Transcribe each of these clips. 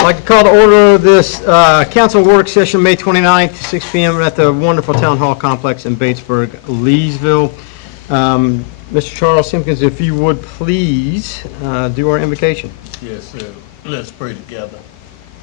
I'd like to call to order this council work session, May 29th, 6 p.m. at the wonderful Town Hall Complex in Batesburg-Leesville. Mr. Charles Simpkins, if you would please do our invocation. Yes, sir. Let's pray together.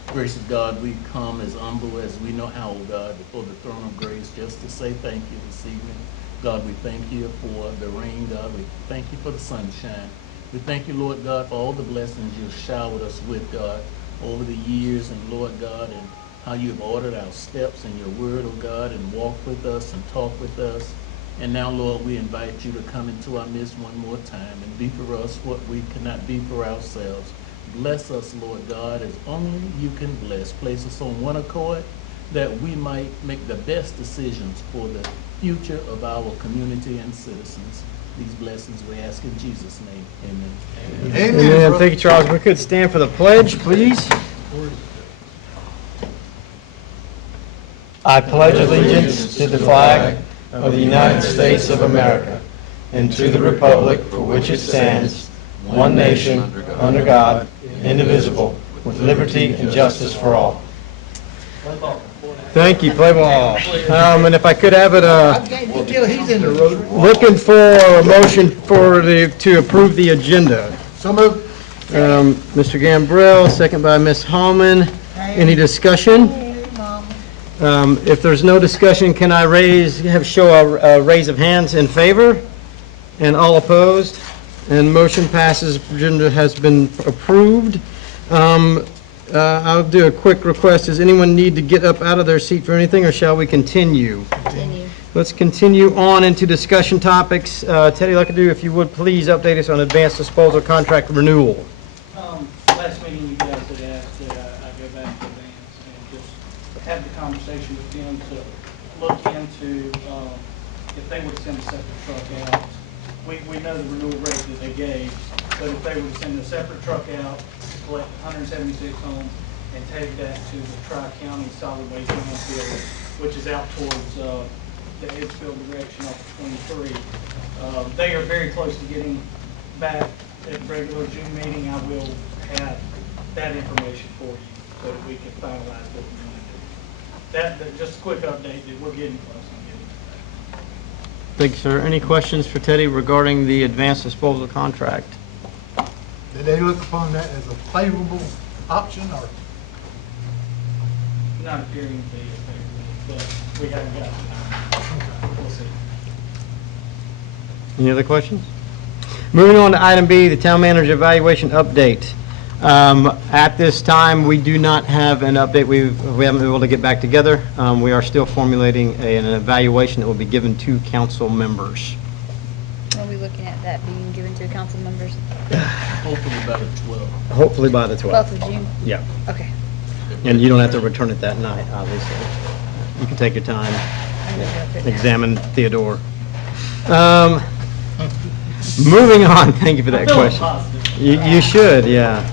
Gracious God, we come as humble as we know how, God, before the throne of grace, just to say thank you this evening. God, we thank you for the rain, God. We thank you for the sunshine. We thank you, Lord God, for all the blessings you've showered us with, God, over the years, and Lord God, and how you have ordered our steps in your word, oh God, and walked with us and talked with us. And now, Lord, we invite you to come into our midst one more time and be for us what we cannot be for ourselves. Bless us, Lord God, as only you can bless. Place us on one accord that we might make the best decisions for the future of our community and citizens. These blessings we ask in Jesus' name. Amen. Amen. Amen. Thank you, Charles. We could stand for the pledge, please. I pledge allegiance to the flag of the United States of America and to the republic for which it stands, one nation, under God, indivisible, with liberty and justice for all. Thank you. Play ball. And if I could have it, looking for a motion for to approve the agenda. So moved. Mr. Gambrell, second by Ms. Hallman. Any discussion? If there's no discussion, can I show a raise of hands in favor? And all opposed? And motion passes. Agenda has been approved. I'll do a quick request. Does anyone need to get up out of their seat for anything, or shall we continue? Continue. Let's continue on into discussion topics. Teddy Luckadoo, if you would please update us on advanced disposal contract renewal. Last meeting, you guys had asked that I go back to Vance and just have the conversation with them to look into if they would send a separate truck out. We know the renewal rate that they gave, but if they would send a separate truck out to collect 176 homes and take that to the Tri-County Solid Waste Landfill, which is out towards the Edgefield direction off of 23. They are very close to getting back at the regular June meeting. I will have that information for you so that we can finalize what we want to do. Just a quick update that we're getting close on getting that. Thank you, sir. Any questions for Teddy regarding the advanced disposal contract? Did they look upon that as a favorable option, or? Not appearing to be a favorable, but we haven't got it. We'll see. Any other questions? Moving on to item B, the town manager evaluation update. At this time, we do not have an update. We haven't been able to get back together. We are still formulating an evaluation that will be given to council members. Are we looking at that being given to council members? Hopefully by the 12th. Hopefully by the 12th. 12th of June? Yeah. Okay. And you don't have to return it that night, obviously. You can take your time, examine Theodore. Moving on, thank you for that question. You should, yeah.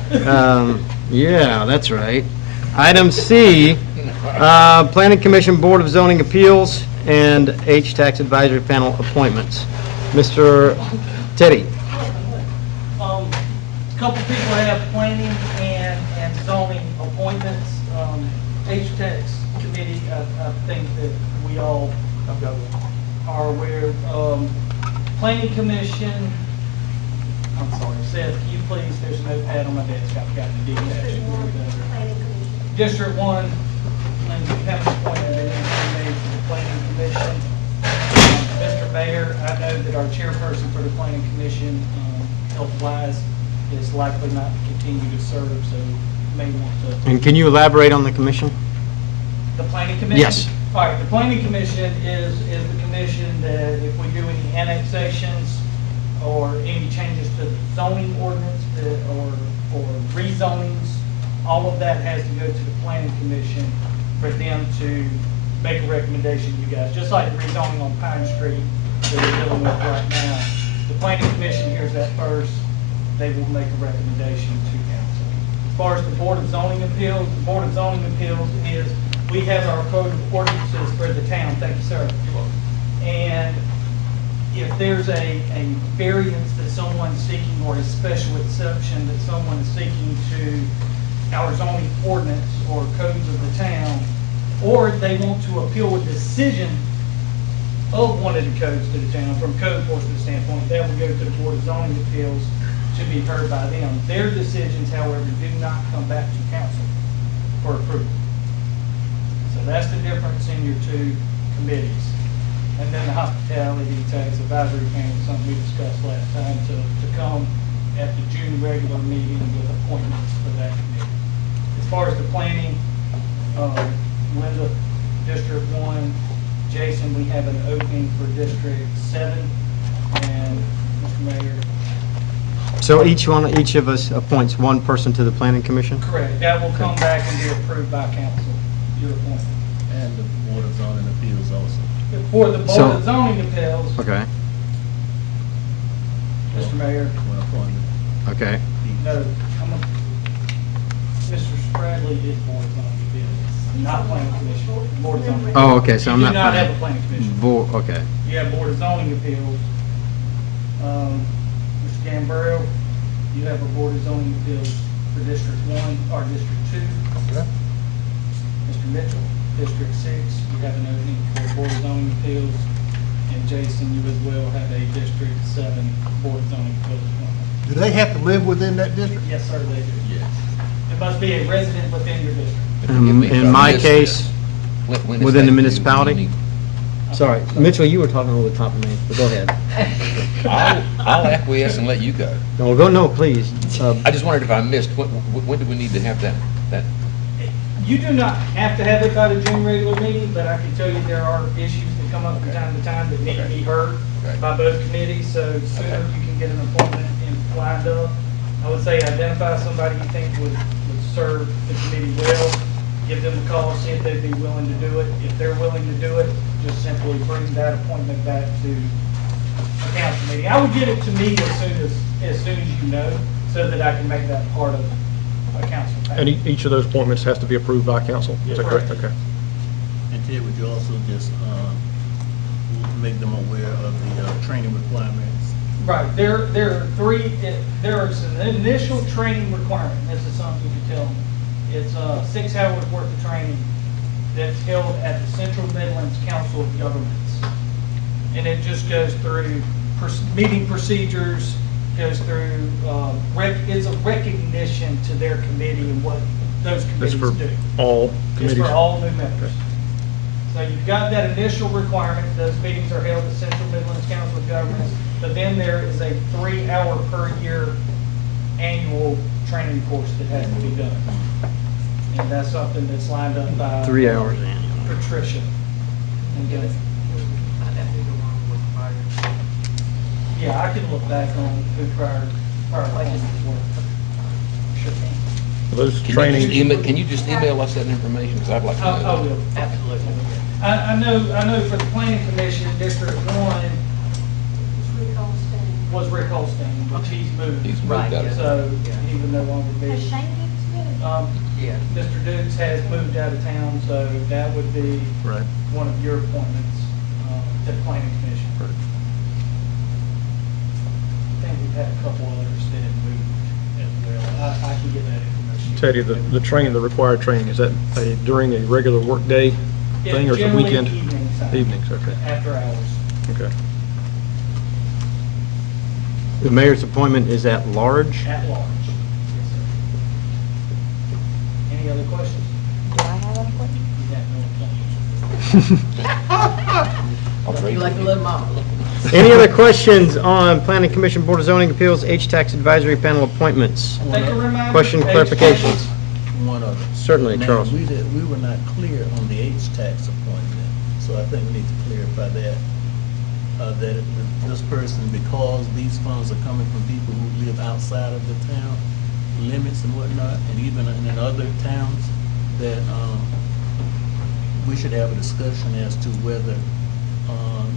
Yeah, that's right. Item C, Planning Commission Board of Zoning Appeals and H-Tax Advisory Panel appointments. Mr. Teddy. A couple people have planning and zoning appointments. H-Tax committee, I think that we all are aware of. Planning Commission, I'm sorry, Seth, can you please, there's a notepad on my desk, I've got the details. District 1, and we have an appointment that needs to be made to the Planning Commission. Mr. Mayor, I know that our chairperson for the Planning Commission, health-wise, is likely not to continue to serve, so may want to. And can you elaborate on the commission? The Planning Commission? Yes. All right, the Planning Commission is the commission that if we do any annexations or any changes to the zoning ordinance or rezonings, all of that has to go to the Planning Commission for them to make a recommendation to you guys. Just like the rezoning on Pine Street that we're dealing with right now. The Planning Commission hears that first, they will make a recommendation to council. As far as the Board of Zoning Appeals, the Board of Zoning Appeals is, we have our code of ordinances for the town. Thank you, sir. And if there's a variance that someone's seeking or a special exception that someone is seeking to our zoning ordinance or codes of the town, or they want to appeal a decision of one of the codes to the town from code enforcement standpoint, that would go to the Board of Zoning Appeals to be heard by them. Their decisions, however, do not come back to council for approval. So that's the difference in your two committees. And then the hospitality tax advisory panel, something we discussed last time, to come at the June regular meeting with appointments for that committee. As far as the planning, Linda, District 1, Jason, we have an opening for District 7, and Mr. Mayor. So each of us appoints one person to the planning commission? Correct, that will come back and be approved by council, your appointment. And the Board of Zoning Appeals also. For the Board So- of Zoning Appeals, Okay, Mr. Mayor, One appointment. okay. no, Mr. Spradley is Board of Zoning Appeals, not Planning Commission, Board of Zoning. Oh, okay, so I'm You not. do not have a Planning Commission. Okay. You have Board of Zoning Appeals. Mr. Gambrell, you have a Board of Zoning Appeals for District 1 or District 2. Okay. Mr. Mitchell, District 6, you have an opening for Board of Zoning Appeals. And Jason, you as well have a District 7 Board of Zoning Appeals appointment. Do they have to live within that district? Yes, sir, they do. Yes. It must be a resident within your district. In my case, When is within the that due? municipality? Sorry, Mitchell, you were talking over the top of me, but go ahead. I'll acquiesce and let you go. No, please. I just wondered if I missed, when do we need to have that? You do not have to have it by the June regular meeting, but I can tell you there are issues that come up from time to time that need to be heard Okay. by both committees, so sooner you can get an appointment and lined up. I would say identify somebody you think would serve the committee well, give them a call, see if they'd be willing to do it. If they're willing to do it, just simply bring that appointment back to a council meeting. I would get it to me as soon as you know, so that I can make that part of a council package. And each of those appointments has to be approved by council? Is that correct? Correct. Okay. And Ted, would you also just make them aware of the training requirements? Right, there are three, there is an initial training requirement, this is something you tell them. It's 6 hours worth of training that's held at the Central Midlands Council of Governments. And it just goes through meeting procedures, goes through, it's a recognition to their committee and what those That's committees for do. all It's committees? for all new members. So you've got that initial requirement, those meetings are held at Central Midlands Council of Governments, but then there is a 3-hour per year annual training course that has to be done. And that's something that's lined up by 3 hours. Patricia. Okay. Yeah, I can look back on who prior appointments were. Sure can. Those Can trainings, you just email us that information, because I'd like to know. I will, absolutely. I know for the planning commission, District 1 was Rick Holstein, which he's moved. He's moved out. So he would no longer be. Has Shane Gibbs Yeah. Mr. Dukes has moved out of town, so that would be right. one of your appointments to the planning commission. I think we've had a couple others that have moved as well. I can get that information. Teddy, the required training, is that during a regular workday thing, or is it Generally weekend? evenings. Evenings, okay. After hours. Okay. The mayor's appointment is at large? At large. Yes, sir. Any other questions? Do I have an appointment? You got no questions. I'll trade You like a you. little mama. Any other questions on Planning Commission, Board of Zoning Appeals, H-Tax Advisory Panel appointments? Take a reminder. Question, H- clarifications? One other. Certainly, Now, Charles. we were not clear on the H-tax appointment, so I think we need to clarify that. That this person, because these funds are coming from people who live outside of the town limits and whatnot, and even in other towns, that we should have a discussion as to whether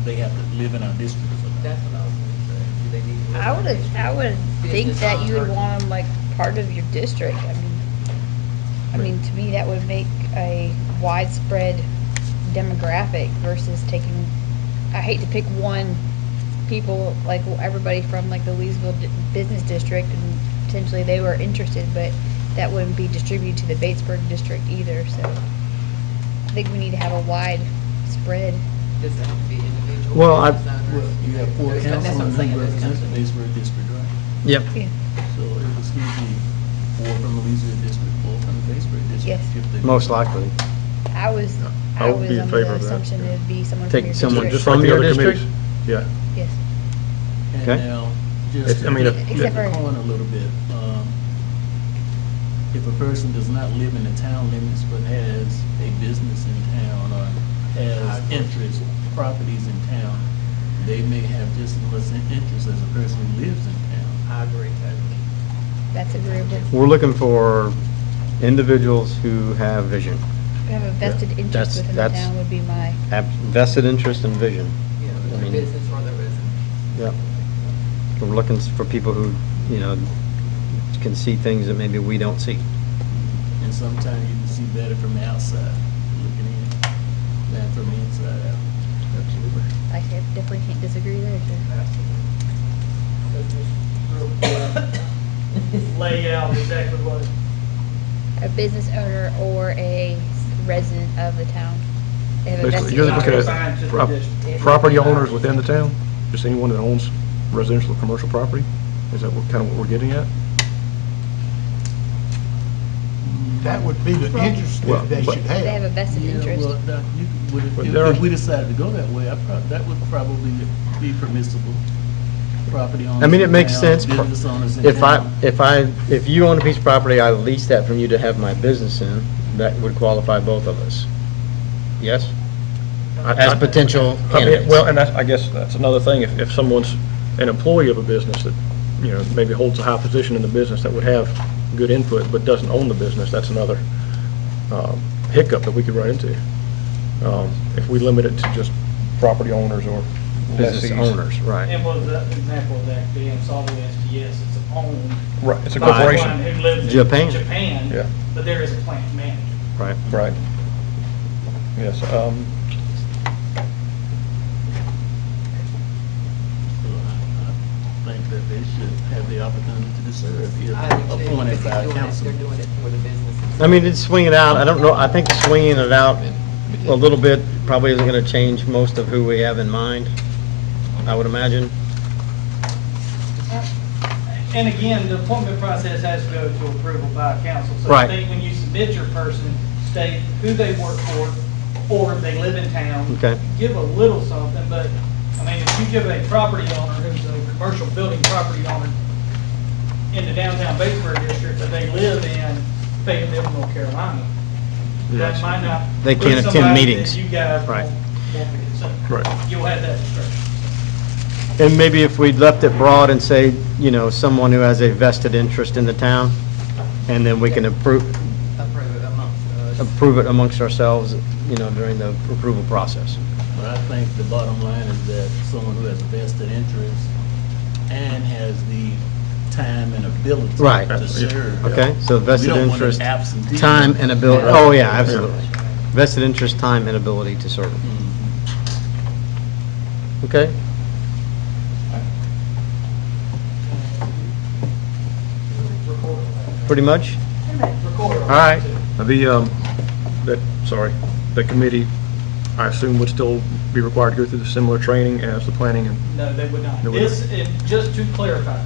they have to live in our district or not. That's what I was gonna say. Do they need to I would think Business that you would on want them like part of your district. I mean, to me, that would make a widespread demographic versus taking, I hate to pick one people, like everybody from like the Leesville Business District, and potentially they were interested, but that wouldn't be distributed to the Batesburg district either, so I think we need to have a wide spread. Does it have to be individual? Well, business owners? Well, you have four That's what I'm councilmen saying, who that's represent the something. Batesburg district, right? Yep. Yeah. So it was gonna be four from the Leesville district, four from the Batesburg district. Yes. if they- Most likely. I was I would be in under favor the of that. assumption it'd be someone from Take your someone district. Just From like the your other district? committees. Yeah. Yes. And Okay. now, It's- just I mean, to if- flip the Except for- coin a little bit, if a person does not live in the town limits but has a business in town or has interest, properties in town, they may have just as much interest as a person who lives in town. I agree totally. That's agreeable. We're looking for individuals who have vision, We have a vested That's- interest within the that's- town would be my, vested interest and vision. Yeah, I their mean- business or their residence. Yep. We're looking for people who, can see things that maybe we don't see. And sometimes you can see better from the outside, looking in, than from the inside out. Absolutely. I definitely can't disagree there, sir. Lay out exactly what, A business owner or a resident of the town. They have a Basically, vested you're looking interest. at property owners within the town? Just anyone that owns residential or commercial property? Is that kind of what we're getting at? That would be the interest Well, that they but- should They have a have. vested Yeah, interest. well, that, you could, But if, there are- if we decided to go that way, that would probably be permissible. Property owners. I mean, it in makes town, sense. Business owners in If town. if you own a piece of property, I lease that from you to have my business in, that would qualify both of us. Yes? As potential I mean, candidates. well, and I guess that's another thing, if someone's an employee of a business that, maybe holds a high position in the business that would have good input but doesn't own the business, that's another hiccup that we could run into. If we limit it to just property owners or Business lessees. owners, right. and was that example of that being solid STS, it's owned Right, it's a by someone corporation. who lives in Japan. Japan, Yeah. but there is a plant manager. Right. Right. Yes, So I think that they should have the opportunity to serve if I do too, appointed because by they're council. doing it for the business. I mean, it's swing it out. I don't know, I think swinging it out a little bit probably isn't going to change most of who we have in mind, I would imagine. And again, the appointment process has to go to approval by council. So Right. I think when you submit your person, state who they work for, or if they live in town. Okay. Give a little something, but, I mean, if you give a property owner who's a commercial building property owner in the downtown Batesburg district, but they live in Fayetteville, North Carolina, that might not. They put can't attend somebody meetings. that you guys Right. won't be considered. Right. You'll have that discretion. And maybe if we'd left it broad and say, someone who has a vested interest in the town, and then we can approve it amongst ourselves, during the approval process. But I think the bottom line is that someone who has a vested interest and has the time and ability Right. to serve. Okay, so vested We don't want an interest, absentee. time and ability, oh, yeah, absolutely. Vested interest, time, and ability to serve. Okay? Pretty much? Record. All right. The committee, I assume, would still be required to go through the similar training as the planning and, No, they would not. They would This, and just to clarify,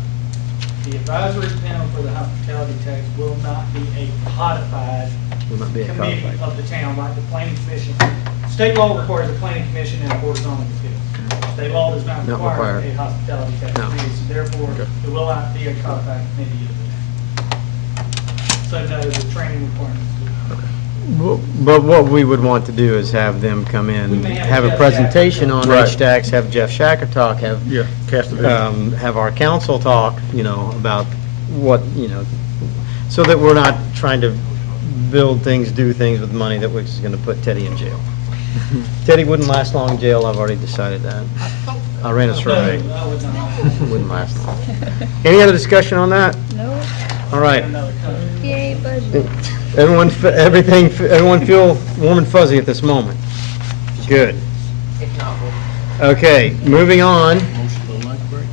the advisory panel for the hospitality tax will not be a codified Will not be a committee codified. of the town like the planning commission. State law requires a planning commission and a board of zoning appeals. State law does not Not require required. a hospitality tax No. committee, so therefore, Okay. it will not be a codified committee of the town. So no, the training requirements do not. But what we would want to do is have them come We in, may have a Jeff presentation Shacker on Right. HTAX, have Jeff Shacker talk, have, yeah, cast the vision. have our council talk, about what, so that we're not trying to build things, do things with money that was going to put Teddy in jail. Teddy wouldn't last long in jail, I've already decided that. I ran a survey, No, I would not. wouldn't last long. Any other discussion on that? No, All right. Another country. yay, budget. Everyone feel warm and fuzzy at this moment? Good. If not, we'll Okay, moving on. Motion for lunch break?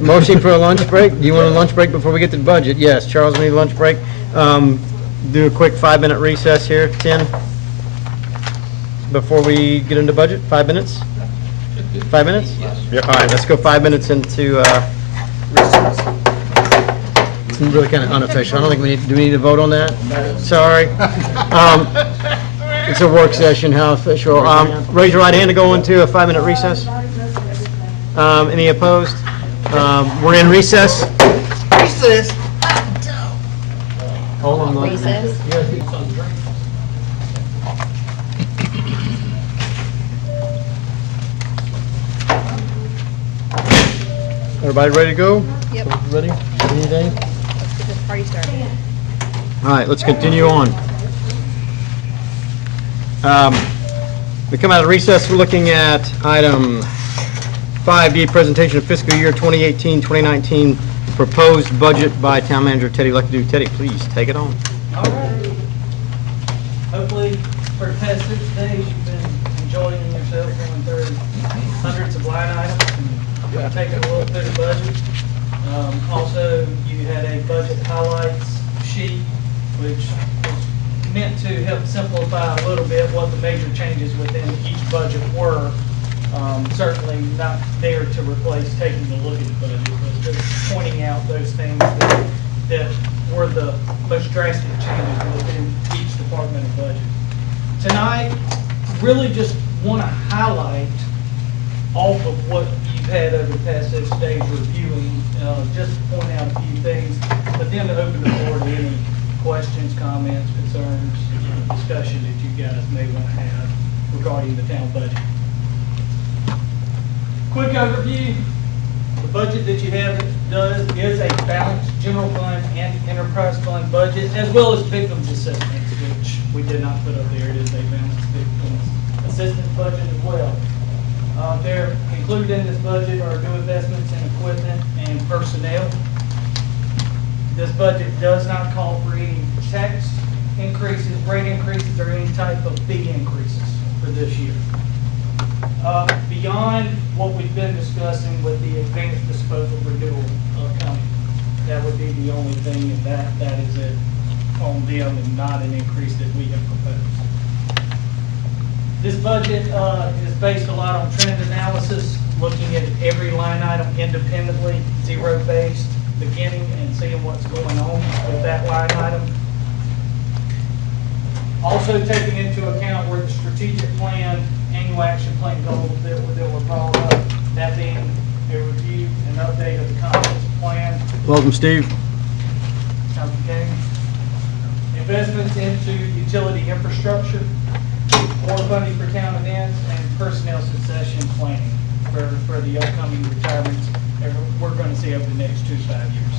Motion for a lunch break? Do you want a lunch break before we get to the budget? Yes, Charles, we need a lunch break. Do a quick 5-minute recess here, 10, before we get into budget. 5 minutes? 5 minutes? Yeah. All right, let's go 5 minutes into it's really kind of unofficial. I don't think do we need to vote on that? Sorry. It's a work session, how official. Raise your right hand to go into a 5-minute recess. Any opposed? We're in recess. Recess. Hold on. Recess. Everybody ready to go? Yep. Ready? Anything? Let's get this party started. All right, let's continue on. We come out of recess, we're looking at item 5D, presentation of fiscal year 2018-2019 proposed budget by Town Manager Teddy Luckadoo. Teddy, please take it on. All right. Hopefully, for the past 6 days, you've been enjoying yourself going through hundreds of line items and taking a look through the budget. Also, you had a budget highlights sheet, which was meant to help simplify a little bit what the major changes within each budget were. Certainly not there to replace taking a look at the budget, but just pointing out those things that were the most drastic changes within each department of budget. Tonight, really just want to highlight off of what you've had over the past 6 days reviewing, just to point out a few things, but then to open the floor to any questions, comments, concerns, discussion that you guys may want to have regarding the town budget. Quick overview, the budget that you have is a balanced general fund and enterprise fund budget, as well as victims assistance, which we did not put up there. It is a balanced victims assistance budget as well. They're included in this budget are new investments in equipment and personnel. This budget does not call for any tax increases, rate increases, or any type of fee increases for this year. Beyond what we've been discussing with the advanced disposal renewal coming, that would be the only thing, and that is it on them and not an increase that we have proposed. This budget is based a lot on trend analysis, looking at every line item independently, zero-based, beginning and seeing what's going on with that line item. Also taking into account where the strategic plan, annual action plan goals that were brought up, that being a review and update of the comprehensive plan. Welcome, Steve. Okay. Investments into utility infrastructure, more funding for town events, and personnel succession planning for the upcoming retirements that we're going to see over the next 2 to 5 years.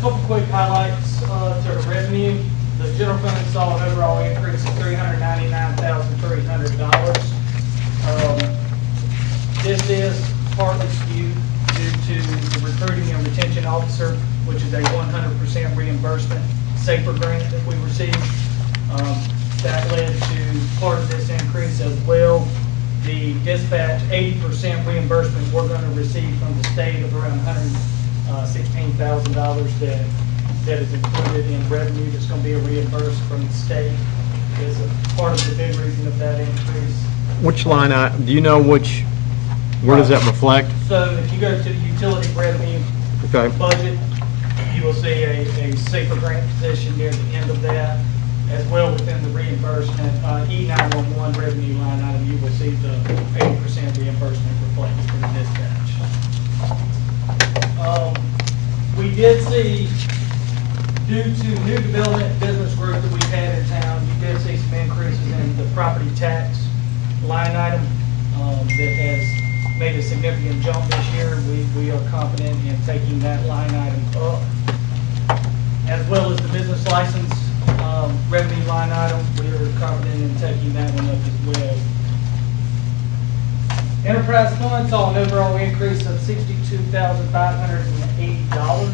Couple quick highlights to the revenue. The general fund saw an overall increase of $399,300. This is partly skewed due to the recruiting and retention officer, which is a 100% reimbursement SAFER grant that we received. That led to part of this increase as well. The dispatch, 80% reimbursement we're going to receive from the state of around $116,000 that is included in revenue that's going to be reimbursed from the state is a part of the big reason of that increase. Which line, do you know where does that reflect? So if you go to the utility revenue budget, you will see a SAFER grant position near the end of that. As well within the reimbursement, E911 revenue line item, you will see the 80% reimbursement reflected for the dispatch. We did see, due to new development business growth that we've had in town, you did see some increases in the property tax line item that has made a significant jump this year. We are confident in taking that line item up. As well as the business license revenue line item, we are confident in taking that one up as well. Enterprise fund saw an overall increase of $62,580.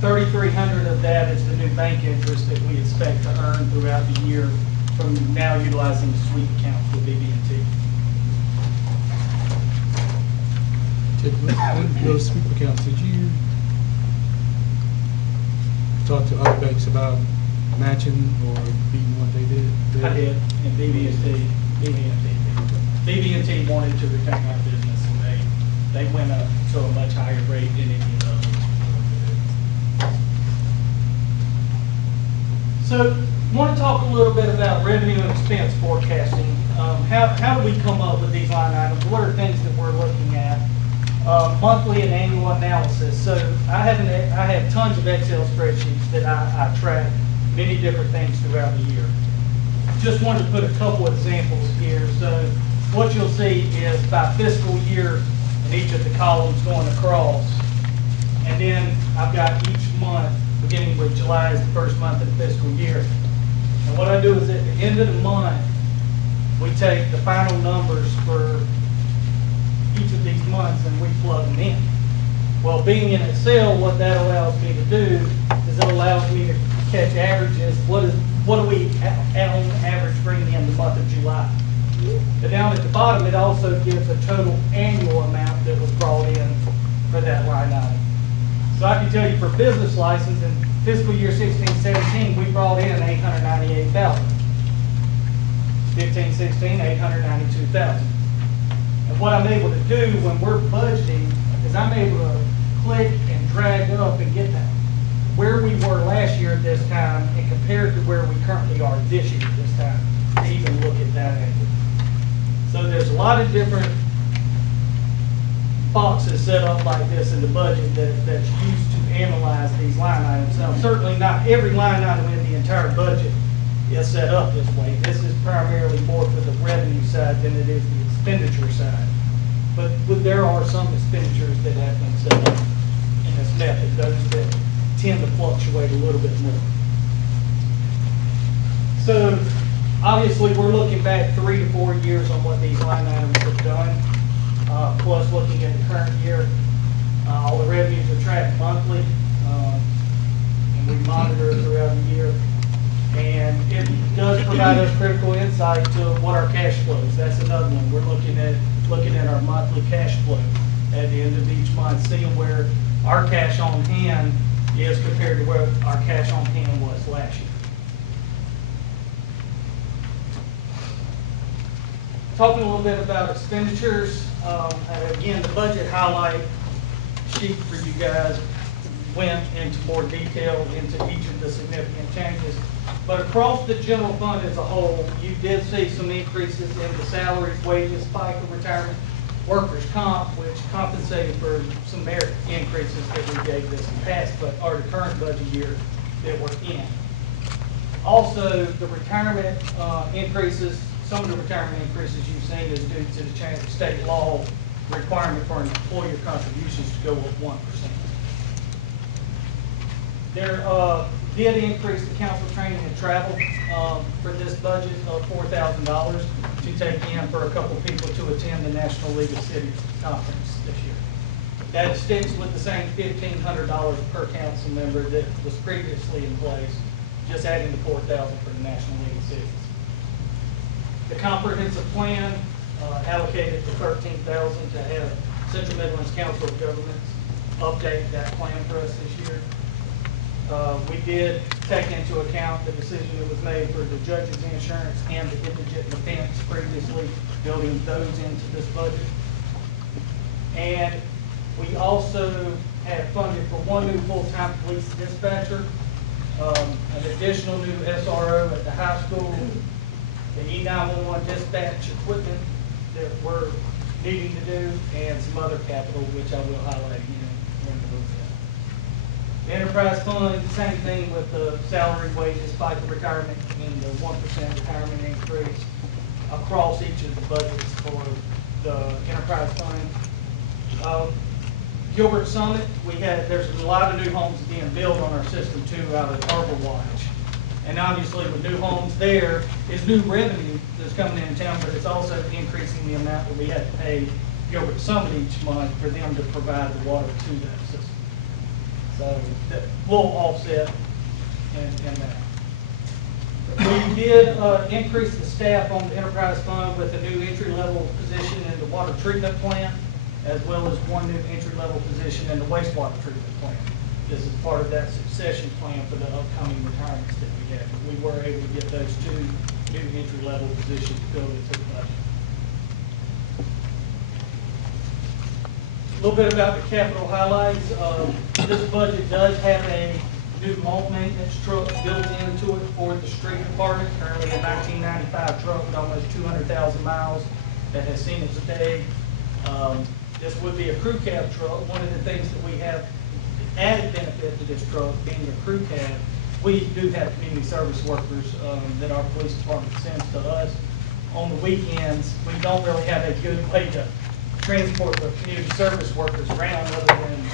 $3,300 of that is the new bank interest that we expect to earn throughout the year from now utilizing the sweep accounts with BB&T. Those sweep accounts, did you talk to other banks about matching or beating what they did? I did, and BB&T wanted to retain our business, and they went up to a much higher rate than any of those. So, want to talk a little bit about revenue and expense forecasting. How do we come up with these line items? What are things that we're looking at? Monthly and annual analysis. So I have tons of Excel spreadsheets that I track many different things throughout the year. Just wanted to put a couple examples here. So what you'll see is by fiscal year in each of the columns going across. And then I've got each month, beginning with July is the first month of the fiscal year. And what I do is at the end of the month, we take the final numbers for each of these months and we plug them in. Well, being in Excel, what that allows me to do is it allows me to catch averages. What do we on average bring in the month of July? But down at the bottom, it also gives a total annual amount that was brought in for that line item. So I can tell you for business license in fiscal year 16-17, we brought in $898,000. 15-16, $892,000. And what I'm able to do when we're budgeting is I'm able to click and drag up and get that where we were last year at this time and compared to where we currently are this year at this time to even look at that angle. So there's a lot of different boxes set up like this in the budget that's used to analyze these line items. Now, certainly not every line item in the entire budget is set up this way. This is primarily more for the revenue side than it is the expenditure side. But there are some expenditures that have been set up in this method, those that tend to fluctuate a little bit more. So obviously we're looking back 3 to 4 years on what these line items have done, plus looking at the current year. All the revenues are tracked monthly, and we monitor throughout the year. And it does provide us critical insight to what our cash flows. That's another one. We're looking at our monthly cash flow at the end of each month, seeing where our cash on hand is compared to where our cash on hand was last year. Talking a little bit about expenditures. Again, the budget highlight sheet for you guys went into more detail into each of the significant changes. But across the general fund as a whole, you did see some increases in the salaries, wages, FICA, retirement, workers' comp, which compensated for some merit increases that we gave this in the past, but are the current budget year that we're in. Also, the retirement increases, some of the retirement increases you've seen is due to the change of state law requirement for employer contributions to go up 1%. There did increase the council training and travel for this budget of $4,000 to take in for a couple people to attend the National League of Cities Conference this year. That sticks with the same $1,500 per council member that was previously in place, just adding the $4,000 for the National League of Cities. The comprehensive plan allocated the $13,000 to have Central Midlands Council of Governments update that plan for us this year. We did take into account the decision that was made for the judge's insurance and the indigent defense previously, building those into this budget. And we also have funded for one new full-time police dispatcher, an additional new SRO at the high school, the E911 dispatch equipment that we're needing to do, and some other capital, which I will highlight again in a little bit. The enterprise fund, same thing with the salary, wages, FICA, retirement, and the 1% retirement increase across each of the budgets for the enterprise fund. Gilbert Summit, there's a lot of new homes being built on our system too out of Overwatch. And obviously with new homes there is new revenue that's coming in town, but it's also increasing the amount that we have to pay Gilbert Summit each month for them to provide the water to that system. So that will offset in that. We did increase the staff on the enterprise fund with a new entry-level position in the water treatment plant, as well as one new entry-level position in the wastewater treatment plant. This is part of that succession plan for the upcoming retirements that we have. We were able to get those two new entry-level positions filled into the budget. A little bit about the capital highlights. This budget does have a new malt maintenance truck built into it for the street department, currently a 1995 truck with almost 200,000 miles that has seen its day. This would be a crew cab truck. One of the things that we have added benefit to this truck being a crew cab, we do have community service workers that our police department sends to us. On the weekends, we don't really have a good way to transport the community service workers around other than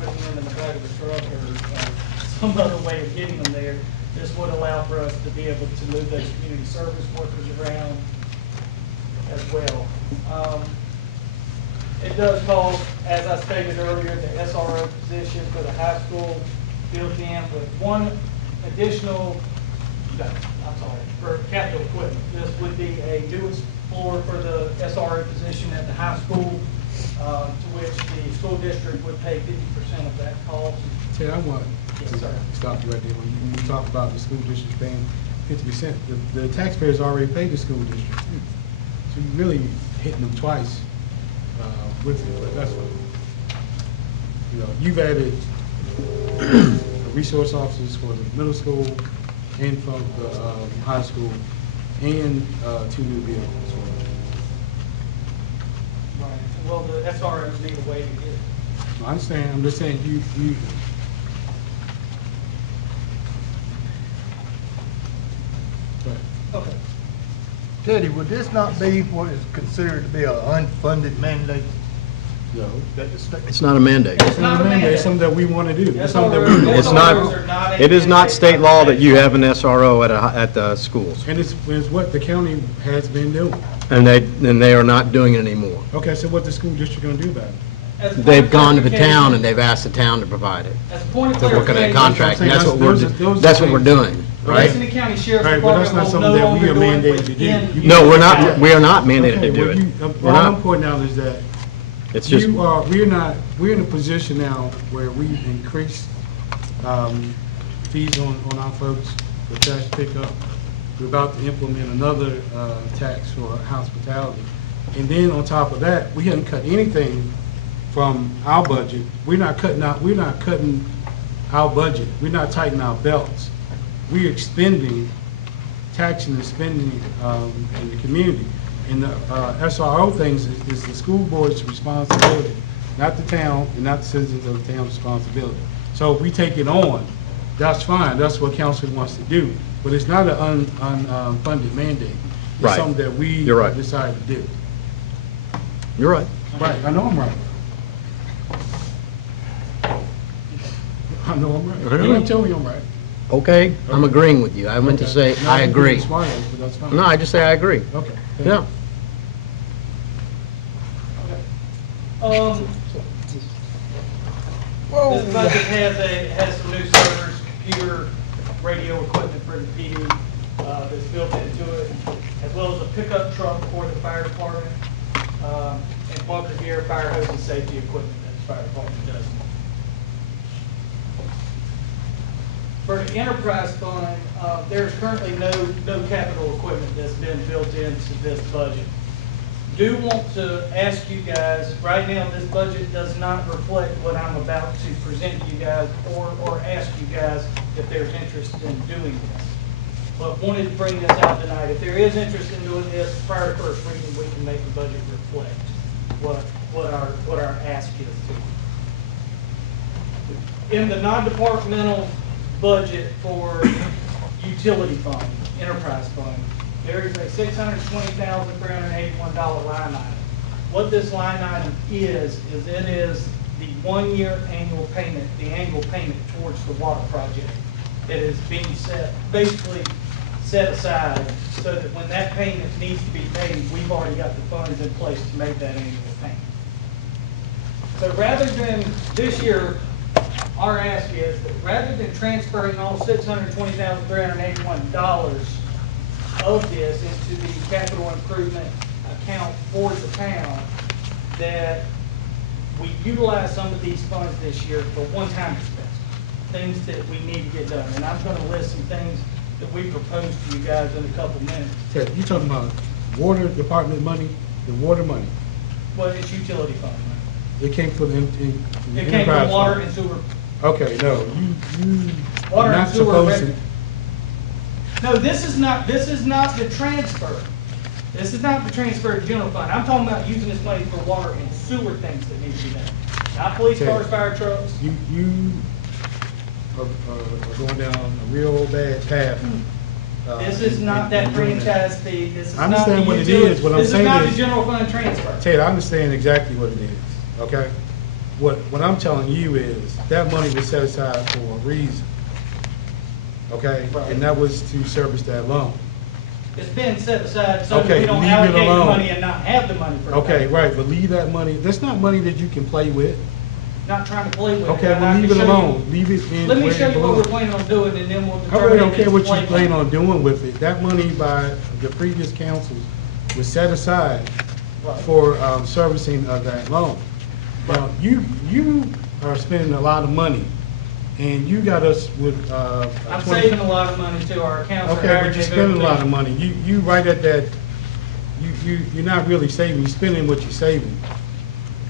putting them in the back of the truck or some other way of getting them there. This would allow for us to be able to move those community service workers around as well. It does call, as I stated earlier, the SRO position for the high school built in with one additional, for capital equipment. This would be a new explorer for the SRO position at the high school, to which the school district would pay 50% of that cost. Ted, I want Yes, to sir. stop you right there. When you talk about the school district paying 50%, the taxpayers already pay the school district. So you're really hitting them twice with it, but that's what, you've added resource officers for the middle school and for the high school, and 2 new vehicles. Right. Well, the SROs need a way to get it. I understand, I'm just saying, you. Okay. Teddy, would this not be what is considered to be an unfunded mandate? No. That the state. It's not a mandate. It's not a mandate. It's something that we want to do. It's something that SROs we It's SROs not, are not a it is not mandate state by law that you statute. have an SRO at the schools. And it's what the county has been doing. And they are not doing it anymore. Okay, so what the school district gonna do about it? As a point They've of gone to the clarification- town and they've asked the town to provide it. As a point of They're working on a clarification, contract, and that's what Those are that's what we're things. doing, the right? Lexington County Sheriff's Right, but that's Department not will something no that we longer are do it mandated to do. within. No, we are not mandated Okay, to do well, it. We're all I'm not. pointing out is that It's just, we're in a position now where we've increased fees on our folks for trash pickup. We're about to implement another tax for hospitality. And then on top of that, we hadn't cut anything from our budget. We're not cutting our budget. We're not tightening our belts. We're expending, taxing and spending in the community. And the SRO things is the school board's responsibility, not the town and not the citizens of the town's responsibility. So if we take it on, that's fine. That's what council wants to do. But it's not an unfunded mandate. It's Right. something that we You're right. decided to do. you're right. Right, I know I'm right. I know I'm right. Really? You're not telling me I'm right. Okay, I'm agreeing with you. I meant to say, Okay. I Not agree. being smart, but that's fine. No, I just say I agree. Okay. thank Yeah. This budget has some new servers, computer, radio equipment for the PD that's built into it, as well as a pickup truck for the fire department, and bunker gear, fire hose, and safety equipment that the fire department does. For the enterprise fund, there's currently no capital equipment that's been built into this budget. Do want to ask you guys, right now, this budget does not reflect what I'm about to present to you guys or ask you guys if there's interest in doing this. But wanted to bring this out tonight. If there is interest in doing this, prior to first reading, we can make the budget reflect what our ask is. In the non-departmental budget for utility fund, enterprise fund, there is a $620,381 line item. What this line item is it is the 1-year annual payment, the annual payment towards the water project. It is being basically set aside so that when that payment needs to be made, we've already got the funds in place to make that annual payment. So rather than this year, our ask is that rather than transferring all $620,381 of this into the capital improvement account for the town, that we utilized some of these funds this year for one-time expenses, things that we need to get done. And I'm gonna list some things that we proposed to you guys in a couple minutes. Ted, you talking about water department money, the water money? Well, it's utility fund money. It came from the It came enterprise from water fund. and sewer. Okay, no, you Water are and not sewer supposed to, rec- No, this is not the transfer. This is not the transfer to general fund. I'm talking about using this money for water and sewer things that need to be done. Not police Okay. cars, fire trucks. you are going down a real bad path. This is not that in doing franchise fee. This is I not the understand what it utility. is. What I'm This is saying not the is- general fund transfer. Ted, I understand exactly what it is, okay? What I'm telling you is, that money was set aside for a reason, okay? Right. And that was to service that loan. It's been set aside so that Okay, we don't leave it allocate the alone. money and not have the money for it. Okay, right, but leave that money, that's not money that you can play with. Not trying to play with it. Okay, and I well, can leave it show you- alone, leave it in Let me where show it you what we're belongs. planning on doing, and then we'll I determine really if don't it's care what play you plan money. on doing with it. That money by the previous councils was set aside Right. for servicing of that loan. Now, you are spending a lot of money, and you got us with, I'm 20 saving a lot of money too. Our accounts are Okay, higher but you're than spending a lot of everything. money. You right at that, you're not really saving, you're spending what you're saving.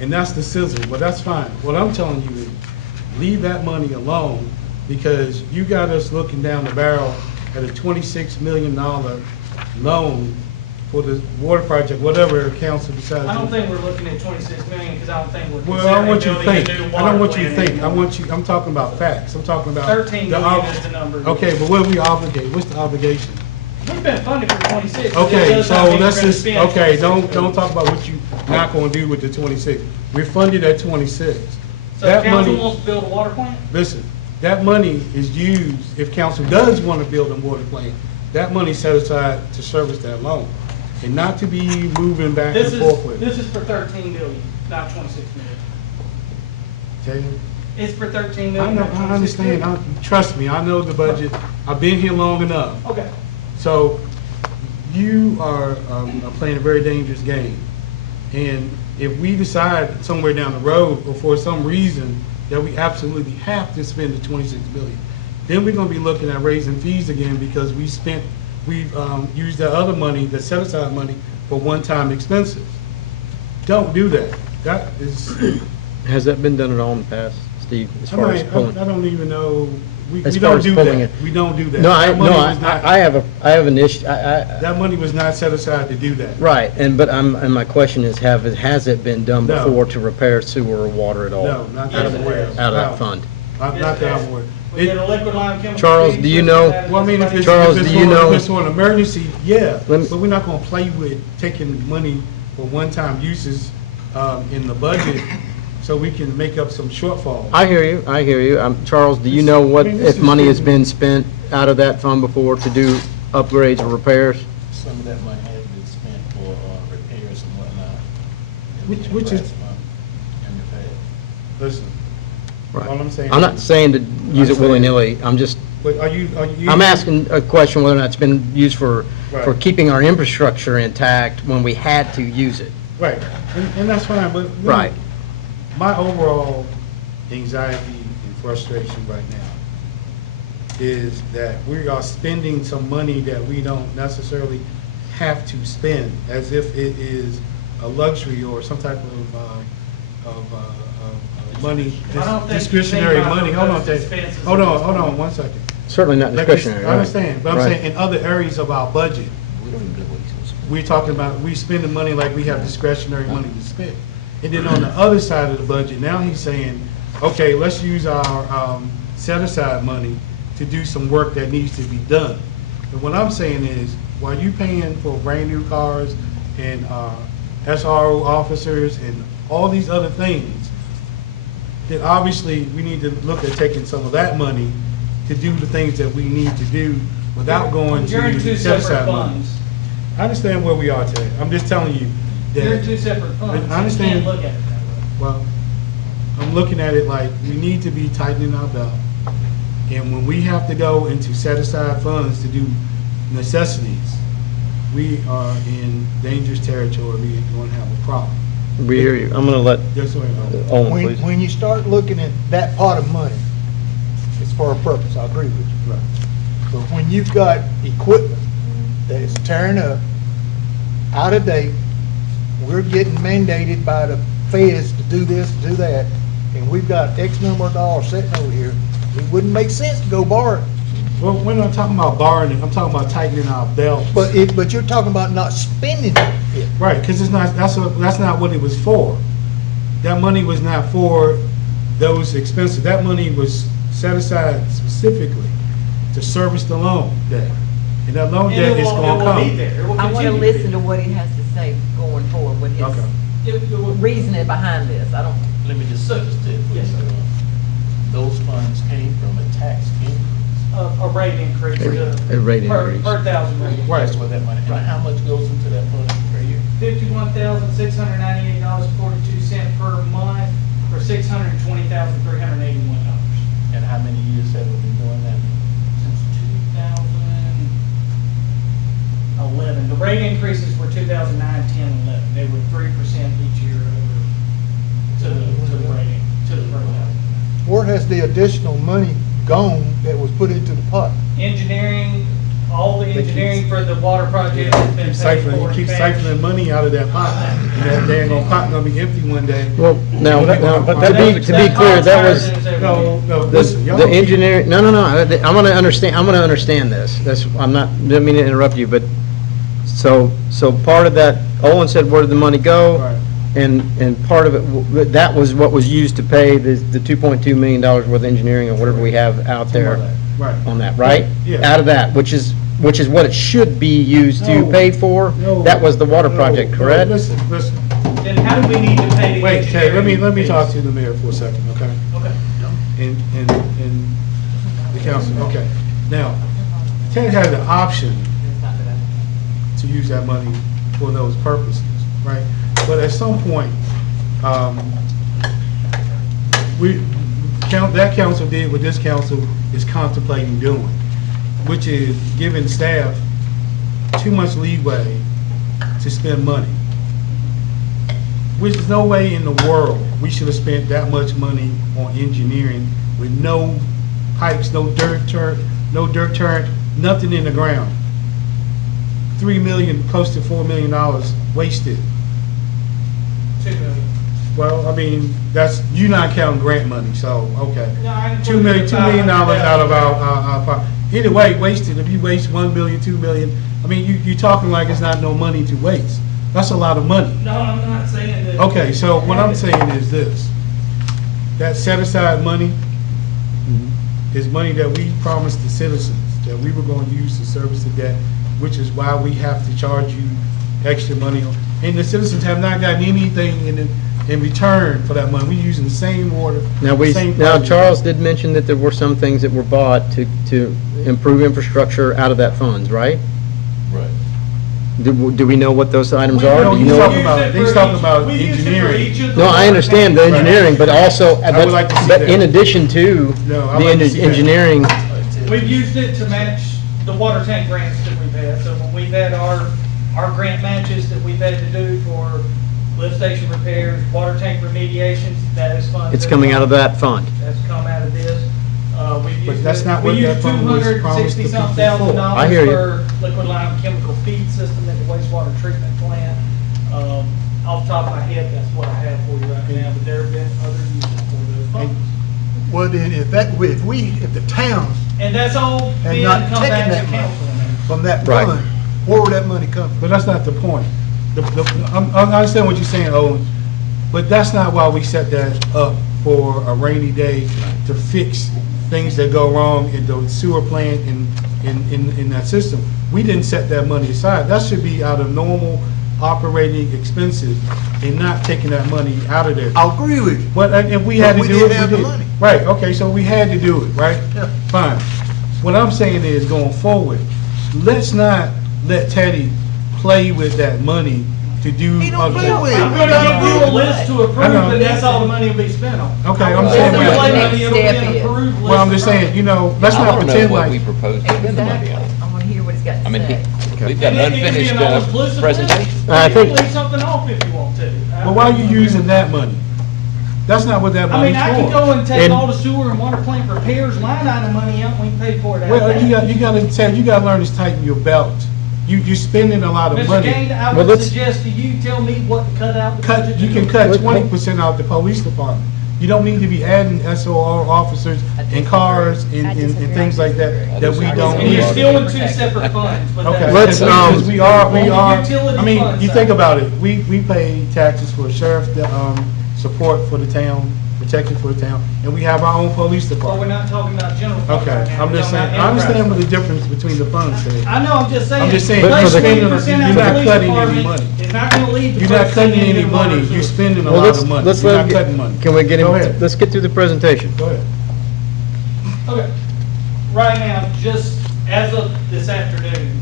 And that's the sizzle, but that's fine. What I'm telling you is, leave that money alone, because you got us looking down the barrel at a $26 million loan for the water project, whatever council decides. I don't to- think we're looking at 26 million, because I don't think we're Well, I want you to considering think. building a new I don't water want you to plant think. anymore. I'm talking about facts. I'm talking about. 13 the million ob- is the number. Okay, but what are we obligated? What's the obligation? We've been funded for 26. but that Okay, does so not mean we're let's gonna just, spend okay, 26 don't million. talk about what you not gonna do with the 26. We're funded at 26. So That council money, wants to build a water plant? listen, that money is used, if council does wanna build a water plant, that money's set aside to service that loan, and not to be moving back and This forth with. is for 13 million, not 26 million. Okay? It's for 13 I million, know, not 26 I understand, million. trust me, I know the budget, I've been here long enough. Okay. So you are playing a very dangerous game. And if we decide somewhere down the road, or for some reason, that we absolutely have to spend the 26 million, then we're gonna be looking at raising fees again, because we've used that other money, the set aside money, for one-time expenses. Don't do that. That is, Has that been done at all in the past, Steve, as far as pulling? I don't even know, we As far don't as do pulling that. it. We don't do that. No, That money was not- I have an issue, That money was not set aside to do that. right, and my question is, has it been done No. before to repair sewer or water at all? No, not that I'm aware of. Out of No. that fund? Not that I'm aware. We get a liquid lime chemical. Charles, feed, do you so know- that is Well, I mean, if it's, Charles, if it's do you for, know- if it's for an emergency, yeah, Let me- but we're not gonna play with taking money for one-time uses, in the budget, so we can make up some shortfall. I hear you. Charles, do you know what, I mean, this if is money has getting- been spent out of that fund before to do upgrades or repairs? Some of that money has been spent for repairs and whatnot. Which is- In the past. Listen, Right. all I'm saying. I'm not saying to use it I'm saying- willy-nilly, But are you? I'm asking a question whether or not it's been used for Right. keeping our infrastructure intact when we had to use it. Right, and that's fine, but. Right. My overall anxiety and frustration right now is that we are spending some money that we don't necessarily have to spend, as if it is a luxury or some type of money, I don't think discretionary you think money. about Hold on, those Dave. expenses Hold at on, this hold on, point. 1 second. Certainly not Like this- discretionary, I right? understand, but I'm Right. saying in other areas of our budget, We don't even know what he's supposed to. we're talking about, we spending money like we have discretionary money to spend. And then on the other side of the budget, now he's saying, okay, let's use our set-aside money to do some work that needs to be done. And what I'm saying is, while you paying for brand-new cars and SRO officers and all these other things, then obviously we need to look at taking some of that money to do the things that we need to do without going You're in two to separate set-aside money. funds. I understand where we are today. I'm just telling you You're in that, two separate funds. I understand. You can't look at it that way. well, I'm looking at it like we need to be tightening our belt. And when we have to go into set-aside funds to do necessities, we are in dangerous territory. We're going to have a problem. We hear you. I'm gonna let Yes, sir. Owen, When, please. when you start looking at that pot of money, it's for a purpose, I agree with you. Right. But when you've got equipment that is tearing up, out of date, we're getting mandated by the feds to do this, to do that, and we've got X number of dollars sitting over here, it wouldn't make sense to go borrow it. Well, we're not talking about borrowing it, I'm talking about tightening our belts. But you're talking about not spending it. Right, because it's not, that's not what it was for. That money was not for those expenses. That money was set aside specifically to service the loan debt. And that loan debt is gonna come. I want to listen to what he has to say going forward with Okay. his reasoning behind this. I don't, Let me just service it. Yes, sir. Those funds came from a tax increase. A rate increase. A rate increase. Per thousand rate. Right. That's where that money, and how much goes into that fund per year? $51,698.42 per month, for $620,381. And how many years have we been doing that? Since 2011. The rate increases were 2009, 10, 11. They were 3% each year over to the rating, to the per thousand. Where has the additional money gone that was put into the pot? Engineering, all the engineering for the water project has been paid for. He keeps siphoning money out of that pot. And that dang old pot gonna be empty one day. Well, now, But that to be clear, that was, No, listen, y'all. the engineering, no, I want to understand this. Didn't mean to interrupt you, but, so part of that, Olin said, where did the money go? Right. And part of it, that was what was used to pay the $2.2 million worth of engineering or whatever we have out there Right. on that, right? Yeah. Out of that, which is what it should be used to No. pay for. No. That was the water project, No, correct? Listen. Then how do we need to pay the Wait, Ted, let engineering me talk fees? to the mayor for a second, okay? Okay. And the council, okay. Now, Ted had the option to use that money for those purposes, right? But at some point, that council did what this council is contemplating doing, which is giving staff too much leeway to spend money. Which is no way in the world we should have spent that much money on engineering with no pipes, no dirt turn, nothing in the ground. $3 million, close to $4 million wasted. 2 million. Well, I mean, you're not counting grant money, so, okay. No, I $2 million out of our anyway, wasted, if you waste 1 million, 2 million, I mean, you're talking like it's not no money to waste. That's a lot of money. No, I'm not saying that. Okay, so what I'm saying is this, that set aside money is money that we promised the citizens, that we were gonna use to service the debt, which is why we have to charge you extra money. And the citizens have not gotten anything in return for that money. We're using the same water, Now, same now project. Charles did mention that there were some things that were bought to improve infrastructure out of that funds, right? Right. Do we know what those items are? No, Do you he's know? talking about engineering. No, I understand the engineering, but also, I would like to see but that. in addition to No, I'd the like to see that. engineering, We've used it to match the water tank grants that we've had. So when we've had our grant matches that we've had to do for lift station repairs, water tank remediations, that is funded. it's coming out of that fund. That's come out of this. But that's not what that fund was promised to people for. I hear you. for liquid lime chemical feed system at the wastewater treatment plant. Off the top of my head, that's what I have for you right now, but there have been other uses for those funds. Well, then, if the town And that's all had been not come taken back that to money council. from that Right. fund, where would that money come from? But that's not the point. I understand what you're saying, Owen, but that's not why we set that up for a rainy day to fix things that go wrong in the sewer plant in that system. We didn't set that money aside. That should be out of normal operating expenses and not taking that money out of there. I'll agree with you. But if we had But to we do it, didn't have we the did. money. Right, okay, so we had to do it, right? Yeah. Fine. What I'm saying is, going forward, let's not let Teddy play with that money to do. He don't play with it. I'm gonna give you a list to I approve, know. and that's all the money will be spent on. Okay, I'm All saying, the well, money Next will be an step is- approved list well, I'm just of saying, let's I not want to know pretend what we like, propose to spend the money exactly. on. I want to hear what he's got I to mean, say. We've got an And it can be unfinished an all-inclusive presentation. list. I You can think- leave something off if you want to. But why are you using that money? That's not what that I mean, money's I can for. go and take And- all the sewer and water plant repairs line item money out, and we can pay for it out of Well, that. you gotta learn to tighten your belt. You're spending a lot of Mr. money. Gaines, I Well, would let's- suggest to you, tell me what to cut out. the budget You to can do. cut What- 20% out the police department. You don't need to be adding SOR officers and cars and I disagree. things like that we don't And you're need. still in two separate funds, but Okay. that's. Let's, We are, On the utility I mean, fund you side. think about it, we pay taxes for sheriff, support for the town, protection for the town, and we have our own police But we're department. not talking about general fund Okay, right now. I'm We're just talking saying, about I understand what enterprise the difference between the funds there. fund. I know, I'm just saying. I'm just saying, But for the- 20% out of you're not the police cutting any department money. is not gonna leave the You're not person cutting in any your water money, and you're sewer. spending a Well, lot let's, of money. let's You're let not him cutting money. get, can we get Go him, ahead. let's get through the presentation. Go ahead. Okay, right now, just as of this afternoon,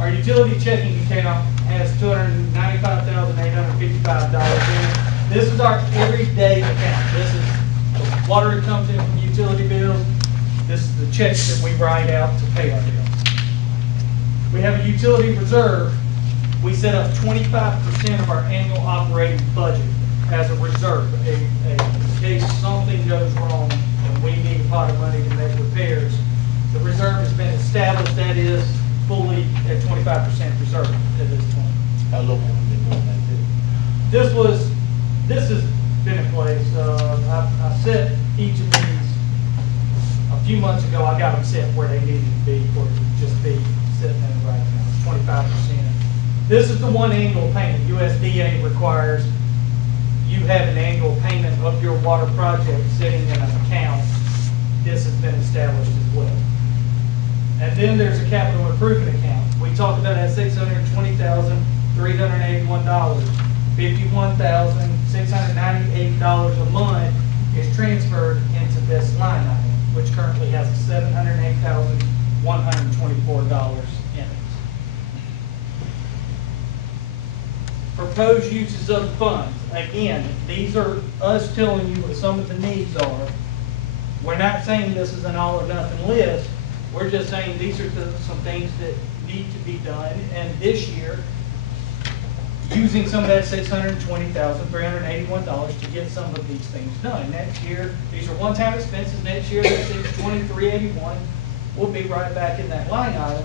our utility checking account has $295,855 in it. This is our everyday account. This is the water that comes in from utility bills. This is the checks that we write out to pay our bills. We have a utility reserve. We set up 25% of our annual operating budget as a reserve, in case something goes wrong and we need a pot of money to make repairs. The reserve has been established, that is fully at 25% reserve at this point. How long have we been doing that? This has been in place, I set each of these a few months ago. I got them set where they needed to be, for it to just be sitting there right now, it's 25%. This is the one annual payment. USDA requires you have an annual payment of your water project sitting in an account. This has been established as well. And then there's a capital improvement account. We talked about that $620,381. $51,698 a month is transferred into this line item, which currently has $708,124 in it. Proposed uses of the funds. Again, these are us telling you what some of the needs are. We're not saying this is an all or nothing list. We're just saying these are some things that need to be done. And this year, using some of that $620,381 to get some of these things done. Next year, these are one-time expenses. Next year, that $620,381 will be right back in that line item.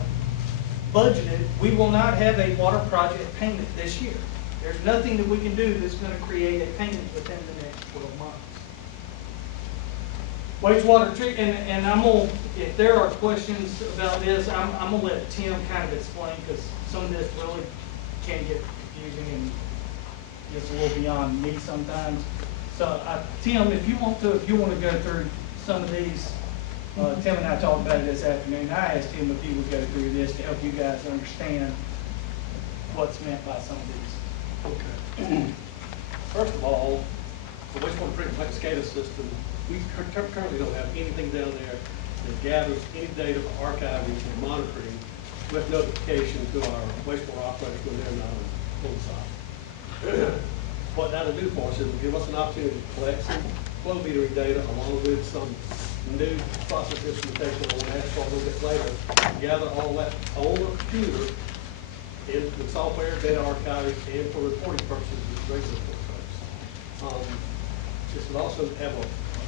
Budgeted, we will not have a water project payment this year. There's nothing that we can do that's going to create a payment within the next 12 months. Wastewater treatment, and I'm gonna, if there are questions about this, I'm gonna let Tim kind of explain, because some of this really can get confusing and gets a little beyond me sometimes. So, Tim, if you want to go through some of these, Tim and I talked about it this afternoon. I asked him if he would go through this to help you guys understand what's meant by some of these. Okay. First of all, the wastewater treatment plant SCADA system, we currently don't have anything down there that gathers any data for archiving or monitoring with notification to our wastewater operators when they're not on site. What that'll do for us is it'll give us an opportunity to collect some flow metering data along with some new process instrumentation that we'll ask for a little bit later, gather all that on the computer in the software, data archiving, and for reporting purposes, regulatory purposes. This would also have a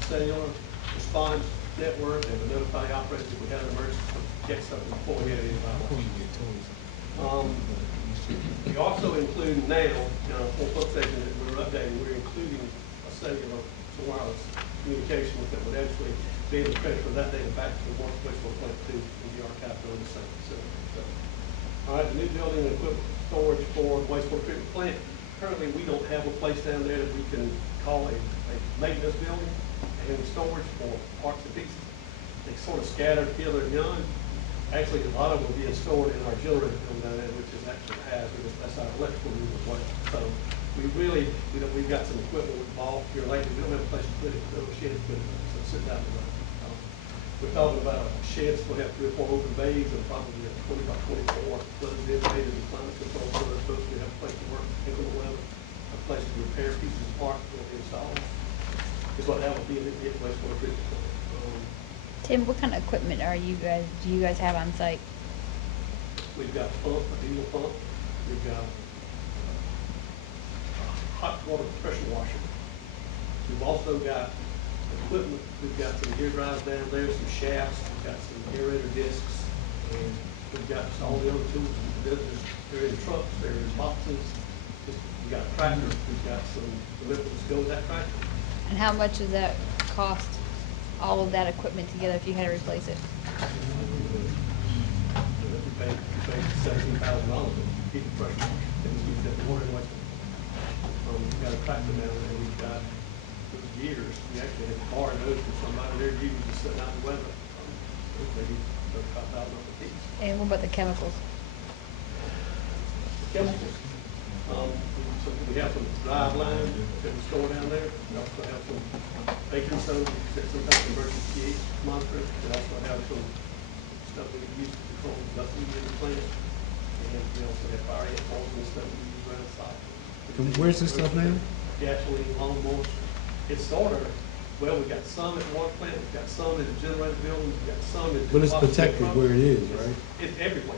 cellular response network and would notify operators if we had an emergency to check something before we had any violations. We also include now, in our full substation that we're updating, we're including a cellular to wireless communication that would actually be able to transfer that data back to the wastewater plant to be archived on the same facility. So, all right, the new building and equipment storage for wastewater treatment plant. Currently, we don't have a place down there that we can call a maintenance building and storage for parts and pieces. They sort of scattered here and yon. Actually, a lot of them will be stored in our generator building down there, which is actually hazardous. That's our electrical room as well. So we really, we've got some equipment we bought here lately. We don't have a place to put it, no shed to put it, so it's sitting out the road. We're talking about a shed, we'll have 3 or 4 open bays and probably a 20 by 24 closed in, rated and climate control, so they're supposed to have a place to work in the weather, a place to repair pieces of parts that will be installed. Is what that would be in the wastewater treatment plant. Tim, what kind of equipment do you guys have on site? we've got a pump, a diesel pump, we've got a hot water pressure washer. We've also got equipment, we've got some gear drives down there, some shafts, we've got some aerator discs, and we've got all the other tools in the business. They're in trucks, they're in boxes. We've got a tractor, we've got some equipment to go with that tractor. And how much does that cost, all of that equipment together, if you had to replace it? We paid $17,000 to keep the pressure, and we keep the water away. We've got a tractor now, and we've got those gears. We actually had to borrow those from somebody. They're used to sitting out in the weather. Maybe $35,000 a piece. And what about the chemicals? Chemicals. So we have some drive lines that we store down there. We also have some baking soda, some kind of emergency pH monitor. We also have some stuff that we use to control the dust in the plant. And we also have fire ant balls and stuff we use around the site. And where's this stuff now? Gasoline, lawnmowers. It's sort of, well, we got some at the water plant, we've got some in the generator building, we've got some in. But it's protected where it is, right? It's everywhere.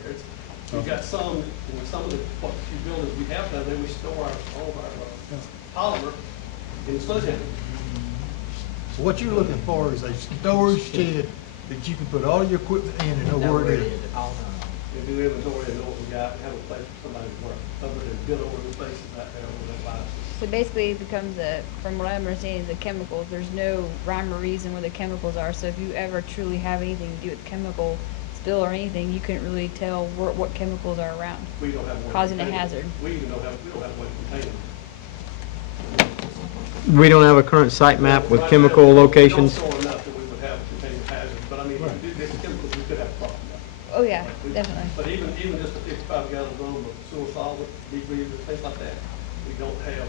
We've got some, in some of the, what few buildings we have down there, we store all of our polymer in the sledgehammer. So what you're looking for is a storage shed that you can put all your equipment in and know where it is. We do inventory and know what we got, and have a place for somebody to work, other than good over the places out there where they buy. So basically it becomes from what I'm understanding, the chemicals, there's no rhyme or reason where the chemicals are. So if you ever truly have anything to do with chemical spill or anything, you couldn't really tell what chemicals are around, We don't have one. causing a hazard. We even don't have one container. We don't have a current site map with Right chemical now, locations. We don't store enough that we would have a container hazard, but I mean, if we do this chemicals, we could have a problem. Oh yeah, Like we- definitely. But even just a 55-gallon drum of sewer solvent, debris, things like that, we don't have,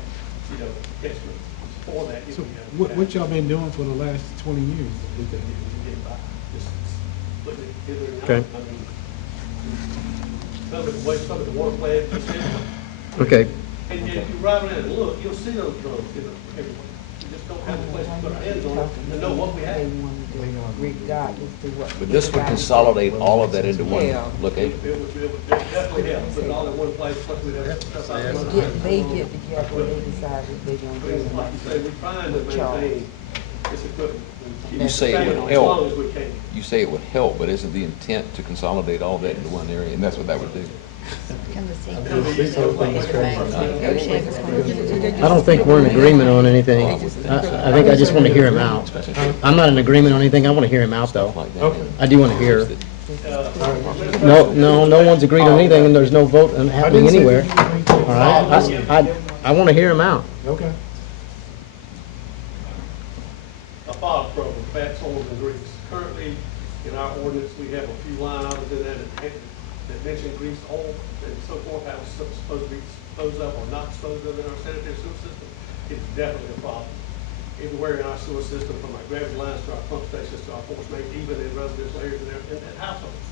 catchment for that. If So we have- what y'all been doing for the last 20 years with that? We get by, just putting it together and out. Okay. I mean, some of the water plant, Okay, and if you ride around and look, you'll see those drums everywhere. We just don't have a place to put our hands on it and know what we have. But this would consolidate all of that into one location. It would definitely help, put it all in one place, plus we'd have stuff out there. They get together, they decide if they're gonna do it. Like you say, we're trying to maintain this equipment. You say it would As long as help, we can. you say it would help, but isn't the intent to consolidate all that into one area, and that's what that would do? Becomes a secret. I don't think we're in agreement on anything. I think I just want to hear him out. I'm not in agreement on anything, I want to hear him out, though. Okay. I do want to hear. No one's agreed on anything, and there's no vote happening anywhere. All right, I want to hear him out. Okay. A FOB program, fats, oils, and grease. Currently, in our ordinance, we have a few line items in there that mention grease, oil, and so forth, how it's supposed to be disposed of or not disposed of in our sanitary sewer system. It's definitely a problem. Everywhere in our sewer system, from our gravity lines to our pump stations to our force mains, even in residential areas and households.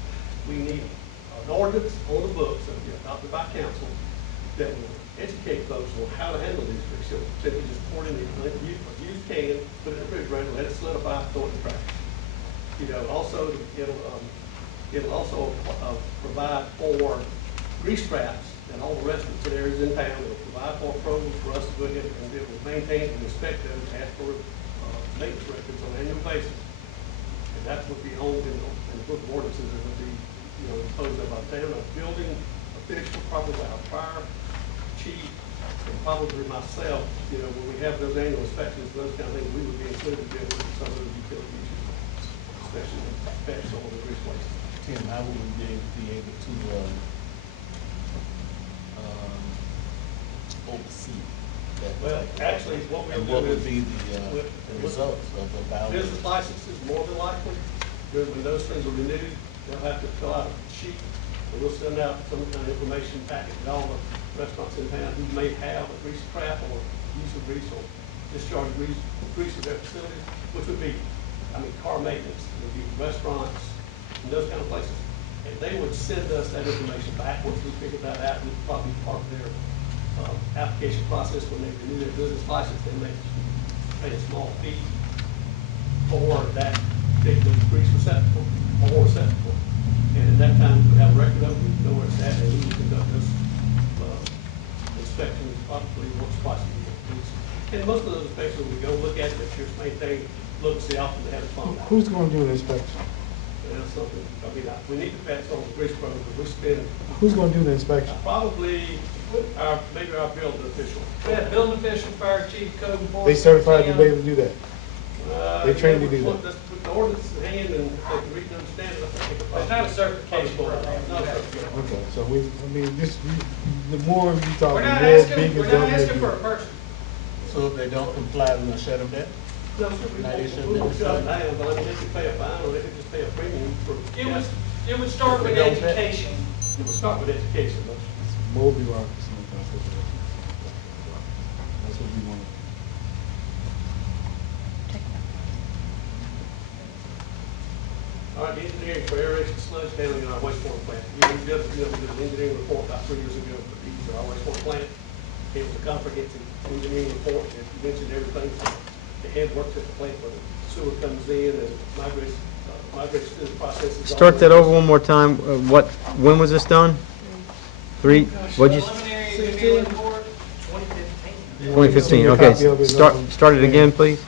We need an ordinance on the books that will be adopted by council that will educate folks on how to handle these grease. So simply just pour it in a used can, put it in the refrigerator, let it solidify, throw it in the trash. Also, it'll also provide for grease traps and all the restaurants and areas in town. It'll provide for programs for us to go ahead and be able to maintain and inspect those, and ask for maintenance records on an annual basis. And that would be owned in the book of ordinances that would be, imposed by town, a building official, probably our fire chief, and probably myself, when we have those annual inspections, those kind of things, we would be included in with some of those utility issues, especially in fats, oil, and grease places. Tim, how would we be able to, oversee that? Well, actually, what And we'll what do would be is. the results of the ballot? Business licenses, more than likely, when those things are renewed, they'll have to fill out a sheet, and we'll send out some kind of information packet to all the restaurants in town who may have a grease trap or use of grease or discharge grease of their facilities, which would be, car maintenance, it would be restaurants, and those kind of places. And they would send us that information back. Once we figure that out, we'd probably be part of their application process when they renew their business license. They may pay a small fee for that particular grease receptacle or receptacle. And at that time we have a record of it, we know where it's at, and we can conduct this inspections probably once, twice a year. And most of those inspections, we go look at it, make sure it's maintained, look and see how often they have a fund. Who's gonna do the inspection? And that's something, I mean, we need to pass on the grease program, because we spend Who's gonna do the inspection? probably maybe our building official. We have building official, fire chief, code enforcement. They certified to be able to do that? They trained to do yeah, that. With the ordinance in hand and they can read and understand it, I think they could It's not a certification program. Not a certification. Okay, so I mean, the more you talk, We're the not more asking, big we're is not gonna asking for a make it. person. So if they don't comply, we're gonna shut them down? No, sir, we Now, they won't, said we they won't shut decided- them down, but I mean, they could pay a fine, or they could just pay a premium for. It would start with education. It would start with education, but More bureaucracy. That's what we want. all right, the engineering for aeration sludge handling in our wastewater plant. We did an engineering report about 3 years ago for these, our wastewater plant. It was a comprehensive engineering report, and it mentioned everything from the head works at the plant where the sewer comes in and migrates through the processes. Start that over one more time. When was this done? What'd you, Preliminary engineering report, 2015. 2015, okay. Start it again, please.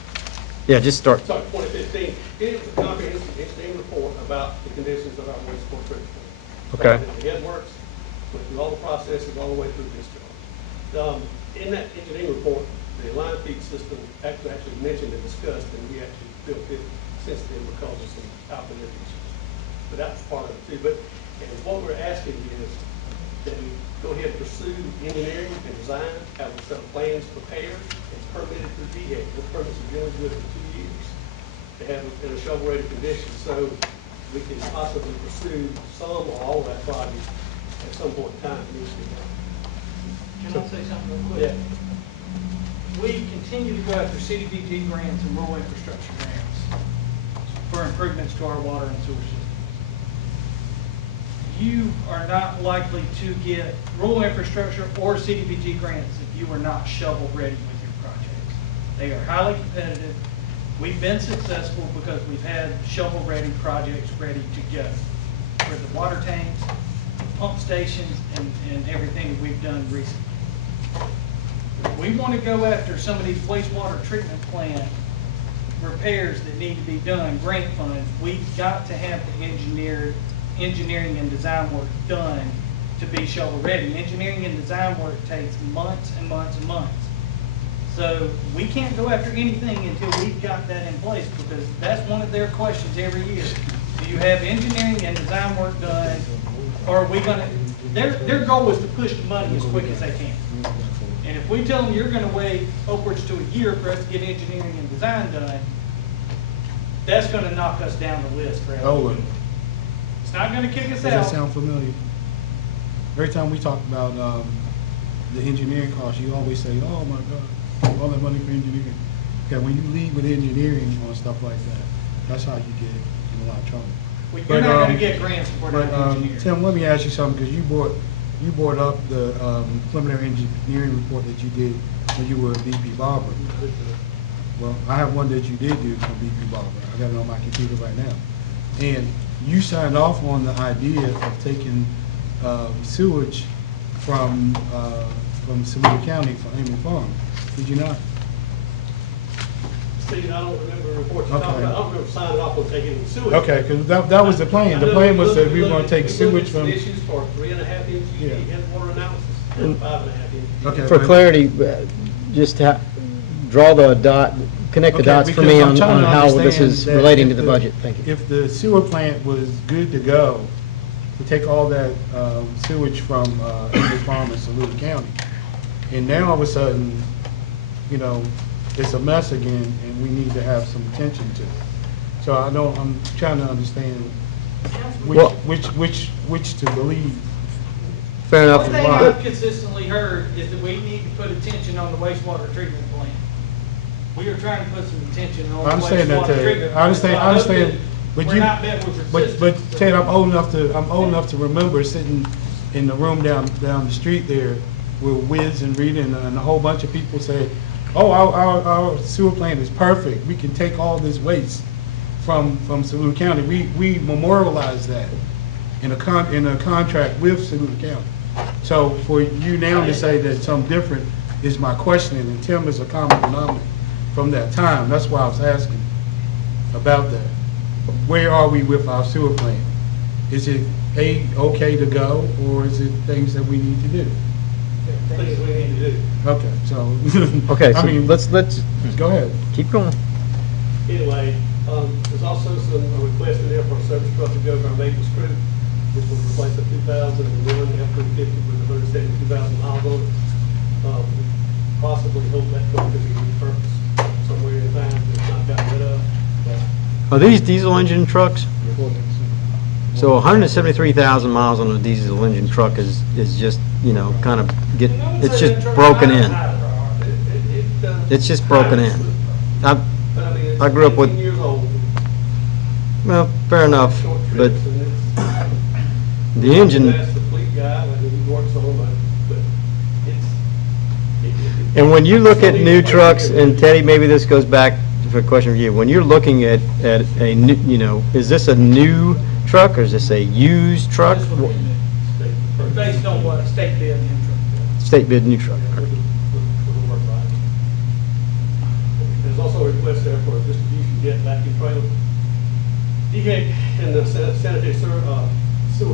Yeah, just start. Sorry, 2015. It was a comprehensive engineering report about the conditions of our wastewater treatment plant. Okay. The head works, went through all the processes all the way through discharge. In that engineering report, the line feed system actually mentioned and discussed, and we actually built it since then because of some output issues. But that's part of it too. And what we're asking is that we go ahead and pursue engineering and design, have a set of plans prepared and permitted through DHEC. Those permits are generally good for 2 years to have it in a shovel-ready condition, so we can possibly pursue some or all of that project at some point in time. It needs to be done. Can I say something real quick? Yeah. We continue to go after CDBG grants and rural infrastructure grants for improvements to our water and sewer systems. You are not likely to get rural infrastructure or CDBG grants if you are not shovel-ready with your projects. They are highly competitive. We've been successful because we've had shovel-ready projects ready to go for the water tanks, pump stations, and everything that we've done recently. We want to go after some of these wastewater treatment plant repairs that need to be done, grant funds. We've got to have the engineering and design work done to be shovel ready. Engineering and design work takes months and months and months. So we can't go after anything until we've got that in place, because that's one of their questions every year. Do you have engineering and design work done, or are we gonna, their goal is to push the money as quick as they can. And if we tell them you're gonna wait upwards to a year for us to get engineering and design done, that's gonna knock us down the list for Owen, It's not gonna kick us does that out. sound familiar? Every time we talk about the engineering costs, you always say, oh my God, all that money for engineering. Okay, when you lead with engineering on stuff like that, that's how you get in a lot of trouble. Well, you're not gonna get grants for But, that engineering. Tim, let me ask you something, because you brought up the preliminary engineering report that you did when you were at BP Barber. Well, I have one that you did do from BP Barber. I got it on my computer right now. And you signed off on the idea of taking sewage from Seminole County for Amy Farm. Did you not? Steve, I don't remember the report you're Okay. talking about. I don't remember signing off on taking the sewage. Okay, because that was the plan. The plan was that we were going to take sewage from. Issues for 3.5 inch Yeah. head water analysis, and 5.5 inch. Okay. For clarity, just draw the dot, connect the Okay, dots for because me I'm on trying to how this understand is that relating if to the budget. Thank you. If the sewer plant was good to go, to take all that sewage from English Farm and Saluda County, and now all of a sudden, you know, it's a mess again, and we need to have some attention to it. So I'm trying to understand Well- which to believe. Fair One enough. thing I've consistently heard is that we need to put attention on the wastewater treatment plant. We are trying to put some attention on I the understand that, wastewater Ted. treatment I plant. understand, So I hope understand, that but we're you, not met with resistance. but Ted, I'm old enough to remember sitting in the room down the street there with Wiz and Rita and a whole bunch of people say, oh, our sewer plant is perfect. We can take all this waste from Saluda County. We memorialized that. in a contract with Saluda County. So for you now to say that something different is my questioning, and Tim is a common denominator from that time. That's why I was asking about that. Where are we with our sewer plant? Is it okay to go, or is it things that we need to do? Things we need to do. Okay, so. Okay, I so mean, let's go ahead. keep going. Anyway, there's also some request in there for a service truck to go to our Maples crew, which will replace a 2001 F-350 with 172,000 miles on it. Possibly hope that truck could be repurposed somewhere in time if it's not gotten rid of. But Are these diesel engine trucks? So 173,000 miles on a diesel engine truck is just, you know, kind of it's just broken in. It's just broken in. But I mean, it's I grew up with- 18 years old, Well, fair enough, short but trips, and it's. the engine, That's the fleet guy, and he works on it, but it's. and when you look at new trucks, and Teddy, maybe this goes back for a question for you, when you're looking at a new, you know, is this a new truck, or is this a used truck? This would be new. Based on what state bid and truck. State bid new truck. There's also a request there for a distribution jet vacuum trailer. DHEC and the sanitary sewer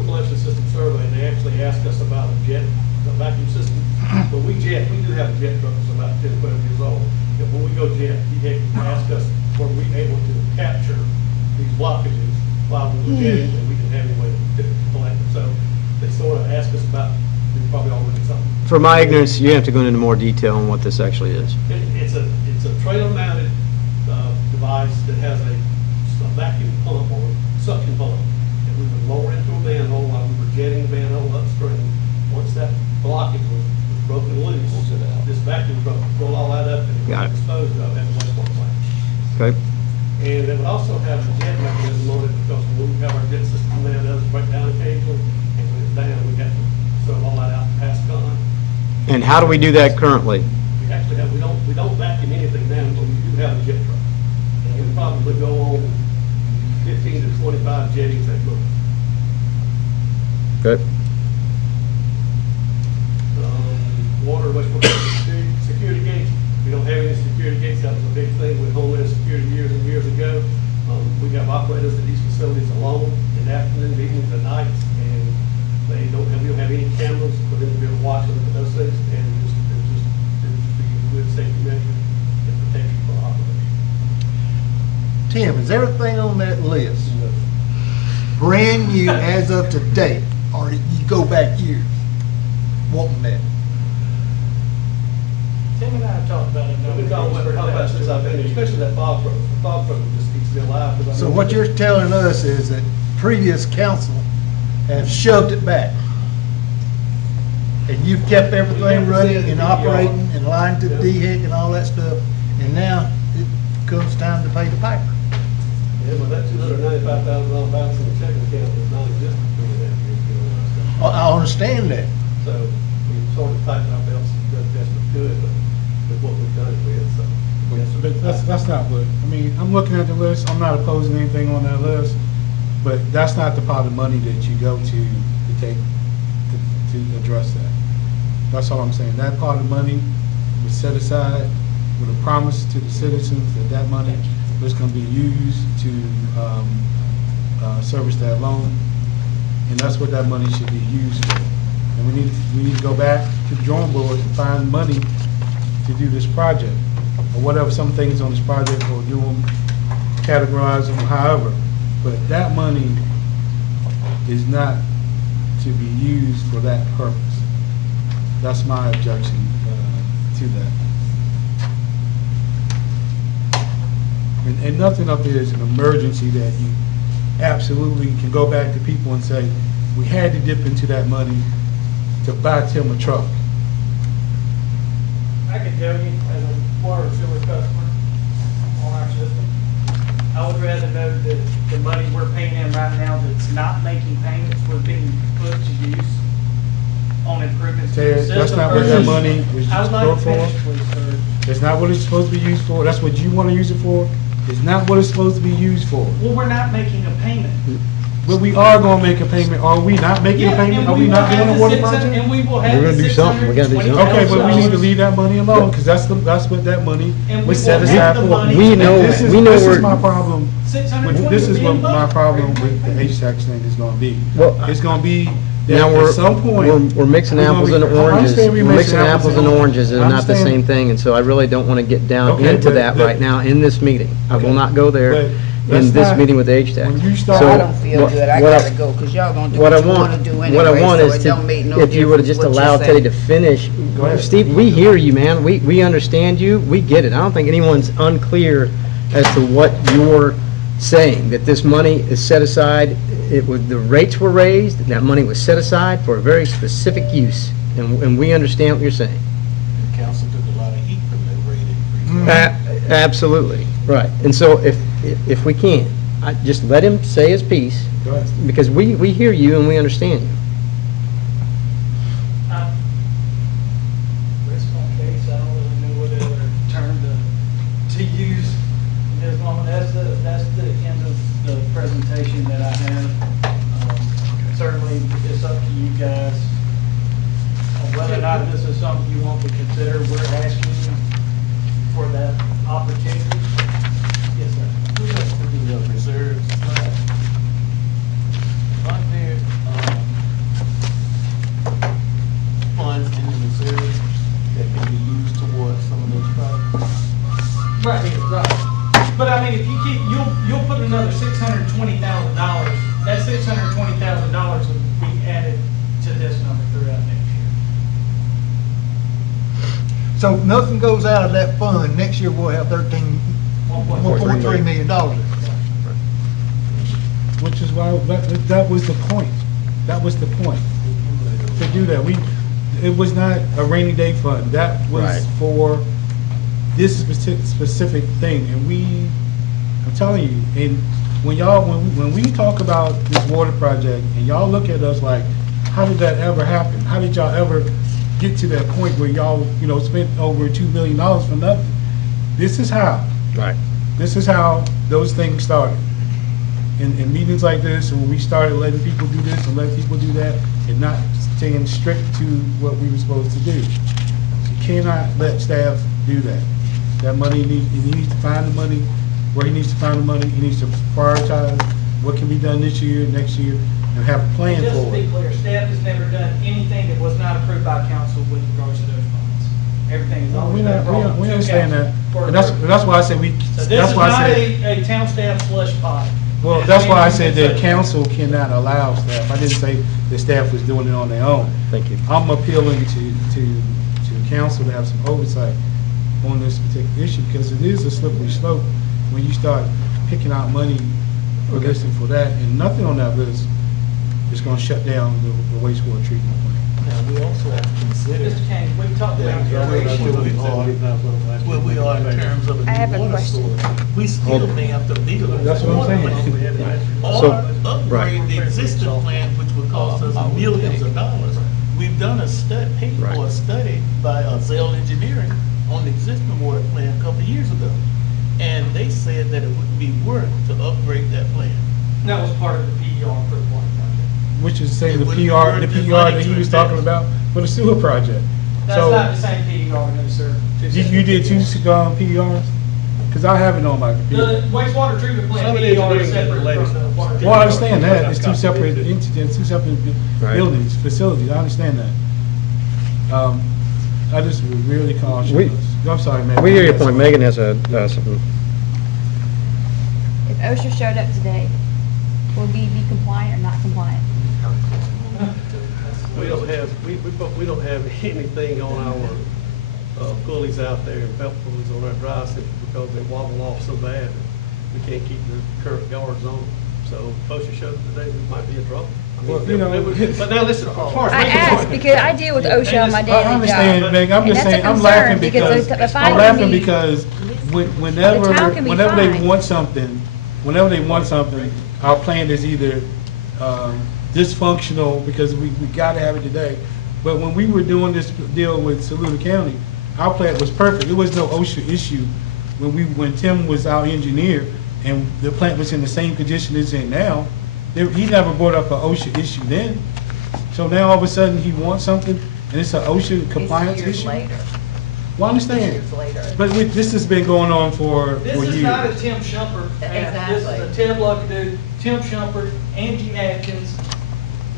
collection system survey, they actually asked us about a jet, a vacuum system. But we do have a jet truck that's about 10, 12 years old. And when we go jet, DHEC asked us, were we able to capture these blockages while we were jetting, and we didn't have any way to collect them. So they sort of asked us about, we probably all look at something. For my ignorance, you have to go into more detail on what this actually is. It's a trailer-mounted device that has a vacuum pump or suction pump, and we would lower into a manhole while we were jetting the manhole upstream. Once that blockage was broken loose, this vacuum truck would pull all that up and it Got would it. be disposed of at the wastewater plant. Okay? And it would also have a jet mechanism on it, because when we have our jet system now, it does break down occasionally, and when it's down, we have to throw all that out past con. And how do we do that currently? We actually have, we don't vacuum anything down, but we do have a jet truck. And we probably go on 15 to 25 jetties that go. Okay. Water, wastewater, security gates. We don't have any security gates. That was a big thing with Homeland Security years and years ago. We have operators at these facilities alone in the afternoon, evenings, and nights, and we don't have any cameras for them to be able to watch and look at those things, and it would just be a good safety measure and protection for operators. Tim, is everything on that list brand new as of today, or you go back years wanting that? Tim and I have talked about it. We've been talking about it since I've been here, especially that fog program. The fog program just keeps me alive. 'Cause I So know what that- you're telling us is that previous council have shoved it back. And you've kept everything running and operating and lying to DHEC and all that stuff, and now it comes time to pay the piper. Yeah, well, that $295,000 balance in the checking account is non-existent for the next year. I understand that. So we sort of tightened our belts as good as we could, but with what we've done with, so. yes, sir. But that's not what, I mean, I'm looking at the list, I'm not opposing anything on that list, but that's not the pot of money that you go to take, to address that. That's all I'm saying. That part of money was set aside with a promise to the citizens that that money was gonna be used to, service that loan, and that's what that money should be used for. And we need to go back to the drawing board and find money to do this project, or whatever, some things on this project, or do them, categorize them, however. But that money is not to be used for that purpose. That's my objection to that. And nothing up there is an emergency that you absolutely can go back to people and say, we had to dip into that money to buy Tim a truck. I can tell you, as a water and sewer customer on our system, I would rather know that the money we're paying in right now that's not making payments was being put to use on improvements to the Ted, system. that's not what that versus- money is I would like supposed to for. finish, please, sir. That's not what it's supposed to be used for. That's what you want to use it for. It's not what it's supposed to be used for. Well, we're not making a payment. But we are gonna make a payment. Are we not making a Yeah, payment? and Are we will not have doing a the water 600 project? And we will have We're the gonna do something. We gotta do something. Okay, but we need to $620,000. leave that money alone, because that's what that money And we was will set have aside the for. money. We know- This is- we know This we're- is my problem. 620 This is would be what in my budget. problem with the HTAX thing is gonna be. Well, It's gonna be Now, that at some point. we're mixing we're gonna apples be- and I oranges. understand We're mixing apples and oranges, and I not the understand. same thing, and so I really don't want to get down Okay, into but that the- right now in this meeting. I will Okay. not go there But in let's this not- meeting with the HTAC. When you start- So I don't feel what- good, I what gotta go, cause y'all gonna do What I what you want, wanna do what I anyway, want so is it to, don't make no if you would have difference just what you allowed Teddy say. to finish. Go ahead. Steve, we hear you, man. We understand you. We get it. I don't think anyone's unclear as to what you're saying, that this money is set aside. The rates were raised, and that money was set aside for a very specific use, and we understand what you're saying. Council took a lot of heat from that rate increase. Absolutely, right. And so if we can, just let him say his piece, Go ahead. because we hear you and we understand you. Rest on case, I don't really know what other term to use in this moment. That's the end of the presentation that I have. Certainly, it's up to you guys on whether or not this is something you want to consider. We're asking you for that opportunity. Yes, sir. We have to do the reserves, aren't there, funds in the reserve that can be used towards some of those projects? Right here, right. But I mean, if you keep, you'll put another $620,000, that $620,000 will be added to this number throughout next year. So nothing goes out of that fund, next year we'll have $1.3 million. Which is why, that was the point. That was the point. To do that, it was not a rainy day fund. That was Right. for this specific thing. And I'm telling you, and when we talk about this water project, and y'all look at us like, how did that ever happen? How did y'all ever get to that point where y'all, spent over $2 million for nothing? This is how. Right. This is how those things started. In meetings like this, and when we started letting people do this and letting people do that, and not staying strict to what we were supposed to do. You cannot let staff do that. That money he needs to find the money where he needs to find the money. He needs to prioritize what can be done this year, next year, and have a plan Just to for be it. clear, staff has never done anything that was not approved by council with regards to those funds. Everything is always been brought to We understand that. council for And that's why I said So this that's is why not I said, a town staff slush pot. well, that's why I said that council cannot allow staff. I didn't say the staff was doing it on their own. Thank you. I'm appealing to council to have some oversight on this particular issue, because it is a slippery slope when you start picking out money for this and for that, and nothing on that list is gonna shut down the wastewater treatment plant. Now, we also have to consider Mr. Kane, we talked about Yeah, where we are in terms of I have a a new water question. source. We still may have to build. That's what I'm water saying. plant. So, Or upgrade the existing plant, which would cost us millions of dollars. We've done a study, paid for a Right. study by Zell Engineering on the existing water plant a couple of years ago. And they said that it would be worth to upgrade that plant. That was part of the PER for the water project. Which is saying It the wouldn't be PR worth the money that he to was talking invest. about for the sewer project. That's So, not the same PER, no, sir. you did two PRs? Because I have it on my The computer. wastewater treatment Some plant of the PER is engineering is separate latest. from the water. Well, I understand that, it's two separate entities, two separate Right. buildings, facilities, I understand that. I just was really cautious. I'm sorry, man. We hear your point. Megan has something. If OSHA showed up today, will we be compliant or not compliant? We don't have anything on our pulleys out there, and belt pulleys on our dry simply because they wobble off so bad. We can't keep the current guards on. So if OSHA showed up today, we might be in trouble. I mean, Well, you know, but now listen, as far as. I asked because I deal with OSHA on my I daily understand, job. Meg, I'm And just that's a saying, I'm concern laughing because because, the fine I'm can laughing be- because whenever The town can be they fined. want something, our plan is either dysfunctional because we gotta have it today. But when we were doing this deal with Saluda County, our plant was perfect. There was no OSHA issue when Tim was our engineer and the plant was in the same condition it's in now. He never brought up an OSHA issue then. So now all of a sudden he wants something and it's an OSHA compliance It's years issue? later. Well, I understand. Years later. But this has been going on for This is not a years. Tim Shumpert. Exactly. This is a Ted Luckadoo, Tim Shumpert, Angie Atkins,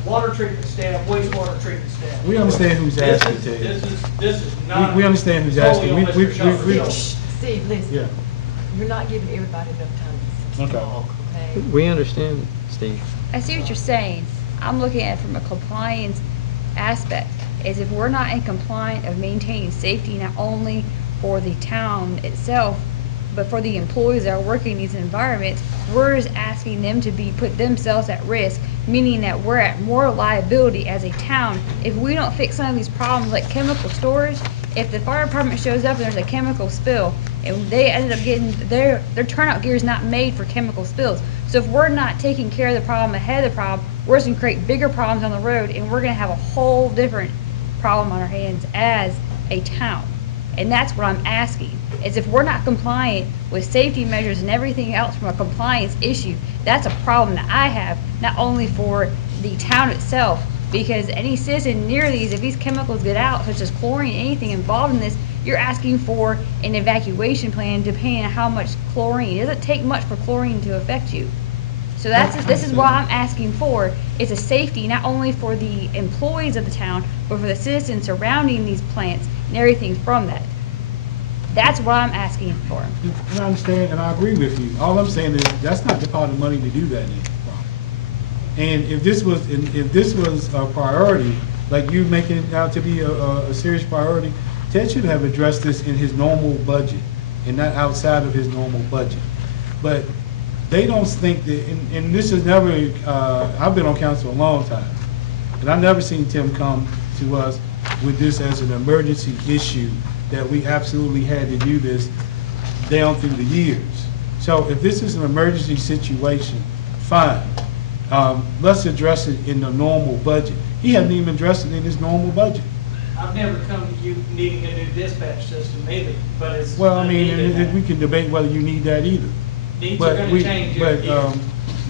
water treatment staff, wastewater treatment staff. We understand who's This asking, is- Ted. This is not. We understand who's solely asking. on We- Mr. we- Shumpert's shoulder. Steve, listen, Yeah. you're not giving everybody enough time to Okay. talk, okay? We understand, Steve. I see what you're saying. I'm looking at it from a compliance aspect, is if we're not in compliance of maintaining safety not only for the town itself, but for the employees that are working in these environments, we're just asking them to put themselves at risk, meaning that we're at more liability as a town if we don't fix some of these problems like chemical storage. If the fire department shows up and there's a chemical spill and they ended up getting, their turnout gear is not made for chemical spills. So if we're not taking care of the problem ahead of the problem, we're just gonna create bigger problems on the road and we're gonna have a whole different problem on our hands as a town. And that's what I'm asking, is if we're not compliant with safety measures and everything else from a compliance issue, that's a problem that I have, not only for the town itself, because any citizen near these, if these chemicals get out, such as chlorine, anything involved in this, you're asking for an evacuation plan depending on how much chlorine. It doesn't take much for chlorine to affect you. So this is what I'm asking for, is a safety not only for the employees of the town, but for the citizens surrounding these plants and everything from that. That's what I'm asking for. And I understand, and I agree with you. All I'm saying is, that's not the pot of money to do that in. And if this was a priority, like you making it out to be a serious priority, Ted should have addressed this in his normal budget and not outside of his normal budget. But they don't think that, and this is never, I've been on council a long time, and I've never seen Tim come to us with this as an emergency issue, that we absolutely had to do this down through the years. So if this is an emergency situation, fine. Let's address it in the normal budget. He hasn't even addressed it in his normal budget. I've never come to you needing a new dispatch system either, but it's. Well, I mean, needed now. we can debate whether you need that either. Needs are gonna change every year.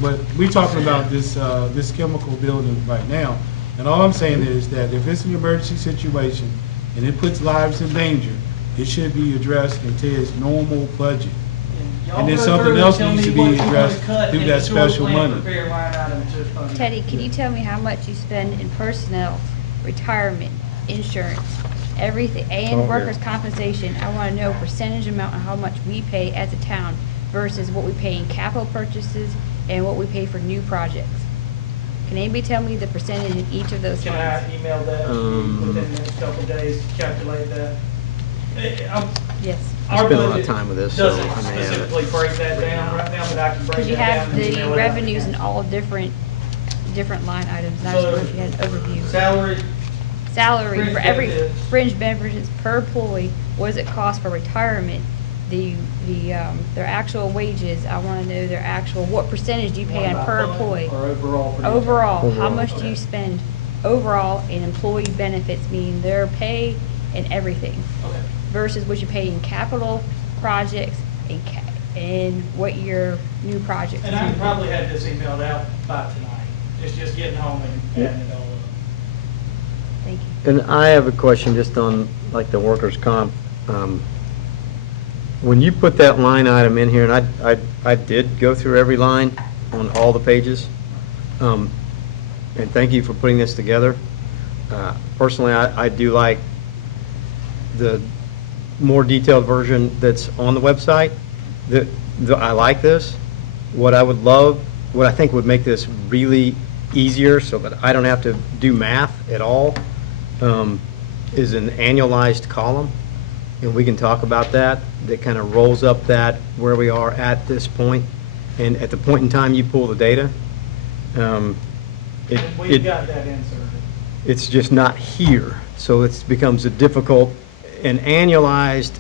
But we're talking about this, this chemical building right now. And all I'm saying is that if it's an emergency situation and it puts lives in danger, it should be addressed in Ted's normal budget. Y'all and then go something through and else tell needs me to be what you wanna addressed cut through in that the sewer special plant money. repair line item to fund. Teddy, can you tell me how much you spend in personnel, retirement, insurance, everything, and workers' compensation? I want to know percentage amount of how much we pay as a town versus what we pay in capital purchases and what we pay for new projects. Can anybody tell me the percentage in each of those Can lines? I email that to you within the next couple of days, calculate that? Yes. I Our spent a lot of budget time with this, so doesn't I may have it. specifically break that down right now, but I can break Because you that down. have and the email it out. revenues in all different line items, and I just wonder if you had an overview. Salary, Salary Fringe for every, benefits. fringe benefits per employee, what does it cost for retirement? Their actual wages, I want to know their actual, what percentage do you pay one on by per fund employee? or overall? for the- Overall, how much do you spend overall in employee benefits, meaning their pay and everything, Okay. versus what you pay in capital projects and what your new projects? And I can probably have this emailed out by tonight. It's just getting home and adding it all up. Thank you. And I have a question just on, like, the workers' comp. When you put that line item in here, and I did go through every line on all the pages, and thank you for putting this together. Personally, I do like the more detailed version that's on the website. I like this. What I would love, what I think would make this really easier so that I don't have to do math at all, is an annualized column. And we can talk about that kind of rolls up that where we are at this point. And at the point in time you pull the data, And we've got that inserted. it's just not here. So it becomes a difficult and annualized,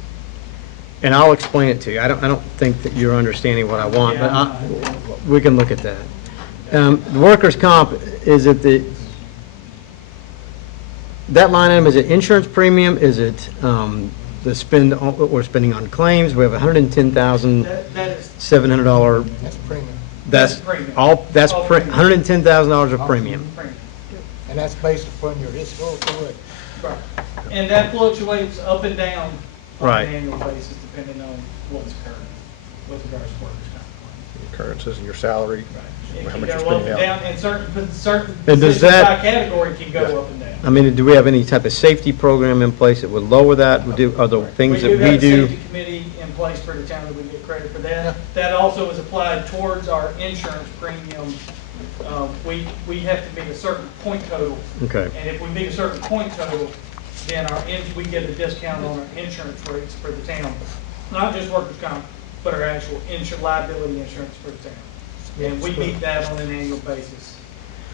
and I'll explain it to you. I don't think that you're understanding what I want, but we can look at that. The workers' comp, is it that line item, is it insurance premium? Is it the spend, what we're spending on claims? We have $110,700 That is, That's premium. That's premium. all, that's All premium. $110,000 of premium. Premium. And that's based upon your historical record. Right. And that fluctuates up and down on Right. an annual basis depending on what's occurring with regards to workers' comp claims. Occurrences and your salary, It how can much go you're up spending and out. down, and certain And does positions by that- category can go up and down. I mean, do we have any type of safety program in place that would lower that? Are there things that we have a do? safety committee in place for the town that we get credit for that. That also is applied towards our insurance premium. We have to meet a certain point total. Okay. And if we meet a certain point total, then we get a discount on our insurance rates for the town. Not just workers' comp, but our actual liability insurance for the town. And we meet that on an annual basis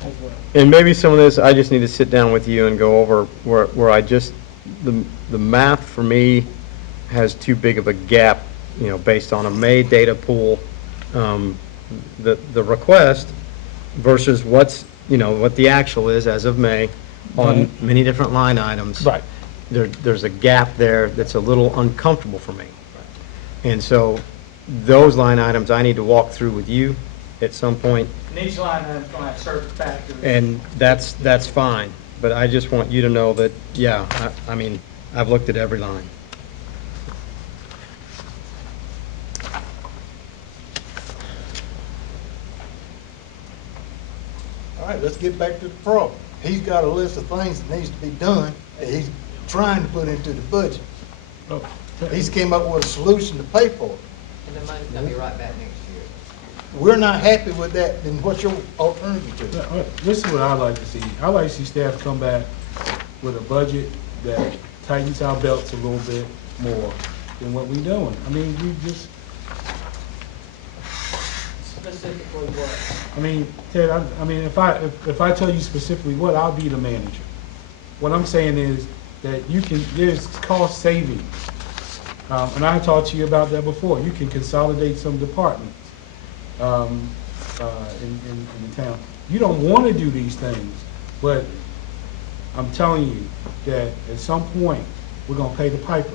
as well. And maybe some of this, I just need to sit down with you and go over where I just, the math for me has too big of a gap, you know, based on a May data pool, the request versus what's, you know, what the actual is as of May on many different line items. Right. There's a gap there that's a little uncomfortable for me. And so those line items I need to walk through with you at some point, And each line item's gonna have certain factors. and that's fine. But I just want you to know that, yeah, I mean, I've looked at every line. All right, let's get back to the problem. He's got a list of things that needs to be done that he's trying to put into the budget. He's came up with a solution to pay for it. And the money's gonna be right back next year. We're not happy with that, then what's your alternative to it? This is what I like to see. I like to see staff come back with a budget that tightens our belts a little bit more than what we're doing. I mean, we just, Specifically what? I mean, Ted, I mean, if I tell you specifically what, I'll be the manager. What I'm saying is that there's cost savings. And I talked to you about that before. You can consolidate some departments in the town. You don't want to do these things, but I'm telling you that at some point, we're gonna pay the piper.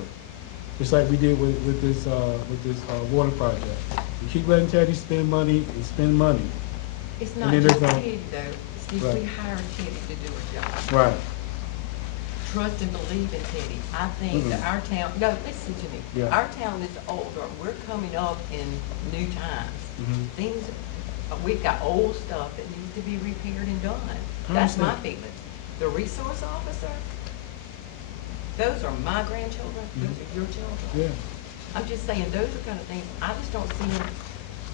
Just like we did with this water project. We keep letting Teddy spend money and spend money. It's And not then just there's no- Teddy though, see, we Right. hire Teddy to do a job. Right. Trust and believe in Teddy. I think that our town, no, listen to me. Yeah. Our town is older, we're coming up in new times. Mhm. Things, we've got old stuff that needs to be repaired and done. I That's my understand. feeling. The resource officer, those are my grandchildren, those are your children. Yeah. I'm just saying, those are kind of things, I just don't see them,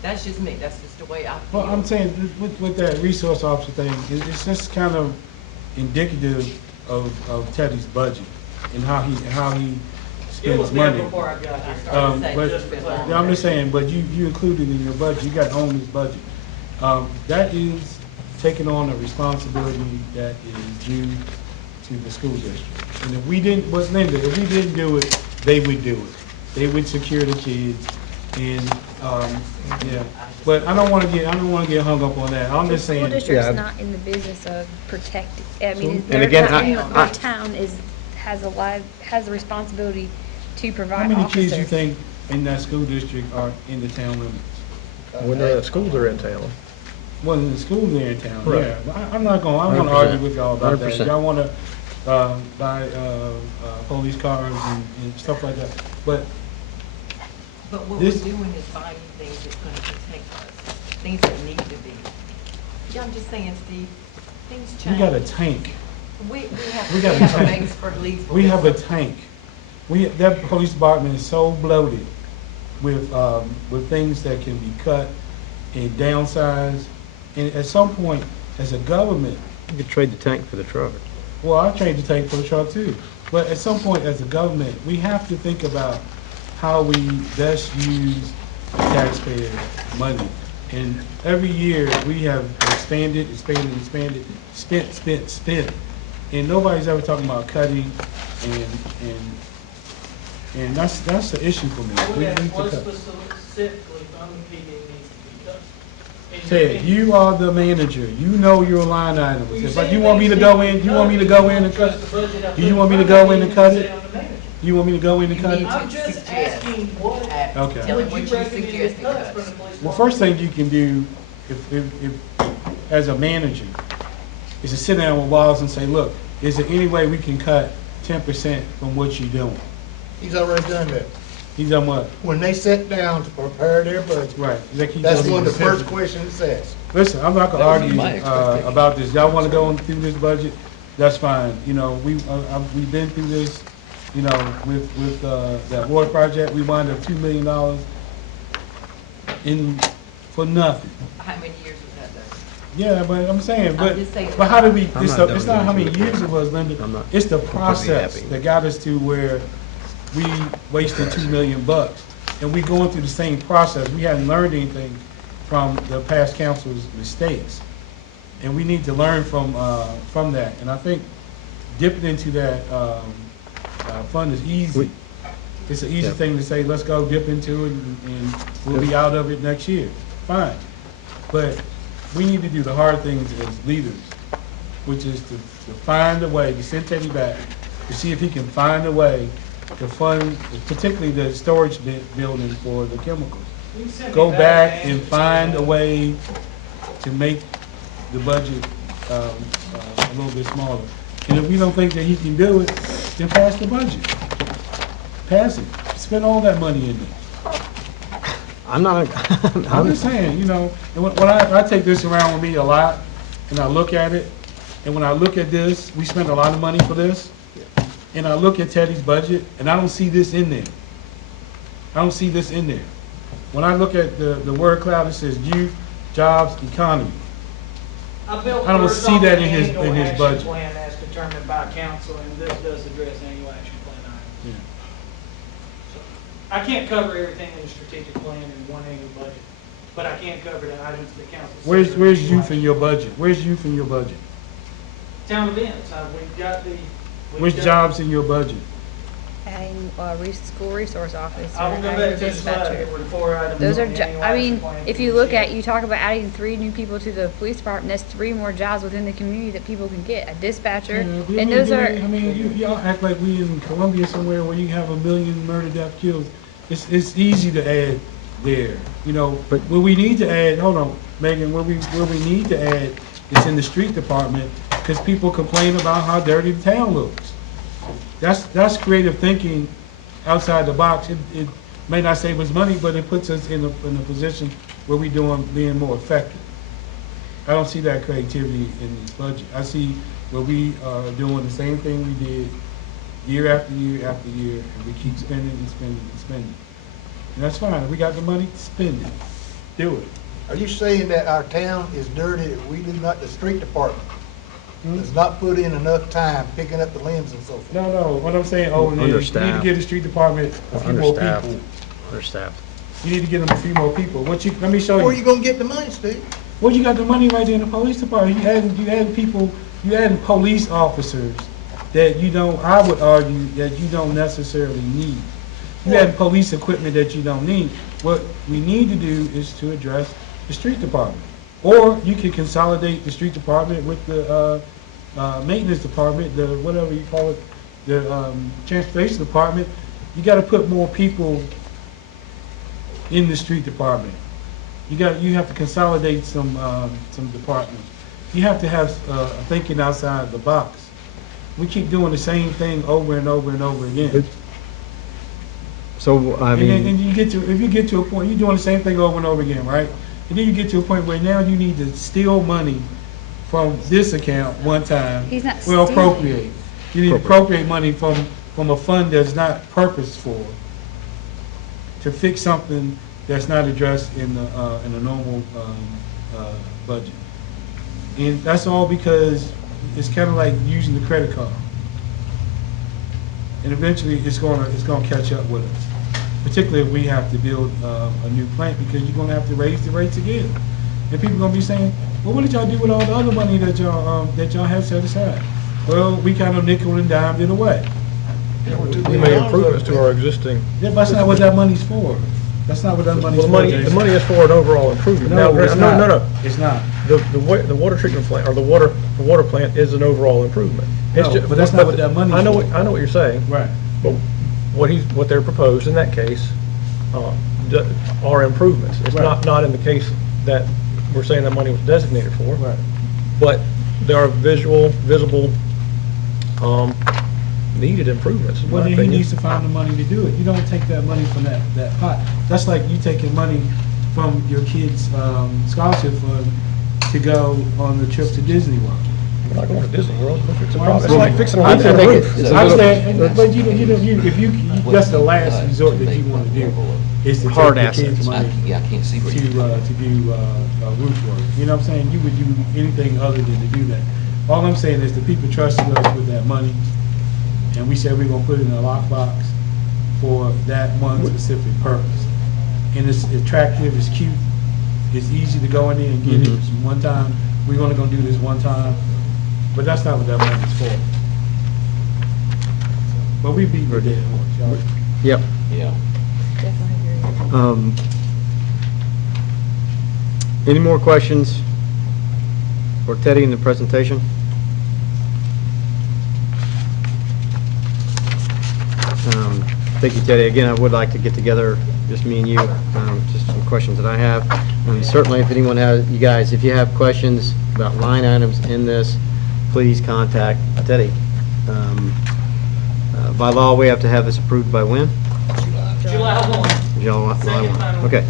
that's just me, that's just the way I feel. Well, I'm saying with that resource officer thing, it's just kind of indicative of Teddy's budget and how he It was spends there money. before I got here. But, Just for clarity. yeah, I'm just saying, but you included in your budget, you got to own this budget. That is taking on a responsibility that is due to the school district. And if we didn't, but Linda, if we didn't do it, they would do it. They would secure the kids and, yeah. But I don't want to get hung up on that. I'm The just school saying. district's Yeah. not in the business of protecting, I mean, And their again, their town has the responsibility to How provide many officers. kids you think in that school district are in the town limits? When they're at school, they're in town. Well, in the school there in town, Right. yeah. But I'm not gonna, I want to 100%. argue with y'all about that. 100%. Y'all want to buy police cars and stuff like that. But But what we're This- doing is buying things that's gonna protect us, things that need to be. Yeah, I'm just saying, Steve, things we change. got a tank. We we got a have a tank. Batesburg-Leesville. We have a tank. That police department is so bloated with things that can be cut and downsized. And at some point, as a government, You could trade the tank for the truck. well, I trade the tank for the truck too. But at some point, as a government, we have to think about how we best use the taxpayer money. And every year, we have expanded, spent. And nobody's ever talking about cutting and that's the issue for me. I We would ask need to what cut. specifically from the PD needs to be cut. In your Ted, opinion. you are the manager. You know your line items. Well, you If said you want me to things go need in, be you want me to cut, go you in and don't cut? trust the budget I Do you put want me in to front go of in you and cut say it? I'm the manager. You want me to go in and You cut need it? I'm just Suggest. asking what Okay. Tell would him what you you recommend suggest it he cuts cuts. from the police Well, department? first thing you can do as a manager, is to sit down with Wallace and say, look, is there any way we can cut 10% from what you're doing? He's already done that. He's done what? When they sat down to prepare their budget, Right. that's one of the first questions asked. Listen, I'm not gonna That would be argue, my expectation. about this. Y'all wanna go through this budget? That's fine. You know, we've been through this, you know, with that water project. We wound up $2 million for nothing. How many years was that though? Yeah, but I'm saying, but, just saying. but how did we, I'm it's not it's done not how with many it. years it was, Linda. I'm not It's the completely process happy. that got us to where we wasted $2 million. And we going through the same process. We hadn't learned anything from the past council's mistakes. And we need to learn from that. And I think dipping into that, fund is easy. It's an easy Yeah. thing to say, let's go dip into it and we'll be out of it next year. Fine. But we need to do the hard things as leaders, which is to find a way, to send Teddy back, to see if he can find a way to fund, particularly the storage building for the chemicals. Go back and find a way to make the budget a little bit smaller. And if we don't think that he can do it, then pass the budget. Pass it. Spend all that money in there. I'm not, I'm just saying, you know, and when I take this around with me a lot, and I look at it, and when I look at this, we spend a lot of money for this, and I look at Teddy's budget, and I don't see this in there. I don't see this in there. When I look at the word cloud, it says youth, jobs, economy. I built I don't yours see off that the in his annual action budget. plan as determined by council, and this does address annual action plan items. Yeah. So, I can't cover everything in the strategic plan in one annual budget, but I can cover the items that council. says Where's are youth annual in your budget? Where's youth in your budget? Town events, we've got the. Where's jobs in your budget? Adding, school resource officer. I will go adding back to the slide, dispatcher. there were 4 items. Those are, on the jo- annual I action mean, plan. if you look at, you talk about adding 3 new people to the police department, that's 3 more jobs within the community that people can get, a dispatcher, Yeah, and those are, I mean, y'all act like we in Colombia somewhere where you have 1 million murder, death, kills. It's easy to add there, you know, but where we need to add, hold on, Megan, where we need to add is in the street department, because people complain about how dirty the town looks. That's creative thinking outside the box. It may not save us money, but it puts us in a position where we being more effective. I don't see that creativity in this budget. I see where we are doing the same thing we did year after year after year, and we keep spending and spending and spending. And that's fine. If we got the money, spend it. Do it. Are you saying that our town is dirty, that we do not, the street department does not put in enough time picking up the limbs and so forth? No, what I'm saying, you need to Understaffed. give the street department a few more understaffed. people. Understaffed. You need to give them a few more people. Let me show Where you. you gonna get the money, Steve? Well, you got the money right there in the police department. You adding people, you adding police officers that you don't, I would argue, that you don't necessarily need. You adding police equipment that you don't need. What we need to do is to address the street department. Or you can consolidate the street department with the maintenance department, the whatever you call it, the transportation department. You gotta put more people in the street department. You have to consolidate some departments. You have to have thinking outside the box. We keep doing the same thing over and over and over again. So, I And mean, if you get to a point, you're doing the same thing over and over again, right? And then you get to a point where now you need to steal money from this account one time. He's not Well, stealing. appropriate. You need to appropriate money from a fund that's not purposed for, to fix something that's not addressed in the normal budget. And that's all because it's kind of like using the credit card. And eventually it's gonna catch up with us. Particularly if we have to build a new plant, because you're gonna have to raise the rates again. And people gonna be saying, well, what did y'all do with all the other money that y'all have set aside? Well, we kind of nickel and dimed it away. We made improvements to our existing, Yeah, but that's not what that money's for. That's not what that money's well, for, the Jason. money is for an overall improvement. No, Now, it's not. No. It's not. The water treatment plant, or the water plant is an overall improvement. It's No, ju- but that's not what that money's I know for. I know what you're saying. Right. But what they're proposed in that case are improvements. It's Right. not in the case that we're saying that money was designated for. Right. But there are visible, needed improvements, in Well, my then he opinion. needs to find the money to do it. You don't take that money from that pot. That's like you taking money from your kid's scholarship fund to go on the trip to Disney World. We're not going to Disney World, but it's a Well, problem. It's like fixing a I leak in the think roof. it's a I little- understand, but that's the last resort that you want to do, is to take Hard your assets. kid's money Yeah, I can't see where to you. do roof work. You know what I'm saying? You would do anything other than to do that. All I'm saying is the people trusted us with that money, and we said we're gonna put it in a lockbox for that one specific purpose. And it's attractive, it's cute, it's easy to go in there and get it one time. We're only gonna do this one time, but that's not what that money's for. But we beat the dead horse, y'all. Yep. Yeah. Definitely agree. Any more questions for Teddy in the presentation? Thank you, Teddy. Again, I would like to get together, just me and you, just some questions that I have. And certainly, if anyone has, you guys, if you have questions about line items in this, please contact Teddy. By law, we have to have this approved by when? July 1. July Second 1. final. Okay,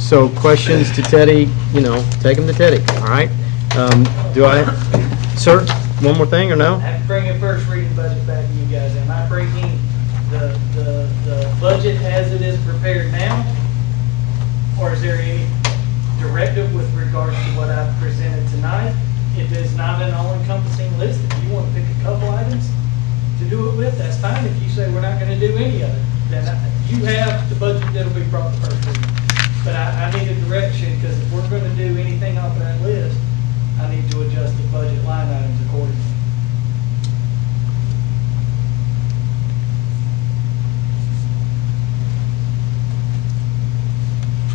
so questions to Teddy, take them to Teddy, all right? Do I, sir, one more thing, or no? I have to bring a first reading budget back to you guys, and I bring in the budget as it is prepared now, or is there any directive with regards to what I've presented tonight? It is not an all-encompassing list. If you want to pick a couple items to do it with, that's fine. If you say we're not going to do any of it, then you have the budget that'll be brought to first reading. But I need a direction, because if we're going to do anything off of that list, I need to adjust the budget line items accordingly.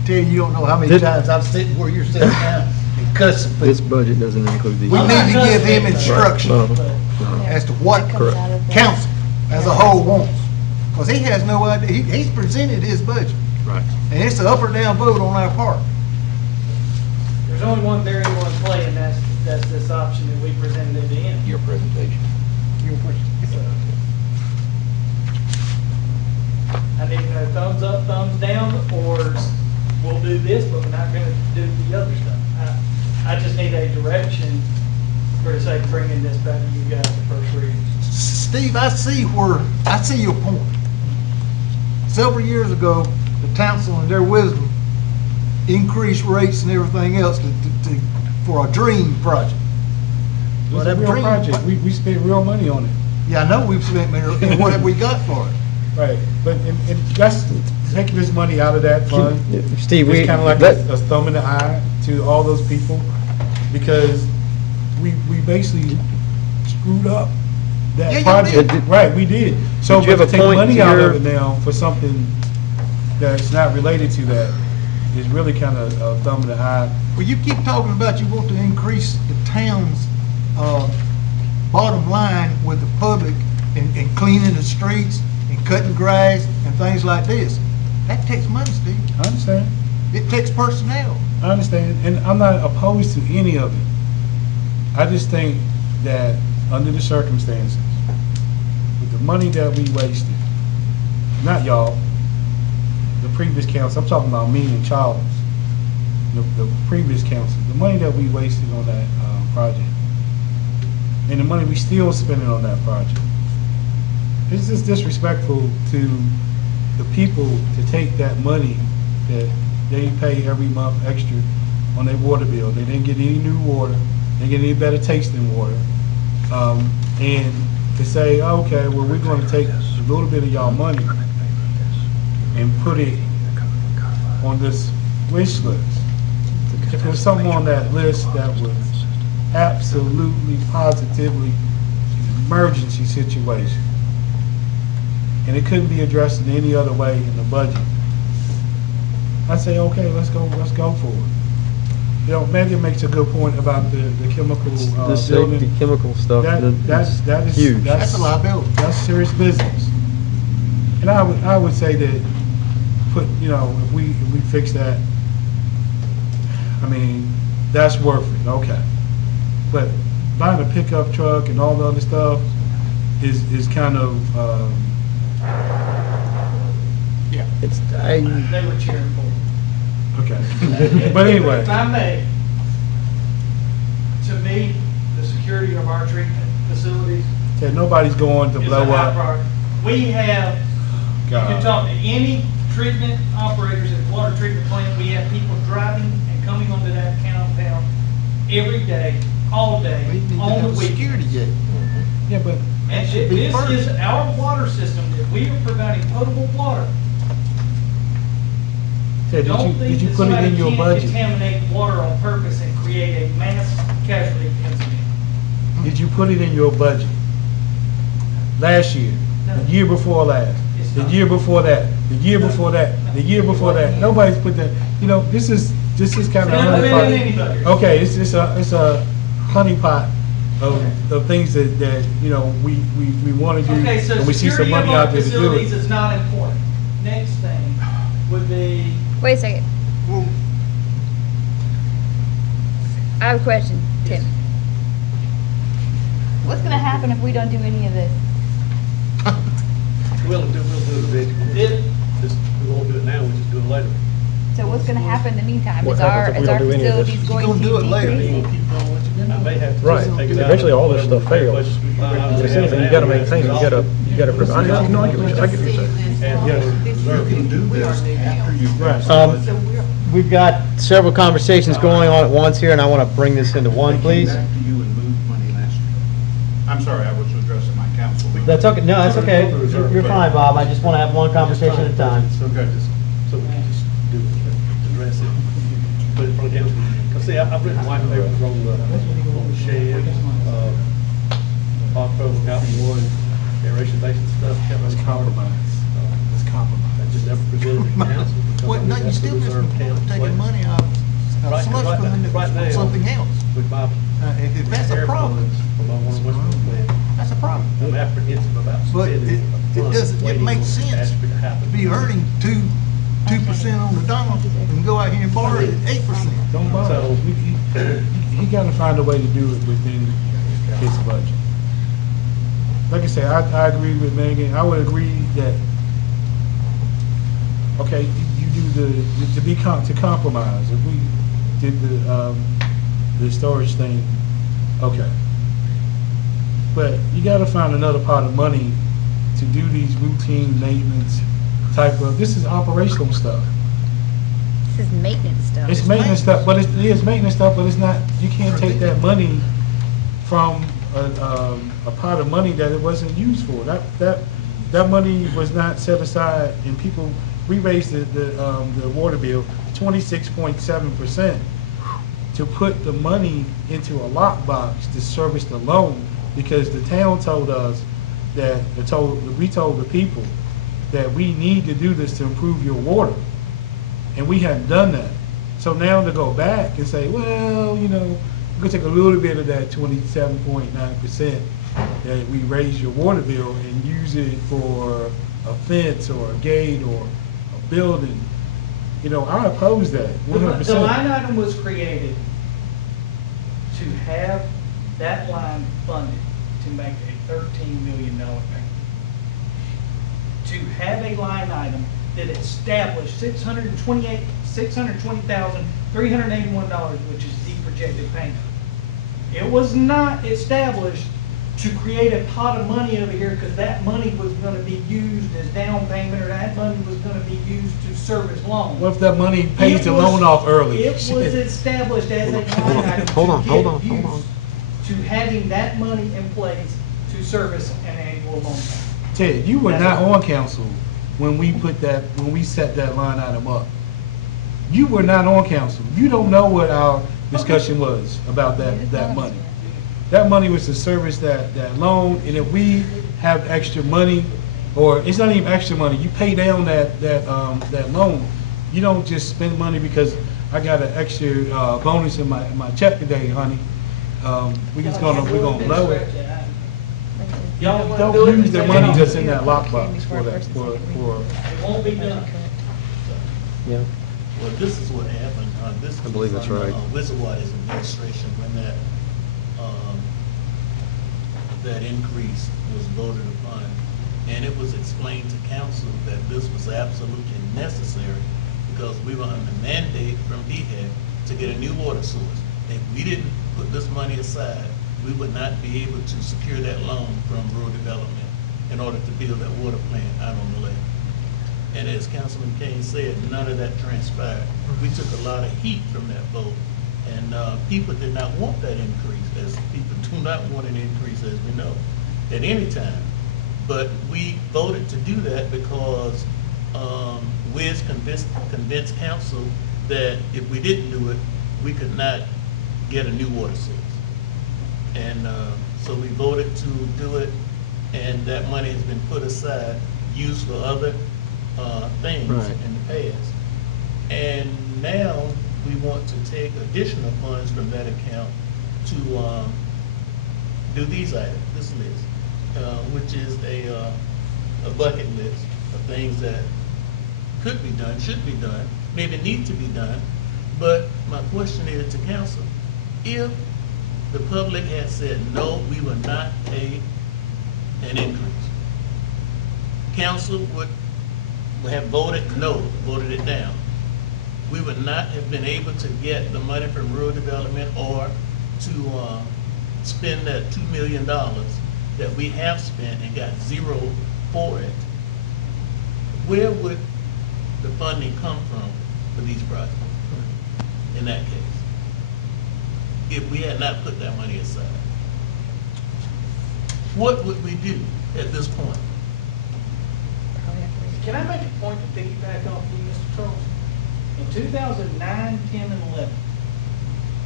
Tell you don't know how many Did- times I'm sitting where you're sitting now and cussing people. This budget doesn't include these. We need to give him instruction Uh, as to what Comes out of the- council as a whole wants. Because he has no idea, he's presented his budget, Right. and it's an up or down vote on our part. There's only one variable in play, and that's this option that we presented at the end. Your presentation. I need to know thumbs up, thumbs down, or we'll do this, but we're not gonna do the other stuff. I just need a direction for the sake of bringing this back to you guys for first reading. Steve, I see your point. Several years ago, the council in their wisdom increased rates and everything else for a dream project. It's Well, a that real dream- project. We spent real money on it. Yeah, I know we've spent, and what have we got for it? Right, but that's taking this money out of that fund. Steve, It's we, kind of like let- a thumb in the eye to all those people, because we basically screwed up Yeah, that you project. did. Right, we did. So, Did you but have to a take point money to out your- of it now for something that's not related to that is really kind of a thumb in the eye. Well, you keep talking about you want to increase the town's, bottom line with the public and cleaning the streets and cutting grass and things like this. That takes money, Steve. I understand, It takes personnel. I understand, and I'm not opposed to any of it. I just think that under the circumstances, with the money that we wasted, not y'all, the previous council, I'm talking about me and Charles, the previous council, the money that we wasted on that project, and the money we still spending on that project, it's just disrespectful to the people to take that money that they pay every month extra on their water bill. They didn't get any new water, they didn't get any better tasting water. And to say, okay, well, we're gonna take a little bit of y'all money and put it on this wish list. If there was something on that list that was absolutely, positively an emergency situation, and it couldn't be addressed in any other way in the budget, I'd say, okay, let's go for it. You know, Megan makes a good point about the chemical the safety building. chemical stuff, That is huge. That's a liability. That's serious business. And I would say that if we fix that, I mean, That's worth it, okay. But buying a pickup truck and all the other stuff is kind of, It's, They were cheering for it. okay. But anyway, If I may, to me, the security of our treatment facilities Ted, nobody's going to is a blow high up. priority. We have, you can God. talk to any treatment operators at the water treatment plant, we have people driving and coming onto that compound every day, all day, on the weekend. yet. Yeah, but And should be this first. is our water system, that we are providing potable water. Ted, Don't think did you that put it somebody in your can't budget? contaminate water on purpose and create a mass casualty incident. Did you put it in your budget? Last year, No. the year before last, It's the not. year before that, the year before that, the year before that. Nobody's put that, this is kind of a Never been in honeypot. anybody's. Okay, it's a honeypot of things that, we want to do, Okay, so and we see some security of money our out there to do facilities it. is not important. Next thing would be, Wait a second. I have a question, Tim. What's gonna happen if we don't do any of this? We'll do it eventually. We won't do it now, we'll just do it later. So what's gonna happen in the meantime? What happens if we don't do any of this? Is our facilities going to do it later. decrease? I may have to Right. just take it out. Eventually, all this stuff fails. If If it's anything, you gotta maintain, you gotta, I get what you're saying. And, yes, reserve. Right. we've got several conversations going on at once here, and I want to bring this into one, please. Back to you and moved money last year. I'm sorry, I was addressing my council. That's okay, no, that's okay. You're fine, Bob. I just want to have one conversation at a time. Okay, so we can just do it, address it, put it down. Cause see, I've written white papers on the shed, Bob Pro's got one, aeration basin stuff. Let's compromise. Let's compromise. I just never presented to council. because Well, no, you that's the still just reserve account taking place. money out of Right- slush right- fund that was right for now, something else. With my If that's a air problem, funds from my one Western plant, that's a problem. I'm apprehensive about But spending. it funds doesn't, it waiting makes on the sense catastrophe to happen. to be earning 2% on the dollar and go out here and borrow it at 8%. Don't bother. So- He gotta find a way to do it within his budget. Like I said, I agree with Megan. I would agree that, okay, you do to compromise. If we did the storage thing, okay. But you gotta find another pot of money to do these routine maintenance type of, this is operational stuff. This is maintenance stuff. It's maintenance stuff, but it is maintenance stuff, but it's not, you can't take that money from a pot of money that it wasn't used for. That money was not set aside, and people, we raised the water bill 26.7% to put the money into a lockbox to service the loan, because the town told us that, we told the people that we need to do this to improve your water. And we hadn't done that. So now to go back and say, well, we're gonna take a little bit of that 27.9% that we raised your water bill and use it for a fence or a gate or a building. I oppose that the 100%. line item was created to have that line funded to make a $13 million payment. To have a line item that established $620,381, which is the projected payment. It was not established to create a pot of money over here because that money was going to be used as down payment, or that money was going to be used to service loans. What if that money pays It the was- loan off early? It was established as a line item Hold on, to hold give on, hold on. use to having that money in place to service an annual loan payment. Ted, you were not on council when we set that line item up. You were not on council. You don't know what our discussion was about that money. That money was to service that loan, and if we have extra money, or it's not even extra money, you pay down that loan. You don't just spend money because I got an extra bonus in my check today, honey. We're gonna blow it. Y'all wanna Don't do it, use the take it money off. that's in that lockbox for that, for, It won't be done. Yeah. Well, this is what happened, this I believe that's was on, right. Wizardwater's administration when that increase was voted upon. And it was explained to council that this was absolutely necessary because we were under mandate from DHEC to get a new water source. If we didn't put this money aside, we would not be able to secure that loan from rural development in order to build that water plant out on the lake. And as Councilman Kane said, none of that transpired. We took a lot of heat from that vote, and people did not want that increase, as people do not want an increase, as we know, at any time. But we voted to do that because Wiz convinced council that if we didn't do it, we could not get a new water source. And so we voted to do it, and that money has been put aside, used for other things Right. in the past. And now we want to take additional funds from that account to do these items, this list, which is a bucket list of things that could be done, should be done, maybe need to be done. But my question is to council, if the public had said, no, we will not pay an increase, council would have voted no, voted it down. We would not have been able to get the money from rural development or to spend that $2 million that we have spent and got zero for it. Where would the funding come from for these projects in that case, if we had not put that money aside? What would we do at this point? Can I make a point to piggyback off you, Mr. Charles? In 2009, 10, and 11,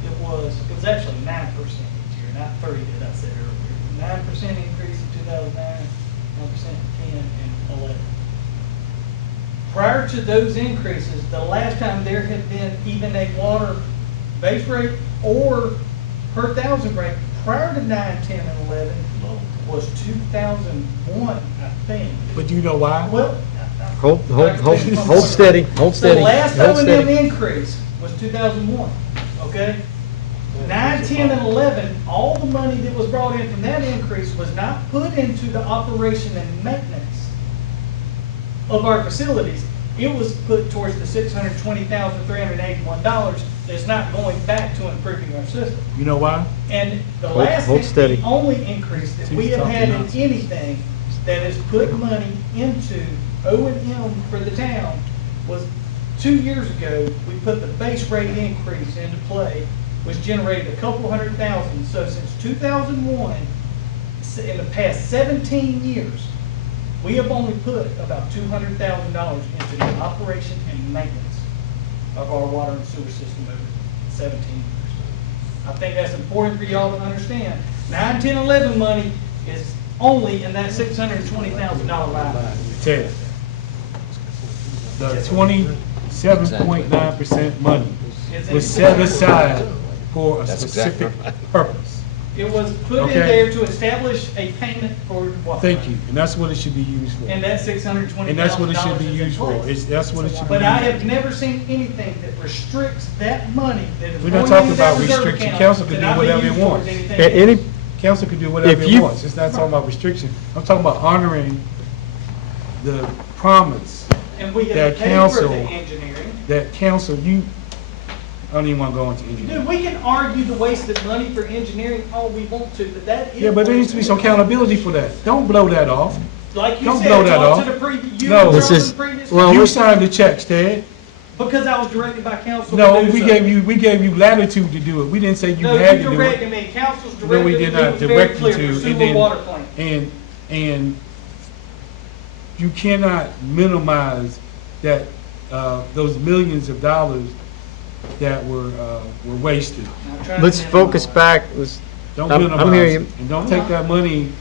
it was actually 9% each year, not 30 that I said earlier. 9% increase in 2009, 9% in 10 and 11. Prior to those increases, the last time there had been even a water base rate or per thousand rate prior to 9, 10, and 11 was 2001, I think. But you know why? Well, Hold steady, hold steady. the last hold O&M steady. increase was 2001, okay? 9, 10, and 11, all the money that was brought in from that increase was not put into the operation and maintenance of our facilities. It was put towards the $620,381 that's not going back to improving our system. You know why? And the Hold steady. the only increase that we have had in anything that has put money into O&M for the town was 2 years ago, we put the base rate increase into play, which generated a couple $100,000. So since 2001, in the past 17 years, we have only put about $200,000 into the operation and maintenance of our water and sewer system over 17 years. I think that's important for y'all to understand. 9, 10, 11 money is only in that $620,000 line. Ted, the 27.9% money was set aside for a That's specific exactly right. purpose. It was put in Okay. there to establish a payment for water. Thank you, and that's what it should be used for. And that $620,000 And that's what it should be is in used for. place. That's what it should be But I used have never seen anything that restricts that money that is We're not going talking into that about reserve restriction. account Council can to do not be whatever it used wants. towards anything Any, else. Council can do whatever If it you- wants. It's not talking about restriction. I'm talking about honoring the promise And we that have paid for council- the engineering. that council, I don't even want to go into engineering. Dude, we can argue the wasted money for engineering all we want to, but that is. Yeah, but there needs to be some accountability for that. Don't blow that off. Like you don't said, blow that talk off. to the previous, you No. and This Charles is- the previous. well, You let's- signed the checks, Ted. Because I was directed by council. No, to do we so. gave you latitude to do it. We didn't say you No, had you to do directed it. me, council's No, directed we me, did it not was very direct you clear, to. pursue And a then, water plant. and you cannot minimize that, those millions of dollars that were wasted. I'm trying to let's focus minimize. back, Don't I'm minimize hearing it. you. And don't take that money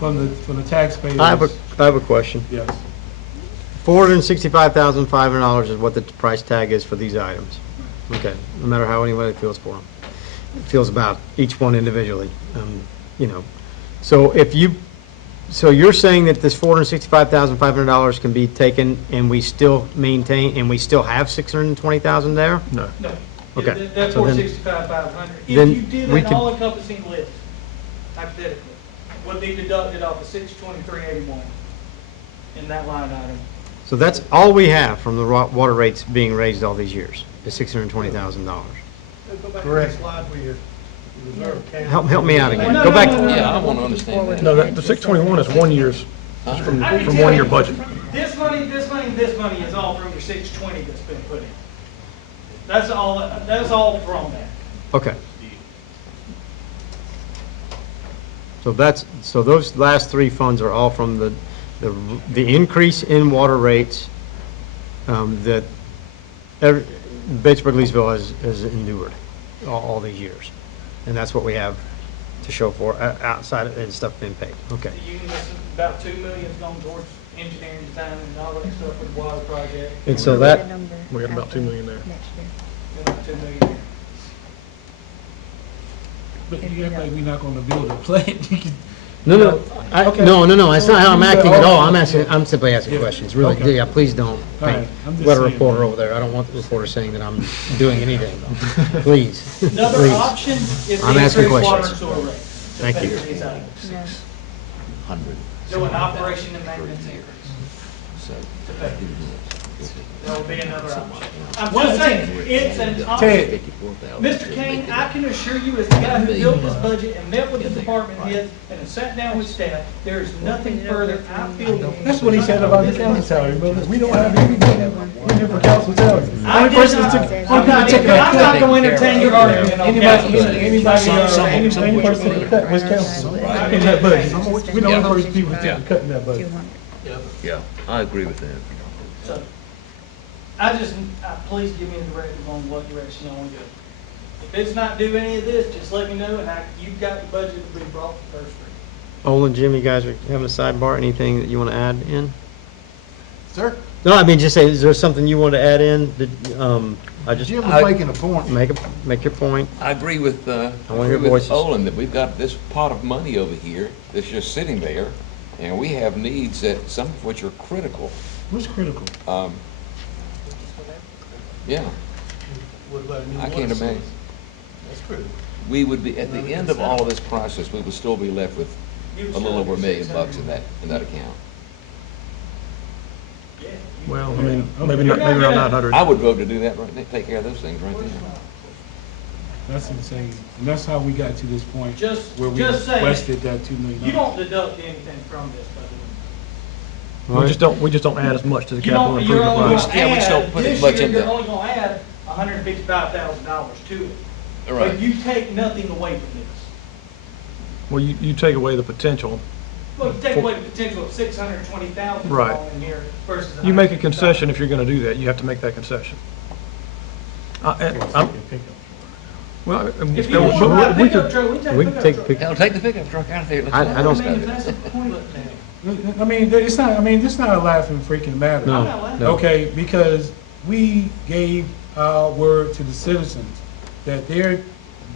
from the taxpayers. I have a question. Yes. $465,500 is what the price tag is for these items. Okay, no matter how anybody feels for them, feels about each one individually, you know. So if you So you're saying that this $465,500 can be taken and we still maintain, and we still have 620,000 there? No. No. Okay. That's So then- 465,500. If then you did we an could- all-encompassing list, hypothetically, would be deducted off of 62381 in that line item. So that's all we have from the water rates being raised all these years, is $620,000. Go back to Correct. the slide where your reserve cash. Help me out again. No, Go no, back. no, no, Yeah, I want to understand that. No, the 621 is 1 year's, it's from I can from tell 1 year you, budget. This money, this money, this money is all from your 620 that's been put in. That's all from that. Okay. So those last three funds are all from the increase in water rates that Batesburg-Leesville has endured all these years. And that's what we have to show for outside of and stuff being paid. Okay. You can listen, about $2 million is going towards engineering, design, and all that stuff for the water project. And so that, We got about 2 million there. About $2 million. But you act like we're not gonna build a plant. no, Okay. no, it's not how I'm acting at all. I'm Okay. asking, I'm simply asking Yeah. questions, really. Okay. Yeah, please don't All right, paint, I'm just let a saying. reporter over there. I don't want the reporter saying that I'm doing anything. Please, Another please. option is to I'm asking increase water questions. and sewer rates. to Thank pay you. for these items. No. 100. Do an operation and maintenance increase So, to pay. That would be another option. I'm just saying, it's an option. Ted, Mr. Kane, I can assure you, as the guy who built this budget and met with the department heads and has sat down with staff, there is nothing further I feel. That's what he said about the county salary, but we don't have anything in here for council salary. I did not, I'm not going to entertain your argument on council. Any person that cut was council in that budget. We don't encourage people to cut in that budget. 200. yeah, I agree with that. So, please give me a directive on what direction I want to go. If it's not do any of this, just let me know, and you've got the budget to be brought to first reading. Ola and Jim, you guys are having a sidebar. Anything that you want to add in? Sir, No, I mean, just say, is there something you want to add in? I just, Jim was making a point. make your point. I agree with, wanna hear voices. Olin that we've got this pot of money over here that's just sitting there, and we have needs that, some of which are critical. what's critical? Yeah, What about a new I water can't source? imagine. That's critical. We would be, at the end of all of this process, we would still be left with a little over $1 million in that account. Yeah. Well, I mean, maybe around 900. I would vote to do that right now, take care of those things right there. That's insane. And that's how we got to this point. Just where we saying, requested that $2 million. You don't deduct anything from this, by the way. We just don't add as much to the You capital don't, you're only improvement gonna budget. Yeah, we just don't add, put as this much year, in you're the- only gonna add $155,000 to it. Right. But you take nothing away from this. Well, you take away the potential. Well, you take away the potential of 620,000 Right. in here versus. You make a 155,000. concession if you're going to do that. You have to make that concession. Well, If you want to buy a we pickup could, truck, We can take a pic. Hell, take the pickup truck out of there. Let's I go. don't- I mean, that's the point. I mean, it's not, it's not a laughing freaking matter. No, I'm not laughing. no. Okay, because we gave our word to the citizens that their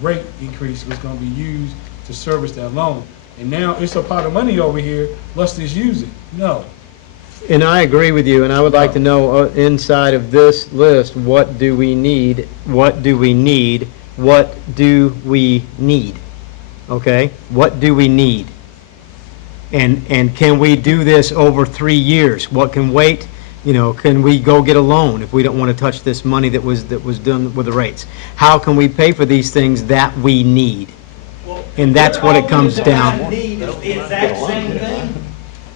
rate increase was gonna be used to service that loan. And now it's a pot of money over here, let's just use it. No. And I agree with you, and I would like to know, inside of this list, what do we need? What do we need? What do we need? Okay? What do we need? And can we do this over 3 years? What can wait? You know, can we go get a loan if we don't want to touch this money that was done with the rates? How can we pay for these things that we need? Well, And that's if what we're it comes all gonna down. define need as the exact same thing,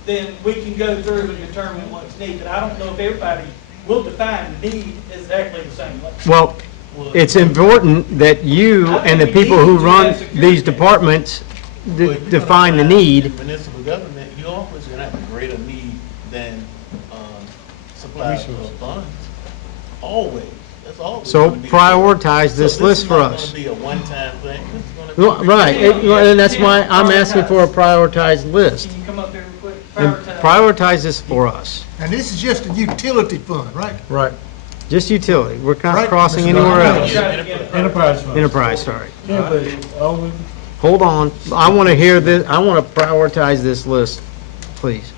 then we can go through and determine what's needed. I don't know if everybody will define need exactly the same way. Well, it's important that you and the people who run these departments Well, if you're gonna define the find need. in Municipal government, you always gonna have a greater need than, supply of funds. Always, that's always. So gonna be. prioritize this So list for is not us. gonna be a one-time thing. This is gonna be. Right, and that's why I'm asking for a prioritized list. Can you come up here real quick? And prioritize this for us. And this is just a utility fund, right? right. Just utility. We're not Right, crossing Mr. anywhere Donovan. else. Enterprise fund. Enterprise, sorry. Yeah, but, Olin, Hold on. I want to hear this, I want to prioritize this list please.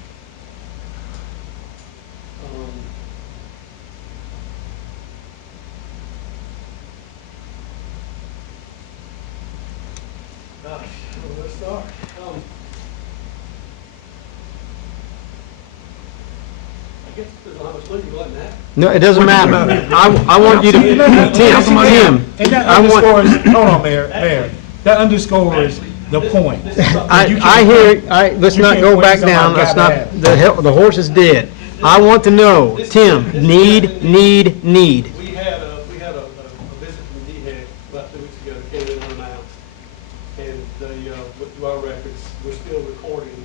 Gosh, where to start? I guess it depends on how much money you want in that. No, it doesn't matter. I want you to, Tim, And that I want, underscores, hold on, Mayor, that underscores the point. I hear, let's not go back down, let's not, the horse is dead. I want to know, Tim, need. We had a visit from DHEC about 2 weeks ago that came in unannounced. And they went through our records. We're still recording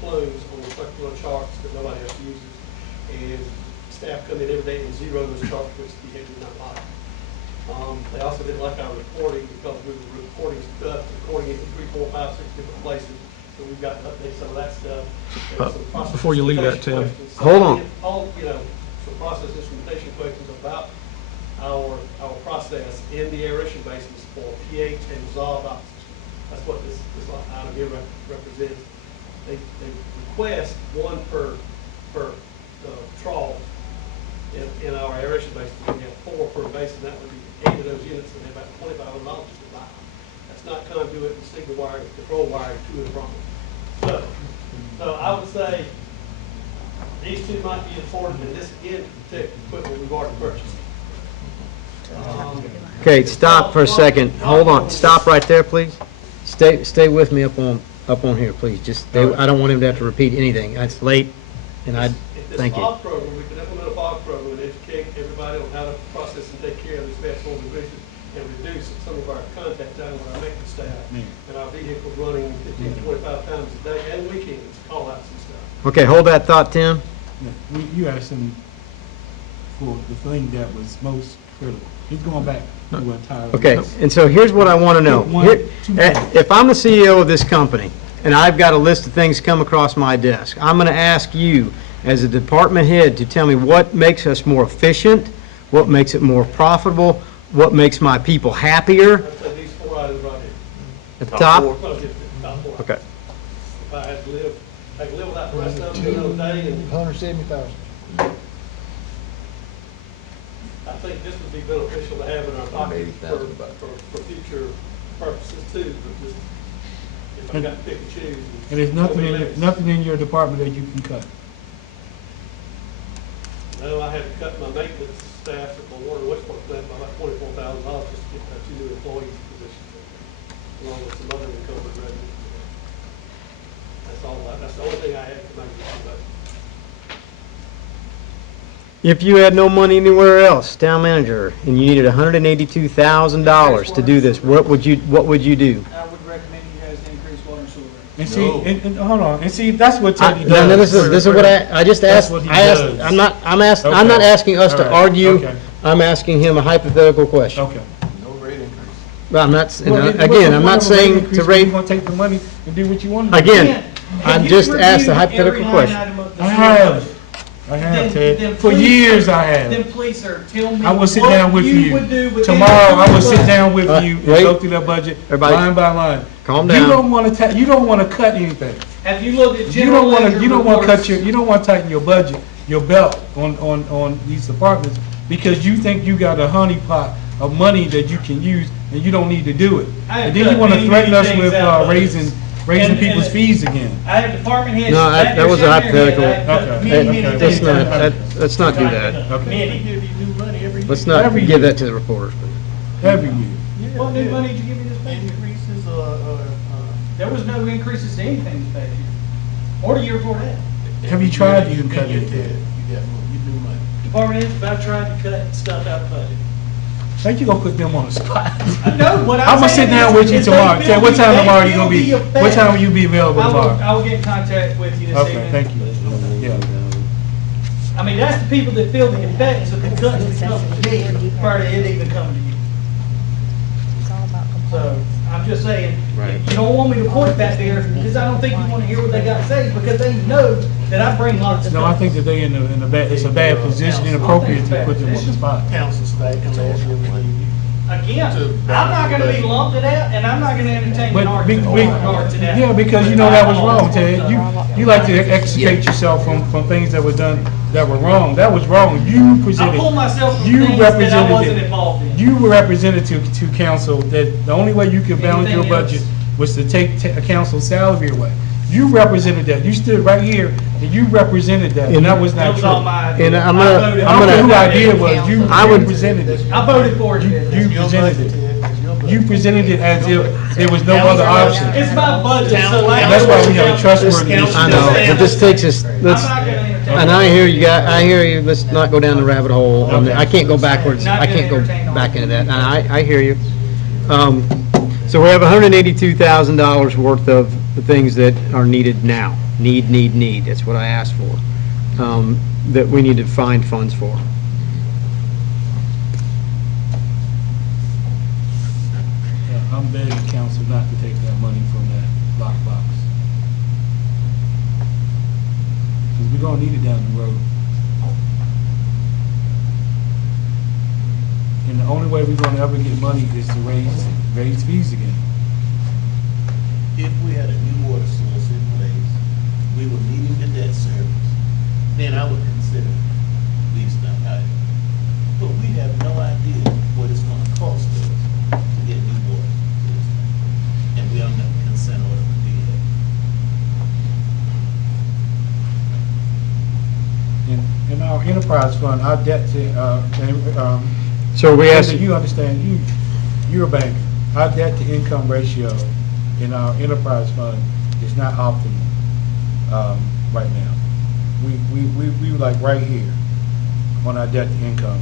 flows on the charts that nobody else uses. And staff come in every day and zero those charts, which DHEC did not like. They also didn't like our reporting because we were recording stuff, recording it in 3, 4, 5, 6 different places. So we've got to update some of that stuff. Before you leave that, Tim. Hold on. Some process instrumentation questions about our process in the aeration basins for pH and dissolved oxygen. That's what this item here represents. They request one per trawl in our aeration basins. We have 4 per basin. That would be 8 of those units, and they're about $2,500 to buy. That's not conduit and signal wiring, control wiring to and from. So I would say these two might be important, and this again to protect the equipment we've already purchased. Okay, stop for a second, hold on, stop right there, please. Stay with me up on here, please, just, I don't want him to have to repeat anything, it's late, and thank you. If this fog program, we could implement a fog program and educate everybody on how to process and take care of these fast forwarding bridges and reduce some of our contact time with our maintenance staff and our vehicles running 15 to 25 times a day and weekends, call outs and stuff. Okay, hold that thought, Tim. You asked him for the thing that was most critical. He's going back to entirely. Okay, and so here's what I want to know. If I'm the CEO of this company, and I've got a list of things come across my desk, I'm going to ask you, as a department head, to tell me what makes us more efficient, what makes it more profitable, what makes my people happier. I'd say these 4 items right here. At the top? Well, just the top 4. Okay. If I had to live, I could live without the rest of them another day, and 170,000. I think this would be beneficial to have in our pocket for future purposes too, but just, if I got to pick and choose. And there's nothing in your department that you can cut. No, I had to cut my maintenance staff at my water and wastewater plant by about $24,000 just to get 2 new employees positions, along with some other encumbered revenue. That's the only thing I had to make this budget. If you had no money anywhere else, town manager, and you needed $182,000 to do this, what would you do? I would recommend you guys to increase water and sewer rates. And see, and hold on, and see, that's what Teddy does. No, this is what I just That's asked, what he does. I'm not asking us to All right. argue, Okay. I'm asking him a hypothetical question. Okay. Well, I'm not, Well, again, I'm not saying to You're rate, gonna take the money and do what you want to do. again, I Have you just asked a reviewed hypothetical every line question. item of the I sewer have. budget? I have, Then Ted. For please, years sir, I have. Then please, sir, tell me I will sit what down with you would do with Tomorrow, I will sit down with All right, you and wait. go through that budget Everybody, line by line. calm You down. don't want to, you don't want to cut anything. Have you looked at You general don't want ledger to, you don't want to cut reports? you don't want to tighten your budget, your belt on these departments because you think you got a honeypot of money that you can use and you don't need to do it. I have And then you cut want to many, threaten many us with things out of raising And- people's and- fees again. I have department heads. No, back that there was a shaking their head. hypothetical. I have cut Okay. many, Okay. many Let's things not, out of let's not do that. Okay. Many. Let's not Every give year. that to the reporters. Every year. What new money did you give me this past year? Increases, There was no increases to anything this past year, or the year before that. Have you tried to even cut You anything? got new money. Department heads about tried to cut stuff out of the budget. Think you gonna put them on the spot? I know what I'm gonna sit down with you tomorrow. Ted, what time tomorrow you gonna be? What time will you be available tomorrow? I will get in contact with you this evening. Okay, thank you. Yeah. I mean, that's the people that feel the effects of the cuts that come to me prior to it even coming to you. It's all about So, compliance. I'm just saying, you don't want me to point that there, because I don't think you want to hear what they got to say, because they know that I bring lots of No, stuff. I think that they in a bad, it's a bad position, inappropriate to put them on the spot. council state unless you review. Again, I'm not gonna be lumped to that, and I'm not gonna entertain an But, argument with regard to that. yeah, because you know that was wrong, Ted. You like to extricate yourself from things that were done that were wrong. That was wrong. You I presented. pull myself from You things that I represented wasn't it. involved in. You were represented to council that the only way you could balance your Anything else? budget was to take a council's salary away. You represented that. You stood right here and you represented that, and that was That not was all true. my idea. And I'm I gonna- voted- I don't care who idea it was. You I would- represented it. I voted for it. You presented it. You presented it as if there was no other option. It's my budget, so like. And that's why we have a trustworthy issue. I know, but this takes us, I'm let's, not gonna entertain. and I hear you, I hear you, let's not go down the rabbit hole. I mean, I can't go backwards, I can't go back into that, and I hear you. So we have $182,000 worth of the things that are needed now. Need, that's what I asked for, that we need to find funds for. Yeah, I'm begging council not to take that money from that lockbox. Because we're gonna need it down the road. And the only way we're gonna ever get money is to raise fees again. If we had a new water source in place, we were meeting the debt service, then I would consider these things. But we have no idea what it's gonna cost us to get new water system. And we don't have a consent order to do that. In our enterprise fund, our debt to, So we asked, you understand, you're a banker. Our debt to income ratio in our enterprise fund is not optimal, right now. We were like right here on our debt to income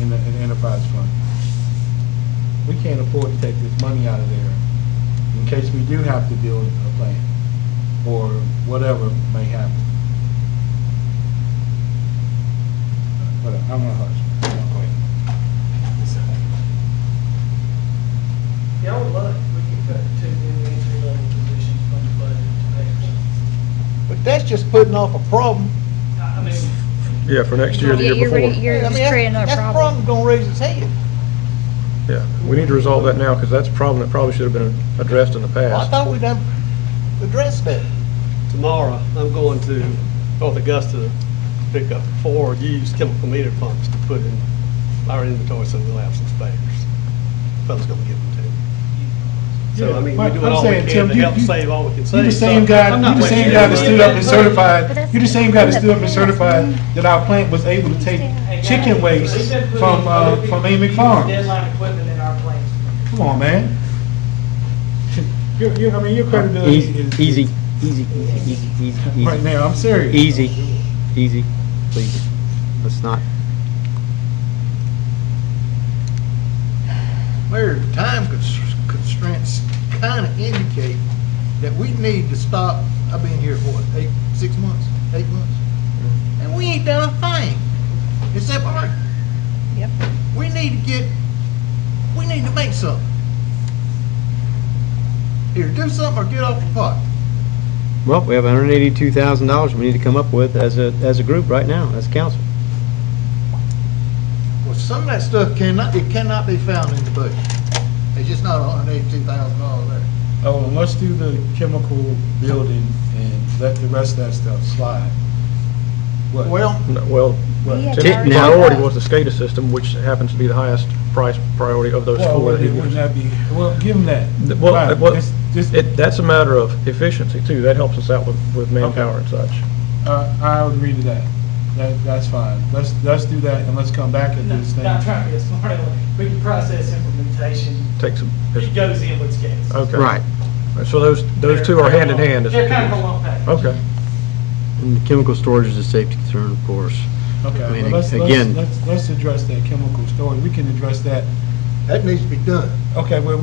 in the enterprise fund. We can't afford to take this money out of there in case we do have to build a plant or whatever may happen. But I'm gonna hush. I'm gonna go ahead. Yeah, I would love if we could cut two new entry-level positions from the budget to pay for something. But that's just putting off a problem. I mean, Yeah, for next year, the year before. You're I just mean, creating another that problem. problem's gonna raise its head. Yeah, we need to resolve that now, because that's a problem that probably should have been addressed in the Well, I past. thought we'd done addressed that. Tomorrow, I'm going to North Augusta to pick up 4 used chemical meter pumps to put in our inventory so we'll have some spares. Fellas gonna give them to me. So, I mean, But we're doing I'm all we saying, can Tim, to you- help you- save all we can You save. the So, same guy, I'm not you the same wasting guy that everybody's stood up and money. certified, you the same guy that stood up and certified that our plant was able to take chicken waste from Amy Farms. deadline equipment in our plants. Come on, man. I mean, your credibility is. easy, Right now, I'm serious. easy, please, let's not. Mayor, time constraints kind of indicate that we need to stop. I've been here for what, 6 months, 8 months? And we ain't done a thing, except argue. Yep. We need to make something. Either do something or get off the pot. Well, we have $182,000 we need to come up with as a group right now, as council. Well, some of that stuff cannot be found in the budget. It's just not $182,000 there. Oh, and let's do the chemical building and let the rest of that stuff slide. What? Well, No, Well, Yeah, Tim's already priority done. was the SCADA system, which happens to be the highest price priority of those Well, four that he wouldn't was. that be, well, give them that. Well, Fine. well, Just- that's a matter of efficiency too. That helps us out with manpower and such. I would agree to that. That's fine. Let's do that and let's come back at this thing. Not trying to be a smart aleck. We can process implementation. Take some, It goes in with SCADA. okay. Right, So those two are hand in hand. They're kind of a lump package. Okay. and the chemical storage is a safety concern, of course. Okay, I mean, well, again- let's address that chemical storage. We can address that. that needs to be done. Okay, well,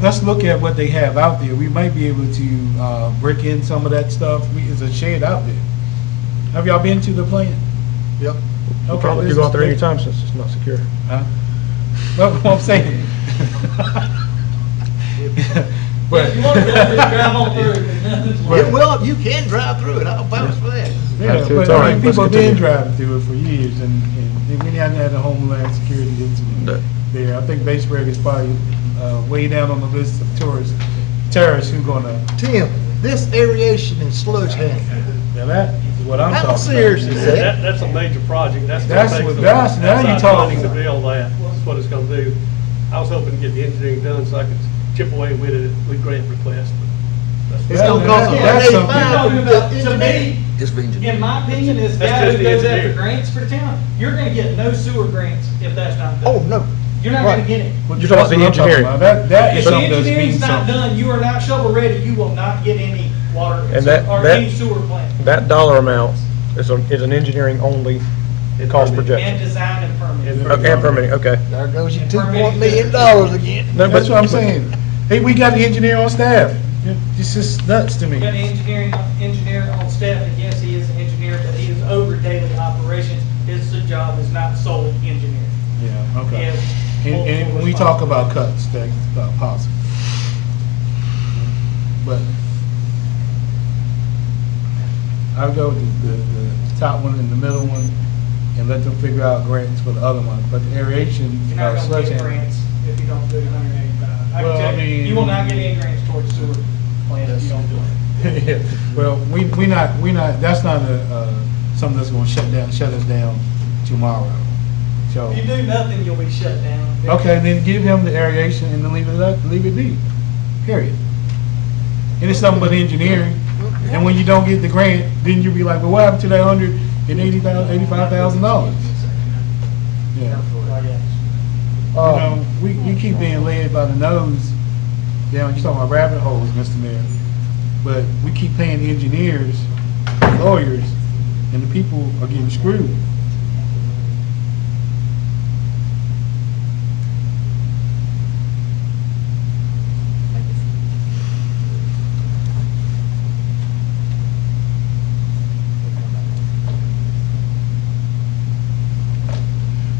let's look at what they have out there. We might be able to break in some of that stuff. There's a shed out there. Have y'all been to the plant? Yep. You Okay, probably there's could go a- out there anytime since it's not secure. Huh? Well, what I'm saying. But, You want to go through, drive on through. Yeah, well, you can drive through it. I'll vouch for that. yeah, It's but all I right. mean, Let's people have been continue. driving through it for years, and we haven't had a Homeland Security incident. there. I think Batesburg is probably way down on the list of terrorists who gonna, Tim, this aeration and sludge handling, now that is what I'm talking how about. serious is that? That's a major project. That's gonna what- take some that's- now you outside talking. funding to build that. That's what it's gonna do. I was hoping to get the engineering done so I could chip away with it with grant requests, but It's gonna cost That's something. To me, It's being in my opinion, as a That's guy just who the goes after engineer. grants for the town, you're gonna get no sewer grants if that's not done. Oh, no. You're not gonna get it. You're talking about the engineering. That is If the something that's being engineering's not something. done, you are not shovel ready, you will not get any water And that- or that- any sewer plant. That dollar amount is an engineering only cost projection. And design and permit. And permitting, okay. There goes your $2 million again. No, That's what I'm saying. Hey, we got the engineer on staff. It's just nuts to me. We got an engineer on staff, and yes, he is an engineer, but he is over daily operations. His job is not solely engineering. Yeah, He okay. has And multiple when we talk about cuts, that's possible. But I'll go with the top one and the middle one and let them figure out grants for the other one. But the aeration, You're not gonna sludge get handling. grants if you don't do 185. I Well, can I tell you, mean- you will not get any grants towards sewer plant if you don't do it. Yeah, well, we not, that's not something that's gonna shut us down tomorrow. So, If you do nothing, you'll be shut down. okay, then give him the aeration and then leave it be, period. And it's something but engineering, and when you don't get the grant, then you'll be like, well, what happened to that $85,000? Yeah. You know, we keep being led by the nose down, you talking about rabbit holes, Mr. Mayor. But we keep paying engineers, lawyers, and the people are getting screwed.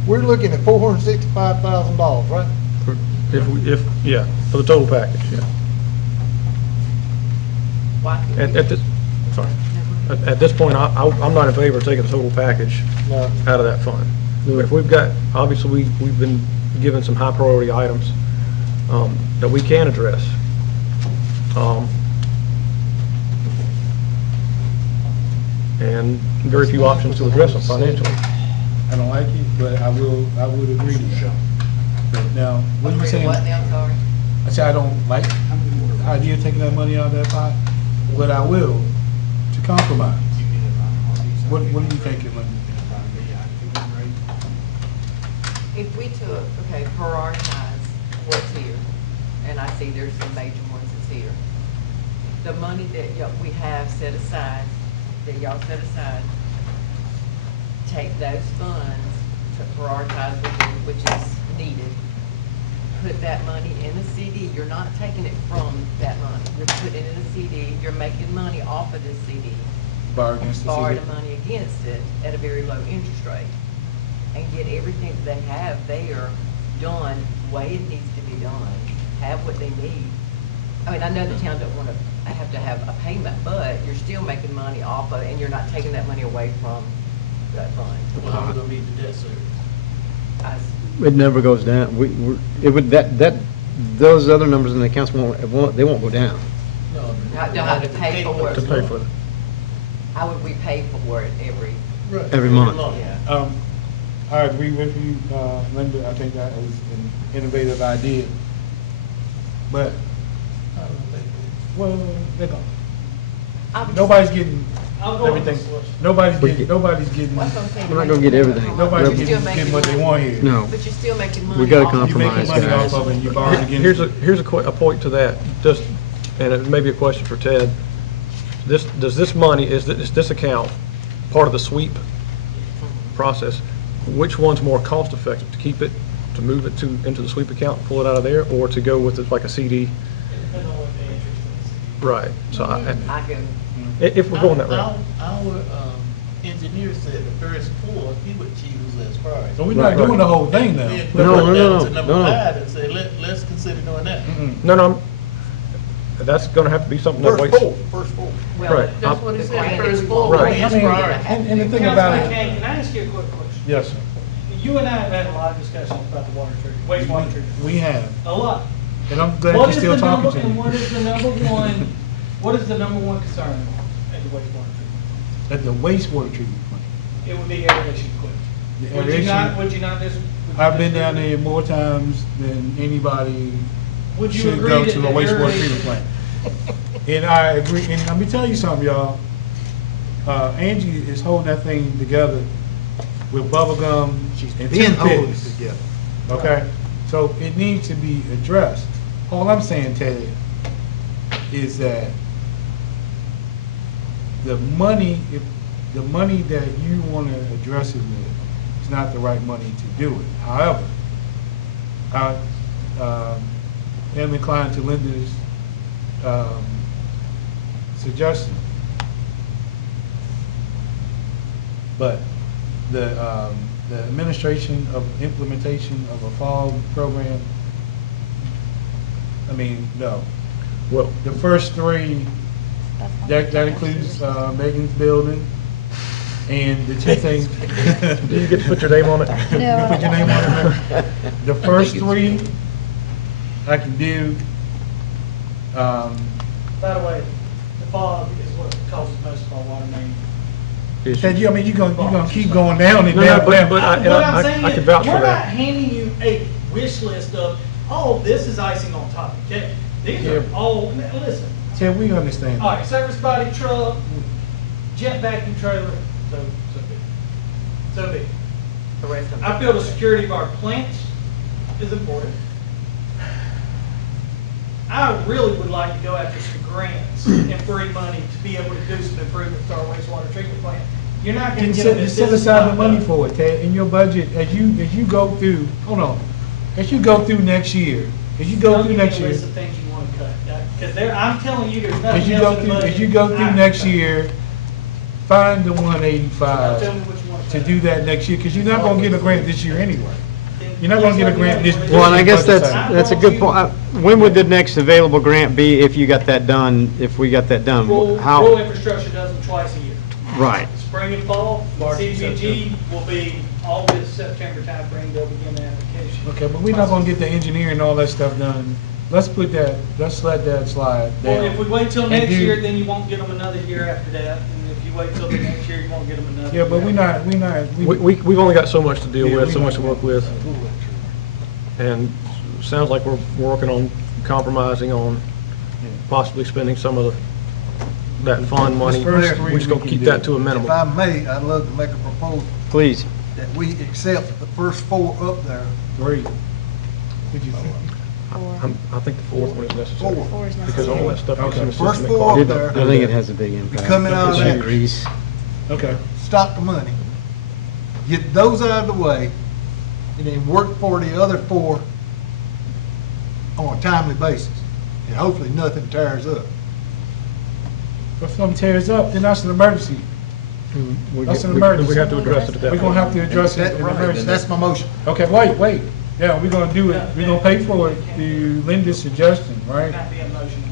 We're looking at $465,000, right? Yeah, for the total package, yeah. Why could we- At this, sorry. At this point, I'm not in favor of taking the total package No. out of that fund. If we've got, obviously, we've been given some high priority items that we can address. And very few options to address them financially. I don't like it, but I would agree to that. But now, what are you saying? What now, sorry? I said I don't like the idea of taking that money out of that pot, but I will to compromise. What are you thinking, Linda? If we took, okay, prioritize what's here, and I see there's some major ones that's here. The money that we have set aside, that y'all set aside, take those funds to prioritize which is needed. Put that money in a CD. You're not taking it from that money. You're putting it in a CD. You're making money off of this CD. Borrow against the Borrow city? the money against it at a very low interest rate. And get everything that they have there done the way it needs to be done. Have what they need. I mean, I know the town don't want to have a payment, but you're still making money off of it, and you're not taking that money away from that fund. Well, I'm gonna meet the debt service. I- It never goes down. It would, those other numbers in the accounts they won't go down. No, They'll have to pay for it. To pay for it. How would we pay for it Every month. yeah. I agree with you, Linda. I think that is an innovative idea. But, well, they're gonna. Nobody's getting I'll go with everything. this solution. Nobody's We getting, get- nobody's getting, What's what I'm saying? We're not gonna get everything. nobody's You're still getting what they want here. No. But you're still making money. We gotta off of it. You're making compromise, money guys. off of it, and you borrow against Here's it. here's a point to that, just, and it may be a question for Ted. Does this money, is this account part of the sweep process? Which one's more cost effective, to keep it, to move it into the sweep account, pull it out of there, or to go with it like a CD? Depends on what the interest is. Right, so I can, if we're going that route. Our engineer said the first four, he would choose as priority. So we're not doing the whole thing now. Then No, put no, that no, to no, number no. 5 and say, let's consider doing that. No, that's gonna have to be something that waits. First four. well, Right. that's what it said. First It's four, Right. his I mean, priority. and the thing about Councilman it, Kane, can I ask you a quick question? yes, sir. You and I have had a lot of discussions about the water treatment wastewater treatment. We have, A lot. and I'm glad What you're is still the talking number, to and me. what is the number one, what is the number one concern at the wastewater treatment? At the wastewater treatment plant. It would be aeration equipment. The Would you aeration- not, would you not just? would you I've been disagree? down there more times than anybody Would you should agree go that to a the wastewater aeration- treatment plant. And I agree, and let me tell you something, y'all. Angie is holding that thing together with bubble gum and Been holding it toothpicks. together. Okay, so it needs to be addressed. All I'm saying, Ted, is that the money, if the money that you want to address it with is not the right money to do it. However, I am inclined to Linda's suggestion. But the administration of implementation of a fall program, I mean, no. Well, The first three, that includes Megan's building and the two things. do you get to put your name on it? No. Put your name on it. The first three, I can do. By the way, the fog is what causes most of our water main. Ted, I mean, you're gonna keep going down and No, no, down. but- down. but I- What I'm saying I is, can vouch for we're not that. handing you a wish list of, oh, this is icing on top of the cake. These are Yeah. all, now, listen, Ted, we understand. all right, service body truck, jet vacuum trailer, so big. So big. The rest of I feel the security of our plants is important. I really would like to go after some grants and free money to be able to do some improvements to our wastewater treatment plant. You're not gonna Then get them. if set this is aside not the money done. for it, Ted, in your budget, as you go through, hold on, as you go through next year, as you go Don't through give me next a year, list of things you wanna cut, because there, I'm telling you, there's as nothing you go else in through, the budget. as you go through I can next cut. year, find the Now tell me 185 what you wanna to cut. do that next year, because you're not gonna get a grant this year anyway. You're not gonna get a grant this. Well, and I guess budget that's, cycle. that's a good point. When would the next available grant be if you got that done, if we got that done? Rural How, infrastructure does them twice a year. right. Spring and fall, March and CDBG will be August, September timeframe, they'll begin the application. Okay, but we're not gonna get the engineering and all that stuff done. Let's let that slide down. Well, if we wait till And next do- year, then you won't get them another year after that, and if you wait till the next year, you won't get them another. Yeah, but year. We've only got so much to deal Yeah, with, we so much to not- work with. And sounds like we're working on compromising on possibly spending some of that fund money. first three We're just we gonna can keep do. that to a If minimum. I may, I'd love to make a proposal Please. that we accept the first four up there. Three. What'd you think? I think the fourth one is necessary. Four. Four is Because all that stuff Okay. gets in the First system. four It up costs- there. I think it has a big impact. Coming out of that. Grease. Okay. Stop the money, get those out of the way, and then work for the other four on a timely basis, and hopefully nothing tears up. If something tears up, then that's an emergency. That's an We emergency. have to address it at that We're point. gonna have to address it That- in an right, emergency. That's my motion. Okay, wait. Yeah, we're gonna do it, we're gonna pay for it through Linda's suggestion, right? Not be a motion.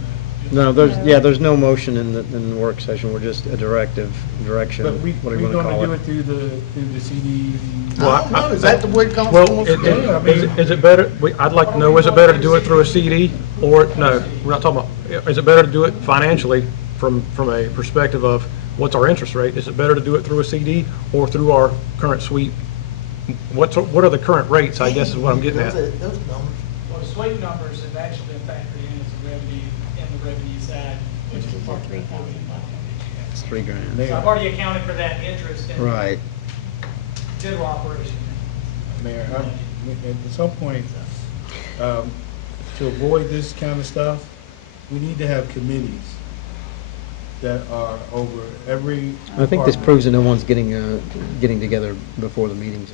No, there's no motion in the work session. We're just a direction. But we're What do you want to gonna call do it? it through the CD. Well, I don't know, is that the way council Well, wants to do it? is it better, I'd like to know, is it better to do it through a CD? Or, no, we're not talking about, is it better to do it financially from a perspective of what's our interest rate? Is it better to do it through a CD or through our current sweep? What are the current rates, I guess is what I'm getting at. Those numbers. Well, the sweep numbers have actually been factored in as a revenue, in the revenue side, which is part of the It's $3,000. So I've already accounted for that interest in Right. general operation. Mayor, at some point, to avoid this kind of stuff, we need to have committees that are over every. I think this department. proves that no one's getting together before the meetings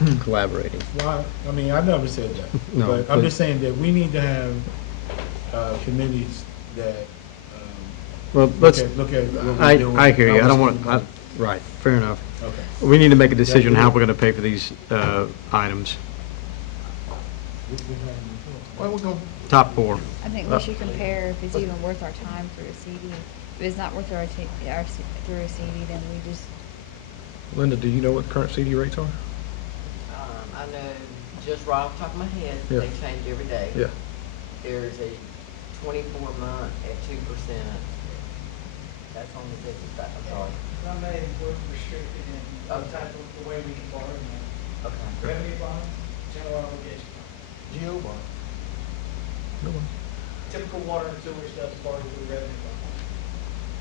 and collaborating. Why, I mean, I never said that. No, But I'm but- just saying that we need to have committees that Well, let's, look at what we're doing. I hear you. I how don't we're want, spending right, fair enough. money. Okay. We need to make a decision how we're going to pay for these items. Well, we're gonna, Top four. I think we should compare if it's even worth our time through a CD. If it's not worth through a CD, then we just, Linda, do you know what the current CD rates are? I know just right off the top of my head, Yeah. they change every day. Yeah. There's a 24-month at 2%. That's on the business side, I'm sorry. I may work restricted in the type of, the way we can borrow money. Okay. Revenue bond, general obligation bond. Geo bond. Typical water and sewer stuff is borrowed through revenue bond.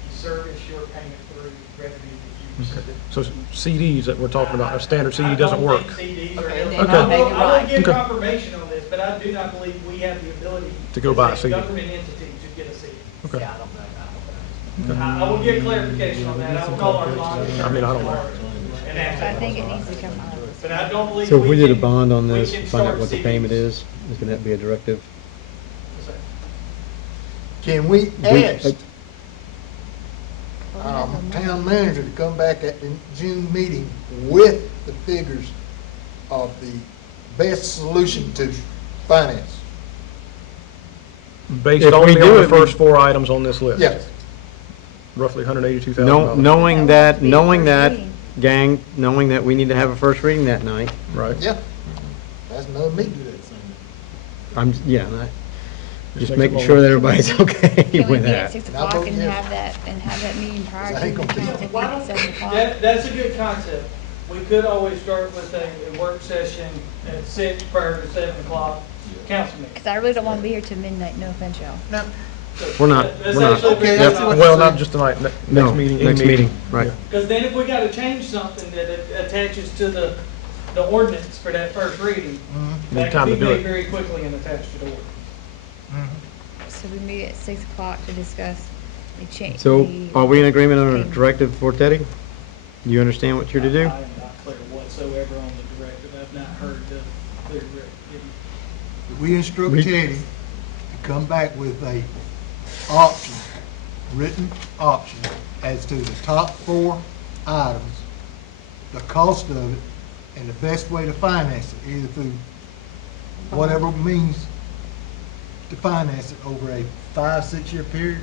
You service your payment through revenue that you receive. So CDs that we're talking about, a standard CD doesn't work. I don't think CDs are Okay, eligible. then I maybe will- I will give Okay. confirmation on this, but I do not believe we have the ability. To go buy a as CD. government entity to get a CD. Okay. Yeah, I don't know. I will get clarification on that. I will call our bond attorney I mean, I don't know. tomorrow and ask I that. think it needs to come out of this. But I don't believe. So if we did a can- bond on we this, can find out start what the CDs. payment is can that be a directive? Yes, sir. Can we We- ask town manager to come back at the June meeting with the figures of the best solution to finance? Based If we only do on the it, we- first 4 items on this list. Yes. Roughly $182,000. Knowing that, knowing that, Reading. gang, knowing that we need to have a first reading that night, Right. Yeah. That's another me do that. just make making it sure more- that everybody's okay Can we with meet at that. 6 And I'll o'clock vote and yes. have that meeting prior I to ain't the gonna be- council Why meeting don't- at 7 o'clock? That's a good concept. We could always start with a work session at 6 prior to 7 o'clock, council meeting. Because I really don't want to be here till midnight, no offense, y'all. No, We're not, That's we're not. actually a Okay, good that's option. what- Well, not just tonight, No, next meeting. next in meeting, right. Yeah. Because then if we gotta change something that attaches to the ordinance for that first reading, Need that time can to be do made it. very quickly and attached to the ordinance. So we meet at 6 o'clock to discuss the change. So are we in agreement on a directive for Teddy? Do you understand what you're to do? I am not clear whatsoever on the directive. I've not heard the clear directive. we instruct We- Teddy to come back with a option, written option as to the top 4 items, the cost of it, and the best way to finance it, either through whatever means to finance it over a 5-6 year period.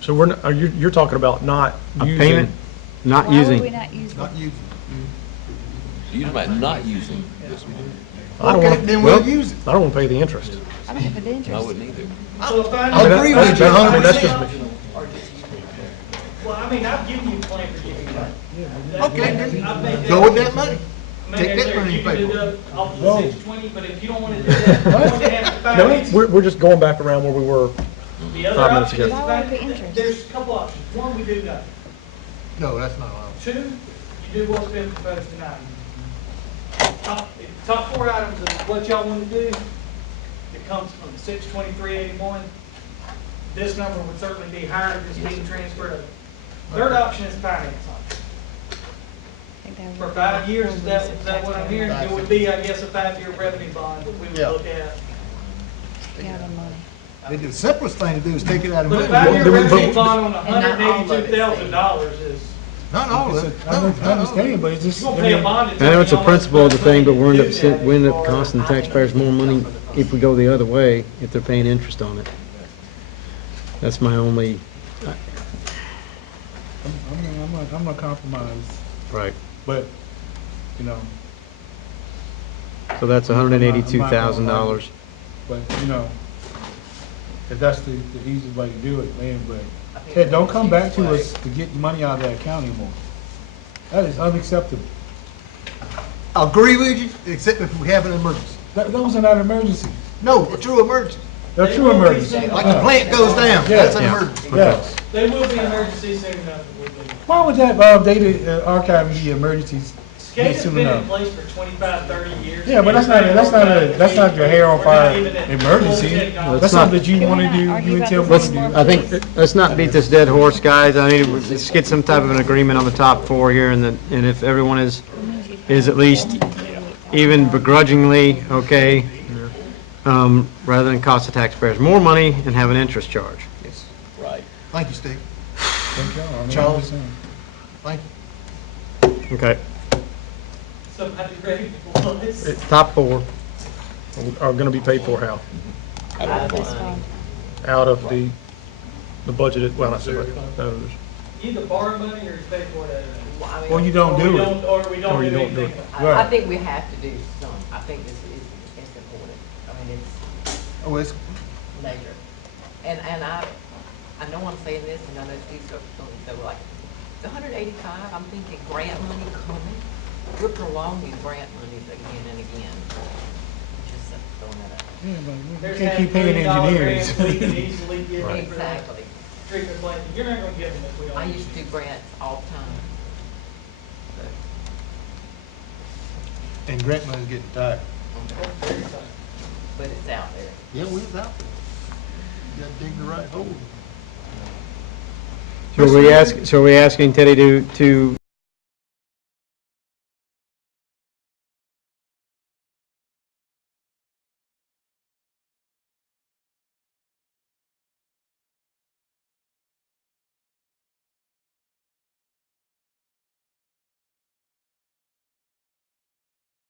So we're, you're talking about not A using. payment, not Why would we using, not use Not it? using. You might not using this money. I don't Okay, want, then we'll well- use it. I don't want to pay the interest. I don't have an I interest. wouldn't either. So if I- I agree with you That's 100%. just me. Well, I mean, I've given you a plan for giving money. Okay, I've then made go with that money. I mean, Take that there, money you and can pay do for it. the, off of the 620, but if you don't want to do that, you want to have the No, finance. we're just going back around where we were. The other 5 minutes option is, ago. Why would it be interest? there's a couple options. One, we do nothing. No, that's not allowed. 2, you do what's been proposed tonight. Top 4 items of what y'all want to do, it comes from 62381. This number would certainly be higher than this being transferred. Third option is finance option. I think that For would 5 be years, is that waste of what I'm taxpayer hearing? money. It would be, I guess, a 5-year revenue bond that we would Yeah. look at. Yeah, the money. The simplest thing to do is take it out of But a money. 5-year But- revenue bond on And not all of it, $182,000 is, Not all of it. I understand, but it's just. you're gonna pay a bond. I know it's a principle of the thing, but we end up, sit. we end up costing taxpayers more money if we go the other way, if they're paying interest on it. That's my only, I'm gonna compromise, right, but, you know, so that's $182,000. but, you know, if that's the easiest way to do it, man, but, hey, don't come back to us to get money out of that account anymore. That is unacceptable. Agree with you, except if we have an emergency. Those are not emergencies. No, a true emergency. They're true emergencies. Like the plant goes down, that's an Yeah. emergency. Yes. They will be emergencies soon enough. Why would that, data archive be emergencies SCADA's soon been in enough? place for 25, 30 years. Yeah, but that's not your hair on fire emergency. Let's That's not- something that you Can we wanna not do, argue you and about Tim this wanna anymore? do. I think, let's not beat this dead horse, guys. I mean, let's get some type of an agreement on the top 4 here, and if everyone is at least even begrudgingly okay, rather than cost the taxpayers more money and have an interest charge. Right. Thank you, Steve. Thank y'all. I mean, I'm Charles. just saying. Thank you. Okay, Somebody ready to blow this? top 4. Are gonna be paid for how? Out of this fund. Out of the budgeted, well, not the budget, out of this. either borrow money or pay for it. Well, I mean, Or you don't do it. Or we Or don't you do don't do anything. it. about it. I Right. think we have to do some. I think this is, it's important. I mean, it's Oh, it's, major. And I know I'm saying this, and I know these are, so like, the 185, I'm thinking grant money coming. We're prolonging grant monies again and again. Just throwing that out. Yeah, but we There's can't half keep paying $1 million engineers. grants we can easily give you for Exactly. treatment plant. You're not gonna get them if we don't. I used to do grants all the time. So, and grant money's getting tight. but it's out there. Yeah, we was out there. You gotta dig the right hole. So are we asking Teddy to